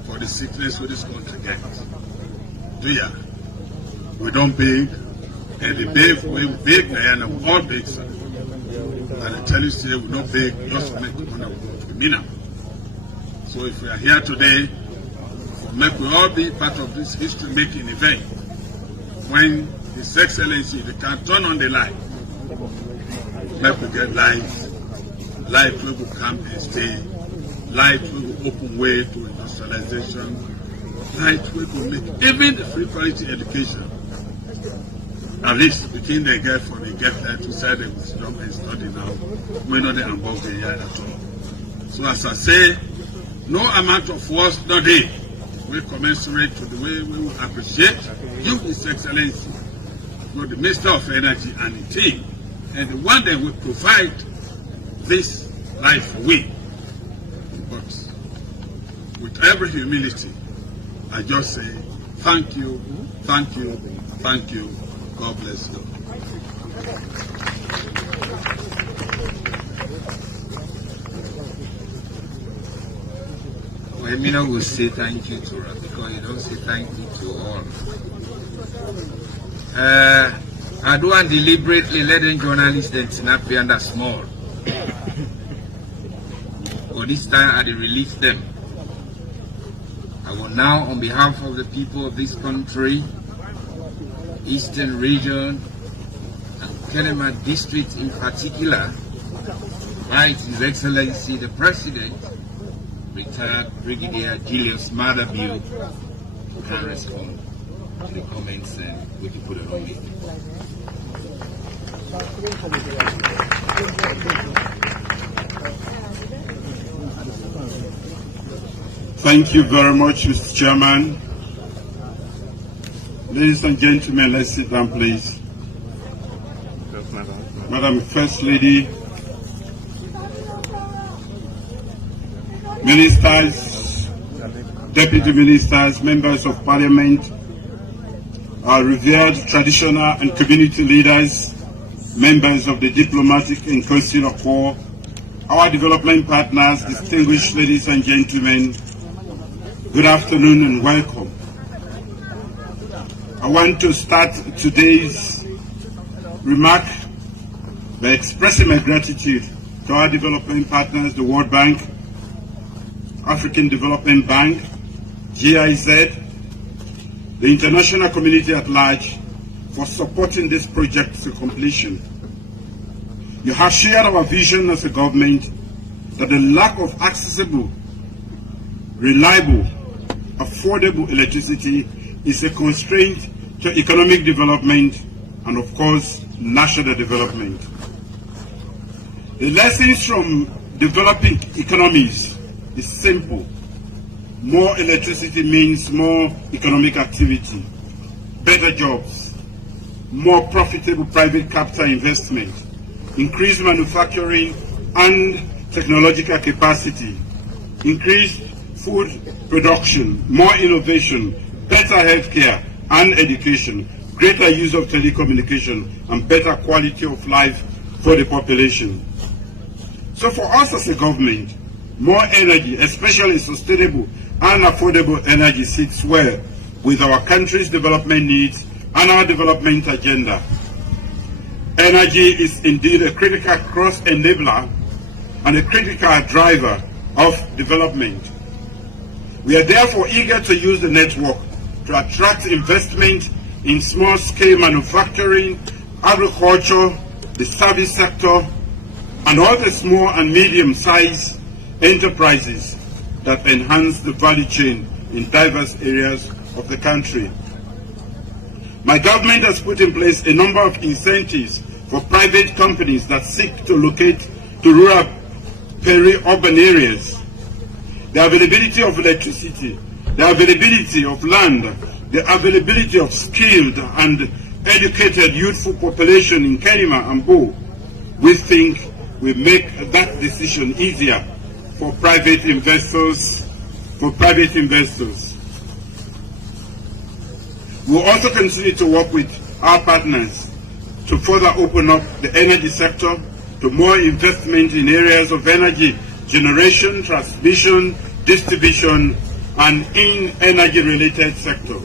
for the sickness we this country gets. Do ya? We don't beg, and the beg we beg and we all beg, sir. And I tell you, say we don't beg just to make the money we mean. So if we are here today, we all be part of this history-making event. When His Excellency, they can turn on the light, make we get light will come and stay, light will open way to industrialization, light will make even the free quality education. At least the thing they get for they get there to say they will stop and study now, we're not involved in here at all. So as I say, no amount of words no day will commensurate to the way we will appreciate you, His Excellency, for the Minister of Energy and the team, and the one that will provide this life for we. But with every humility, I just say thank you, thank you, thank you. God bless you. Well, Mina will say thank you to her, because you don't say thank you to all. I do want deliberately let the journalists that not be under small. But this time I release them. I will now, on behalf of the people of this country, Eastern Region, Kenema district in particular, right, His Excellency the President, retired Brigadier Julius Madabio, can respond to the comments and we can put it on me. Thank you very much, Mr. Chairman. Ladies and gentlemen, let's sit down, please. Madam First Lady, Ministers, Deputy Ministers, Members of Parliament, our revered traditional and community leaders, members of the diplomatic and consular corps, our development partners, distinguished ladies and gentlemen, good afternoon and welcome. I want to start today's remark by expressing my gratitude to our development partners, the World Bank, African Development Bank, GIZ, the international community at large, for supporting this project to completion. You have shared our vision as a government that the lack of accessible, reliable, affordable electricity is a constraint to economic development and, of course, national development. The lessons from developing economies is simple. More electricity means more economic activity, better jobs, more profitable private capital investment, increased manufacturing and technological capacity, increased food production, more innovation, better healthcare and education, greater use of telecommunication, and better quality of life for the population. So for us as a government, more energy, especially sustainable and affordable energy, sits well with our country's development needs and our development agenda. Energy is indeed a critical cross-enabler and a critical driver of development. We are therefore eager to use the network to attract investment in small-scale manufacturing, agriculture, the service sector, and all the small and medium-sized enterprises that enhance the value chain in diverse areas of the country. My government has put in place a number of incentives for private companies that seek to locate to rural peri-urban areas. The availability of electricity, the availability of land, the availability of skilled and educated youthful population in Kenema and Bo, we think will make that decision easier for private investors. We'll also continue to work with our partners to further open up the energy sector to more investment in areas of energy generation, transmission, distribution, and in energy-related sector.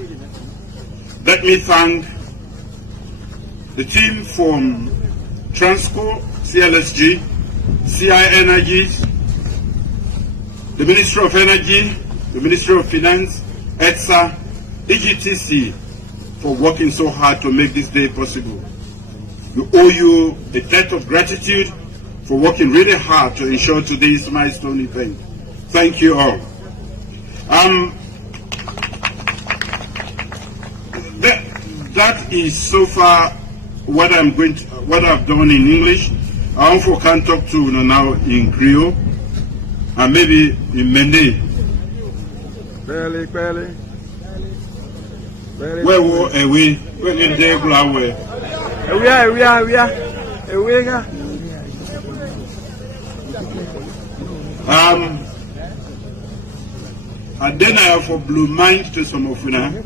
Let me thank the team from Transco, Clsg, CI Energies, the Ministry of Energy, the Ministry of Finance, ETSA, EGTC, for working so hard to make this day possible. We owe you a debt of gratitude for working really hard to ensure today's milestone event. Thank you all. That is so far what I've done in English. I also can talk to you now in Creole and maybe in Mende. Where were we? When in the away? And then I have a blue mind to some of you.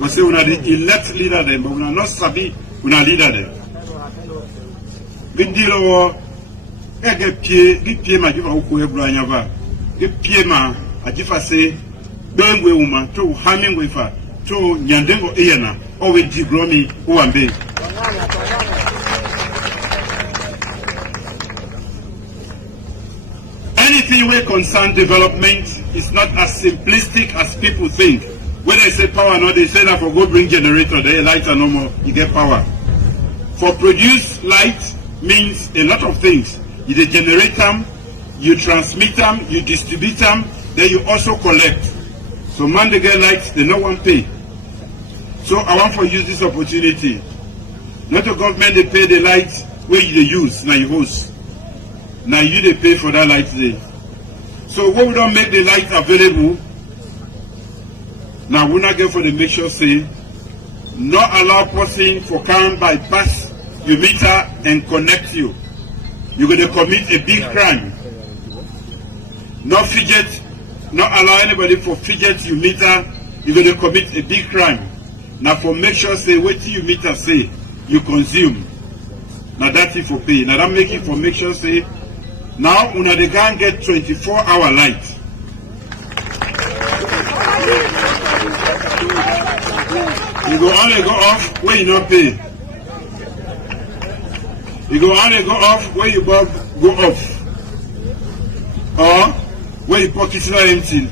We say we are the elect leader them, but we are not sabi we are leader them. We deal with get pie ma jifa uko ebra nyava. Get pie ma ajifa say bengwe uma to haming wefa to nyandengo eyana o we digromi uambe. Anything we concern development is not as simplistic as people think. When they say power, no, they say that for go bring generator, they light and no more, you get power. For produce light means a lot of things. You generate them, you transmit them, you distribute them, then you also collect. So man they get light, they no one pay. So I want to use this opportunity. Not the government they pay the light where you use, now you host. Now you they pay for that light there. So when we don't make the light available, now we not get for the make sure say, not allow person for can bypass your meter and connect you. You're going to commit a big crime. Not fidget, not allow anybody for fidget your meter, you're going to commit a big crime. Now for make sure say, what your meter say, you consume. Now that's it for pay. Now that make it for make sure say, now una they can get 24-hour light. You go only go off when you not pay. You go only go off when you go off. Or when your pockets are empty.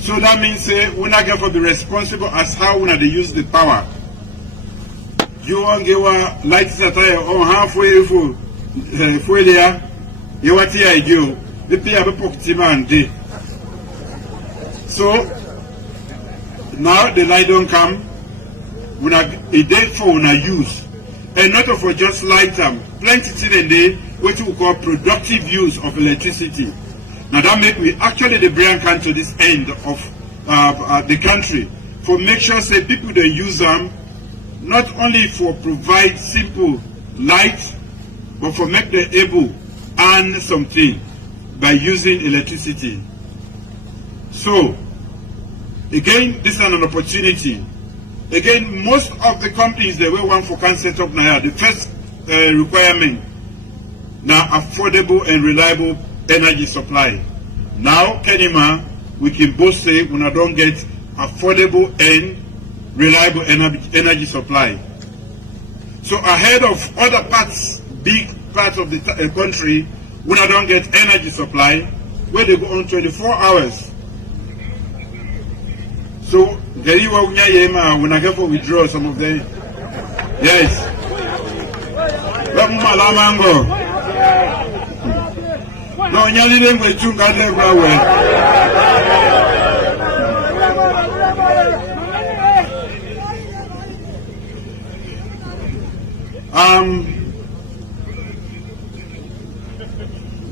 So that means say we not going to be responsible as how we they use the power. You want give a light that on halfway for there. You want to do the pay a pocket man day. So now the light don't come. We not a day for we not use. And not for just light them. Plenty things in there what we call productive use of electricity. Now that make we actually the bring can to this end of the country for make sure say people they use them not only for provide simple light, but for make them able earn something by using electricity. So again, this is an opportunity. Again, most of the companies that we want for can set up now, the first requirement now affordable and reliable energy supply. Now, Kenima, we can both say we don't get affordable and reliable energy supply. So ahead of other parts, big parts of the country, we don't get energy supply where they go on 24 hours. So, when I have to withdraw some of them. Yes. No, nyali dem we chunga dem well.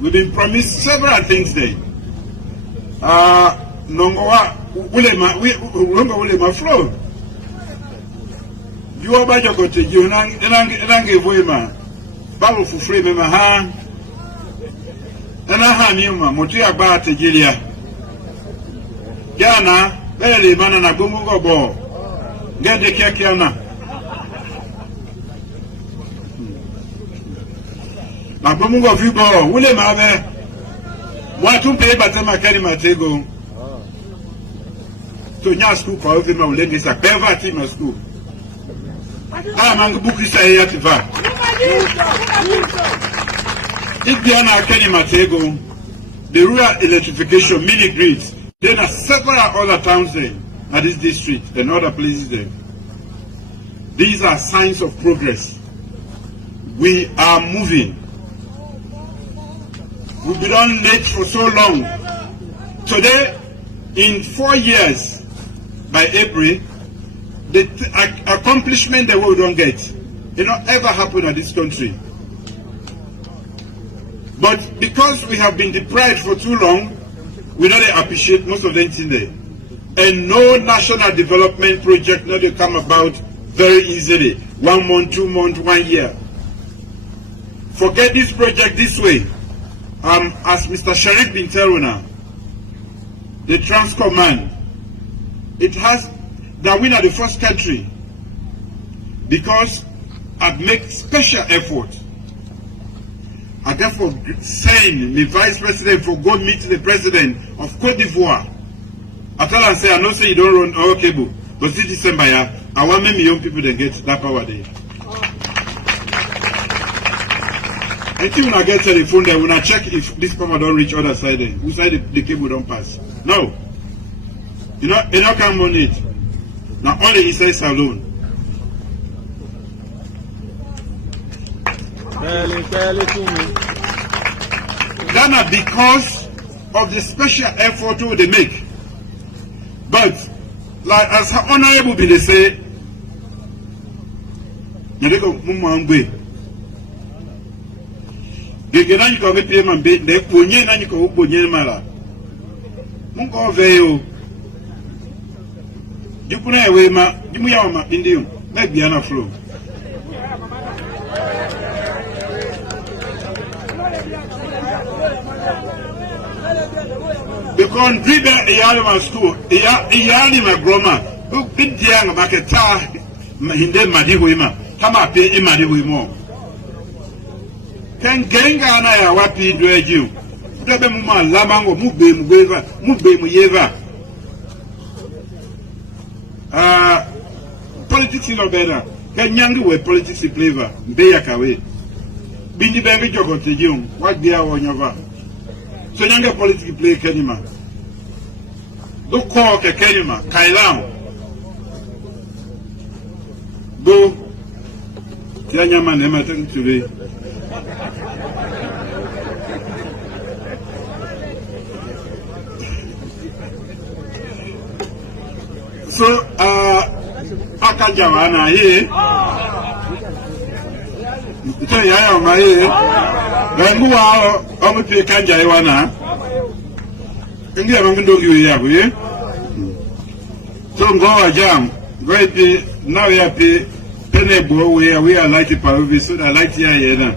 We've been promised several things there. Nongoa ulema flow. You are by your go to you and give way man. Babu for free me ha. And I have you, Motia Bat Gilia. Yana, very man and a bumugo ball. Get the Kakiana. A bumugo Vigo, William Ave. What to pay but I'm a carry my table. To your school for the ladies a bever team of school. I'm a book is a yativa. If they are not Kenny Matego, the rural electrification mini grids, there are several other towns there at this district and other places there. These are signs of progress. We are moving. We've been on late for so long. Today, in 4 years, by April, the accomplishment that we don't get, it not ever happen at this country. But because we have been deprived for too long, we don't appreciate most of them in there. And no national development project not they come about very easily. 1 month, 2 months, 1 year. Forget this project this way. As Mr. Sharif been telling now, the Transco man, it has that we are the first country because I've made special effort. I therefore send the vice president for go meet the president of Cote d'Ivoire. I tell and say, I know say you don't run our cable, but this December, I want many young people to get that power there. Until when I get telephone there, when I check if this power don't reach other side, whose side the cable don't pass. No. You know come on it. Now only he says alone. Ghana, because of the special effort they make. But, like as Honorable Bide say, Nyadeko Mumangwe, Gegena you can be man be the Ponye and you can Ponye Mala. Mungo Veyo, you put away ma, Yamuyama Indian, maybe an flow. Because Driba Iyalima school, Iyalima Groma, who big young Maketa Hinde Madiwima, Tama pay Imadiwimo. Can Gengana ya wapi dweju? Utabe muma lamango mube muyeva. Politics in Obeda. Can yangu we politics flavor. Beya kawe. Bindi bengi joko tejung. What dia wonyava. So yange politics play Kenima. Do call ke Kenima. Kailam. Do. Tianyama nema today. So, Akajawana here. So, yeah, my here. Then who are on the Kajawana? And you haven't done you here. So, go a jam. Go now we have to penny we are like a parovi, so I like here.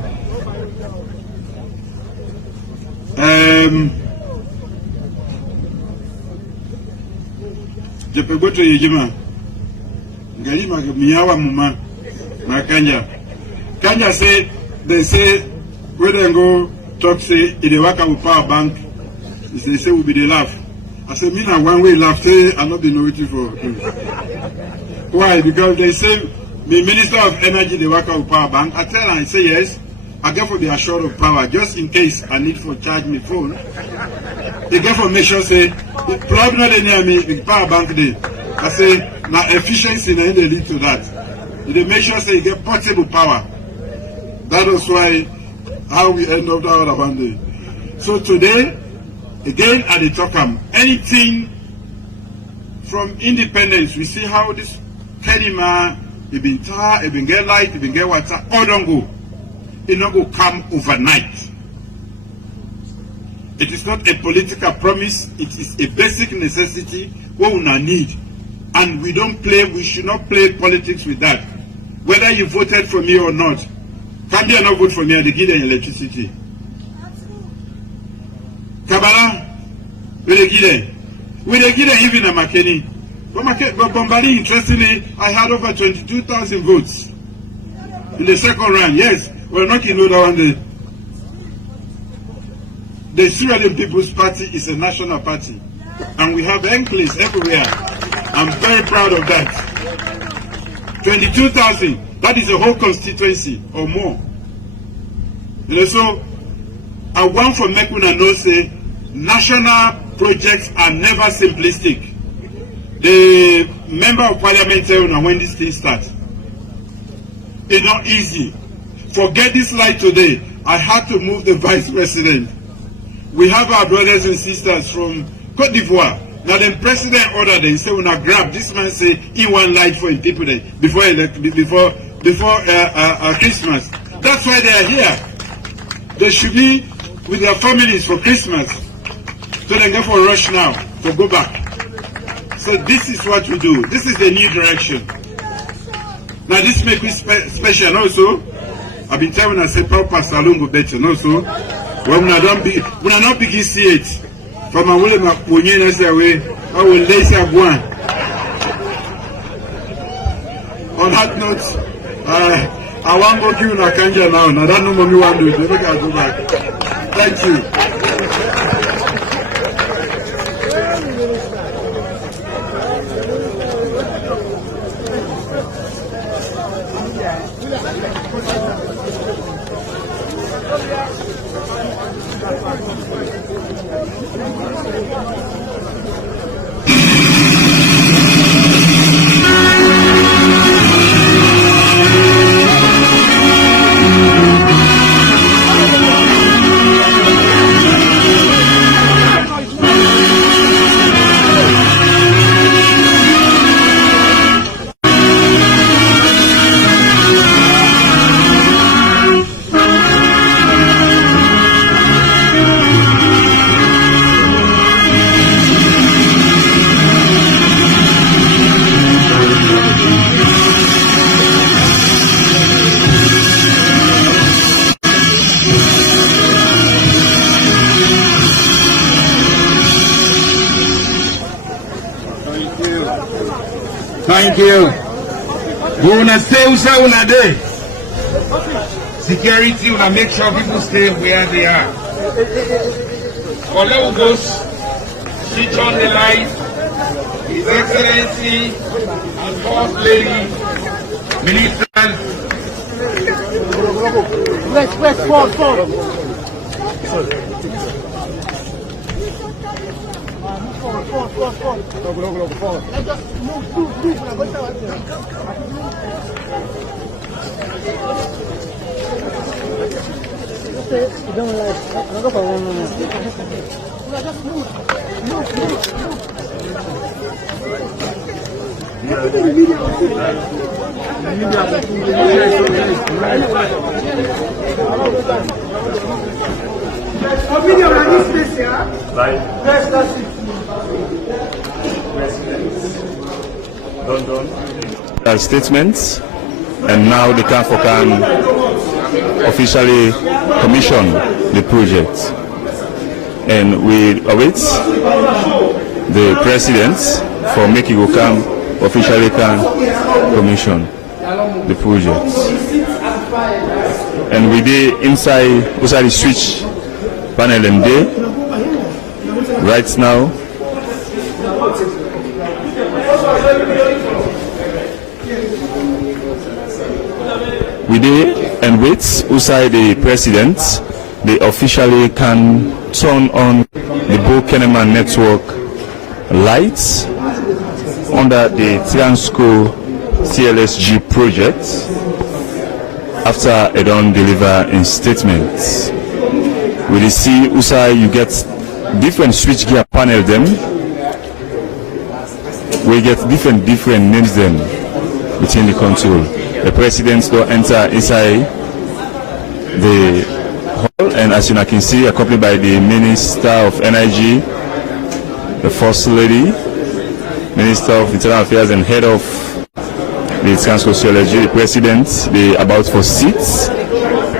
Jepegoto yejima Galima miyawa muma na Kanya say they say when they go talk say in the waka with power bank they say will be the laugh. I say me na one way laugh say I'm not been waiting for. Why? Because they say the Minister of Energy the waka with power bank. I tell her I say yes. I get for the assured of power just in case I need for charge my phone. They get for make sure say plug not near me the power bank day. I say now efficiency na they lead to that. They make sure say you get portable power. That is why how we end up that other band. So today, again at the Tokam, anything from independence, we see how this Kenima, it been tar, it been get light, it been get water, all don't go. It not go come overnight. It is not a political promise, it is a basic necessity what we need. And we don't play, we should not play politics with that. Whether you voted for me or not, can they not vote for me and they give them electricity? Kabbalah, will they give them? Will they give them even a Makeni? But Bombali, interestingly, I had over 22,000 votes in the second round. Yes, we're not in order one day. The Sierra Leone People's Party is a national party, and we have enclaves everywhere. I'm very proud of that. 22,000, that is a whole constituency or more. And so, I want for Mekuna know say, national projects are never simplistic. The member of parliament tell you when this thing starts. It's not easy. Forget this light today. I had to move the vice president. We have our brothers and sisters from Cote d'Ivoire. Now the president ordered them, he said, when I grab, this man say, he want light for his people there before Christmas. That's why they are here. They should be with their families for Christmas. So they go for a rush now, to go back. So this is what we do. This is the new direction. Now this makes me special also. I've been telling I say, Papa Salungo better also. When I not begin see it, from my will my ponye say away, I will lay say one. On that note, I want to go to Nakanja now. Now that no mommy want to do it. Let me go back. Thank you. Thank you. We wanna stay una day. Security wanna make sure people stay where they are. Colleagues, switch on the light. His Excellency and First Lady, Ministers. Let's forward. Let's just move. Statements, and now the Transco can officially commission the project, and we await the president for making go come officially can commission the project, and we did inside the switch panel and day right now. We did and wait outside the president, they officially can turn on the Bo Kenema network lights under the Transco Clsg project after it don't deliver in statements. We see outside you get different switchgear panel them. We get different names them within the control. The president will enter inside the hall, and as you can see, accompanied by the Minister of Energy, the First Lady, Minister of Internal Affairs, and Head of the Transco Clsg, the President, they about for seats,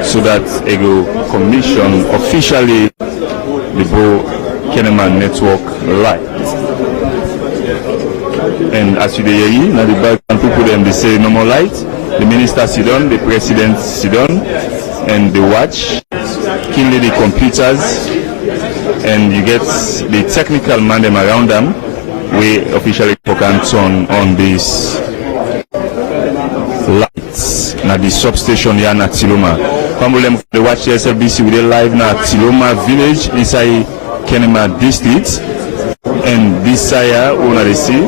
so that it will commission officially the Bo Kenema network light. And as you hear, now the back and people them they say no more light. The minister sit down, the president sit down, and they watch, keenly the computers, and you get the technical man them around them. We officially focus on these lights. Now the substation here at Tiloma. Come they watch the SLBC with live now at Tiloma village inside Kenema district, and this sire one they see.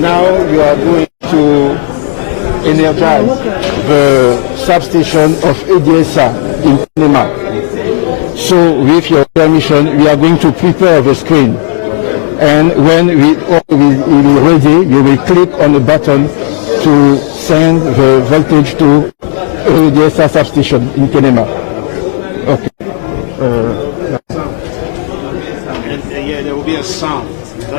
Now you are going to energize the substation of ADSA in Kenema. So with your permission, we are going to prepare the screen. And when we will be ready, you will click on the button to send the voltage to ADSA substation in Kenema. Okay. Yeah, there will be a sound.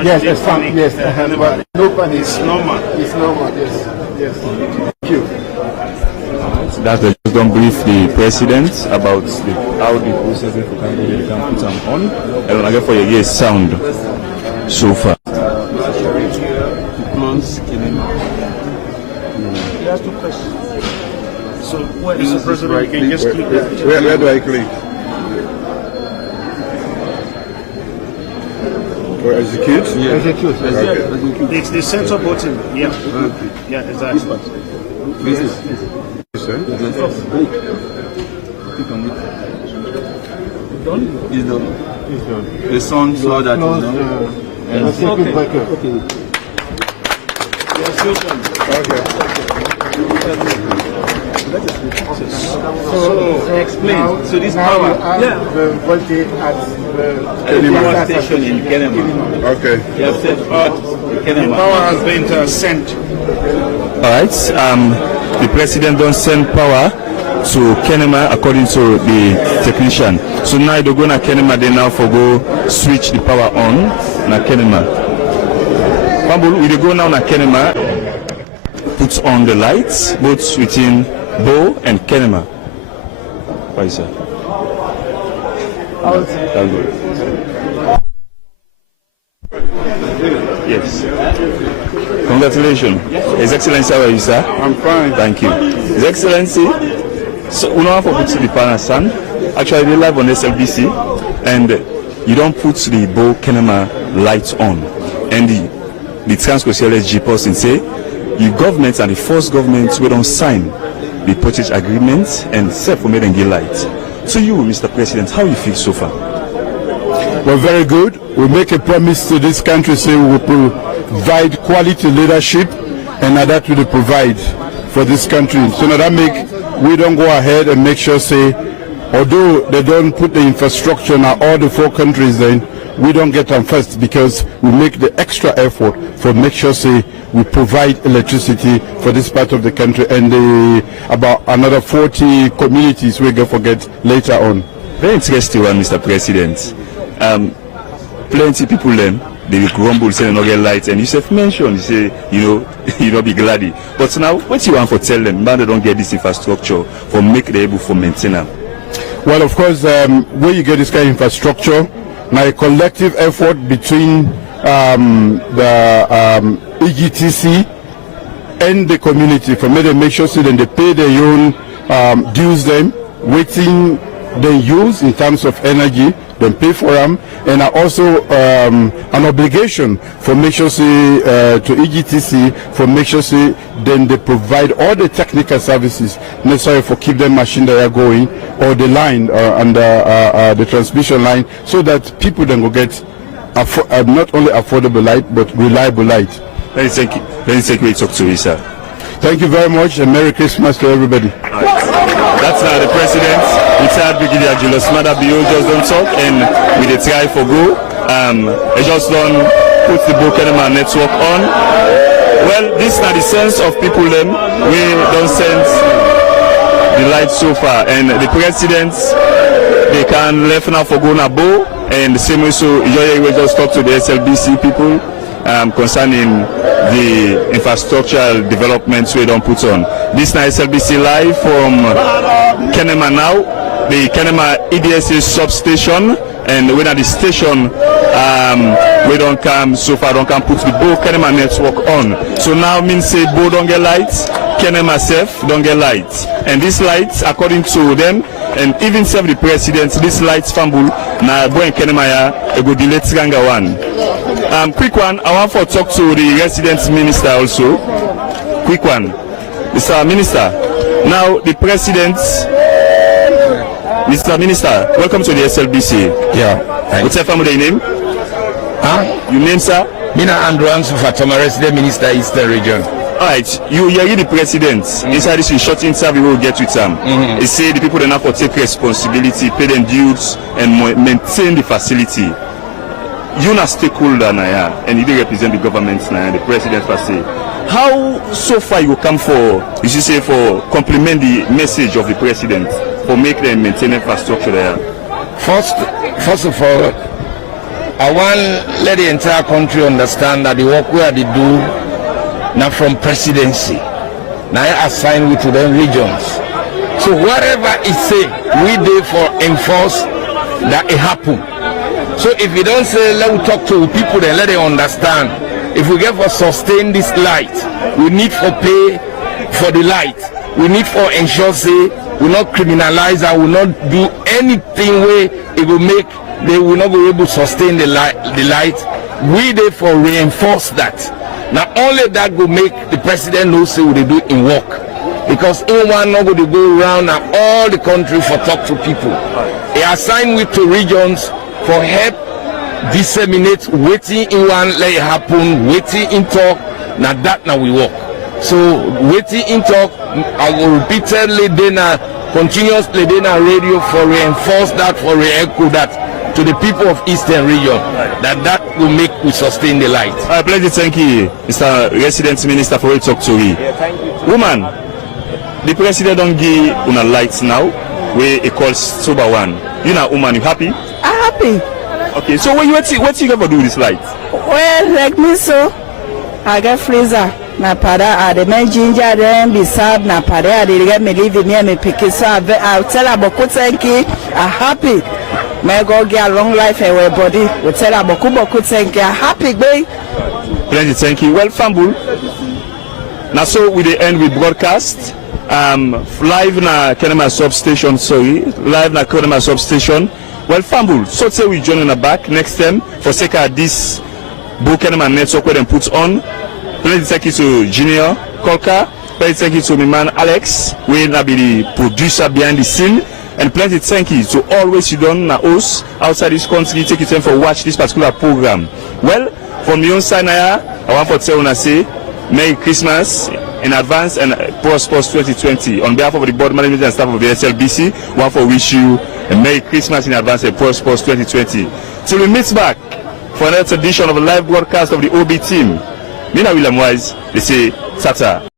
Yes, a sound. Yes, but no panic. It's normal. It's normal. Yes. Yes. Thank you. That's the just don't brief the president about how the process if you can put them on. And again for your sound so far. He has two questions. So where is the president? You can just click that. Where do I click? Or execute? Yeah. Execute. Okay. It's the center button. Yeah. Okay. Yeah, exactly. This is. Done? It's done. The sound saw that is done. So explain. So this power, the voltage at the power station in Kenema. Okay. You have set out The power has been sent. All right. The president don't send power to Kenema according to the technician. So now they go to Kenema, they now for go switch the power on na Kenema. We they go now na Kenema, puts on the lights both within Bo and Kenema. Why sir? Yes. Congratulations. His Excellency, how are you, sir? I'm fine. Thank you. His Excellency, so we don't have to put the panel, son. Actually, we're live on SLBC, and you don't put the Bo Kenema lights on. And the Transco Clsg person say, you government and the first government we don't sign the purchase agreement and set for made and get light. So you, Mr. President, how you feel so far? Well, very good. We make a promise to this country, say we will provide quality leadership, and that we will provide for this country. So now that we don't go ahead and make sure, say, although they don't put the infrastructure in all the 4 countries, then we don't get them first, because we make the extra effort for make sure, say, we provide electricity for this part of the country, and about another 40 communities we go forget later on. Very interesting one, Mr. President. Plenty people then they will grumble, say they not get light, and you say mention, you say you not be glad. But now, what you want to tell them? Man, they don't get this infrastructure for make they able for maintain them. Well, of course, where you get this kind of infrastructure, now a collective effort between the EGTC and the community for me to make sure so then they pay their own dues, them waiting they use in terms of energy, then pay for them, and also an obligation for make sure say to EGTC for make sure say then they provide all the technical services necessary for keep the machine that are going or the line and the transmission line, so that people then will get not only affordable light but reliable light. Let's take we talk to you, sir. Thank you very much, and Merry Christmas to everybody. That's the President, retired Brigadier Julius Madabio, just don't talk, and with a try for go. I just don't put the Bo Kenema network on. Well, this is the sense of people them. We don't send the light so far, and the President, they can left now for go na Bo, and the same way so we just talk to the SLBC people concerning the infrastructural developments we don't put on. This is SLBC live from Kenema now, the Kenema EDSA substation, and when at the station we don't come so far, don't come put the Bo Kenema network on. So now means say Bo don't get lights, Kenema self don't get lights, and these lights according to them, and even serve the President, these lights fumble na Bo and Kenema ya go delay Tranga one. Quick one, I want to talk to the resident minister also. Quick one, Mr. Minister. Now the President, Mr. Minister, welcome to the SLBC. Yeah. What's your family name? Huh? Your name, sir? Mina Andrew Fatoma, resident minister, Eastern Region. Alright, you hear the President. Inside this short interview, we will get with them. He say the people that have to take responsibility, pay them dues, and maintain the facility. You are stakeholder now, and you represent the government now, the President per se. How so far you come for, you should say, for complement the message of the President for make them maintain infrastructure there? First of all, I want to let the entire country understand that the work we are to do now from presidency, now I assign we to them regions. So whatever it say, we do for enforce that it happen. So if you don't say let me talk to people, then let them understand. If we get for sustain this light, we need for pay for the light. We need for ensure say we not criminalize and will not do anything where it will make they will not be able to sustain the light. We therefore reinforce that. Not only that will make the President know say what they do in work, because anyone not going to go around and all the country for talk to people. He assigned with to regions for help disseminate waiting in one let it happen, waiting in talk, now that now we work. So waiting in talk, I will repeatedly then continuously then radio for reinforce that, for re-echo that to the people of Eastern Region, that will make we sustain the light. I pledge thank you, Mr. Resident Minister, for you talk to me. Yeah, thank you. Woman, the President don't give una lights now, where it calls sober one. You know, woman, you happy? I'm happy. Okay, so what you ever do with this light? Well, like me so, I get freezer. Na pada the men ginger them beside na pada they get me leave me and me pick it, so I'll tell about thank you. I'm happy. May God get a long life and body. We tell about thank you. I'm happy, babe. Plenty thank you. Well, Fambul, Now so we the end with broadcast. Live na Kenema substation, live na Kenema substation. Well, Fambul, so say we join in the back next time for sake of this book Kenema network where them put on. Plenty thank you to Junior Kolka, plenty thank you to my man Alex, we na be the producer behind the scene, and plenty thank you to always you done na us outside this country take your time for watch this particular program. Well, from the own side I want to tell you say Merry Christmas in advance and prosperous 2020. On behalf of the board management and staff of the SLBC, I want to wish you a Merry Christmas in advance and prosperous 2020. Till we meet back for another edition of a live broadcast of the OB team. Mina William Wise, they say, Tata.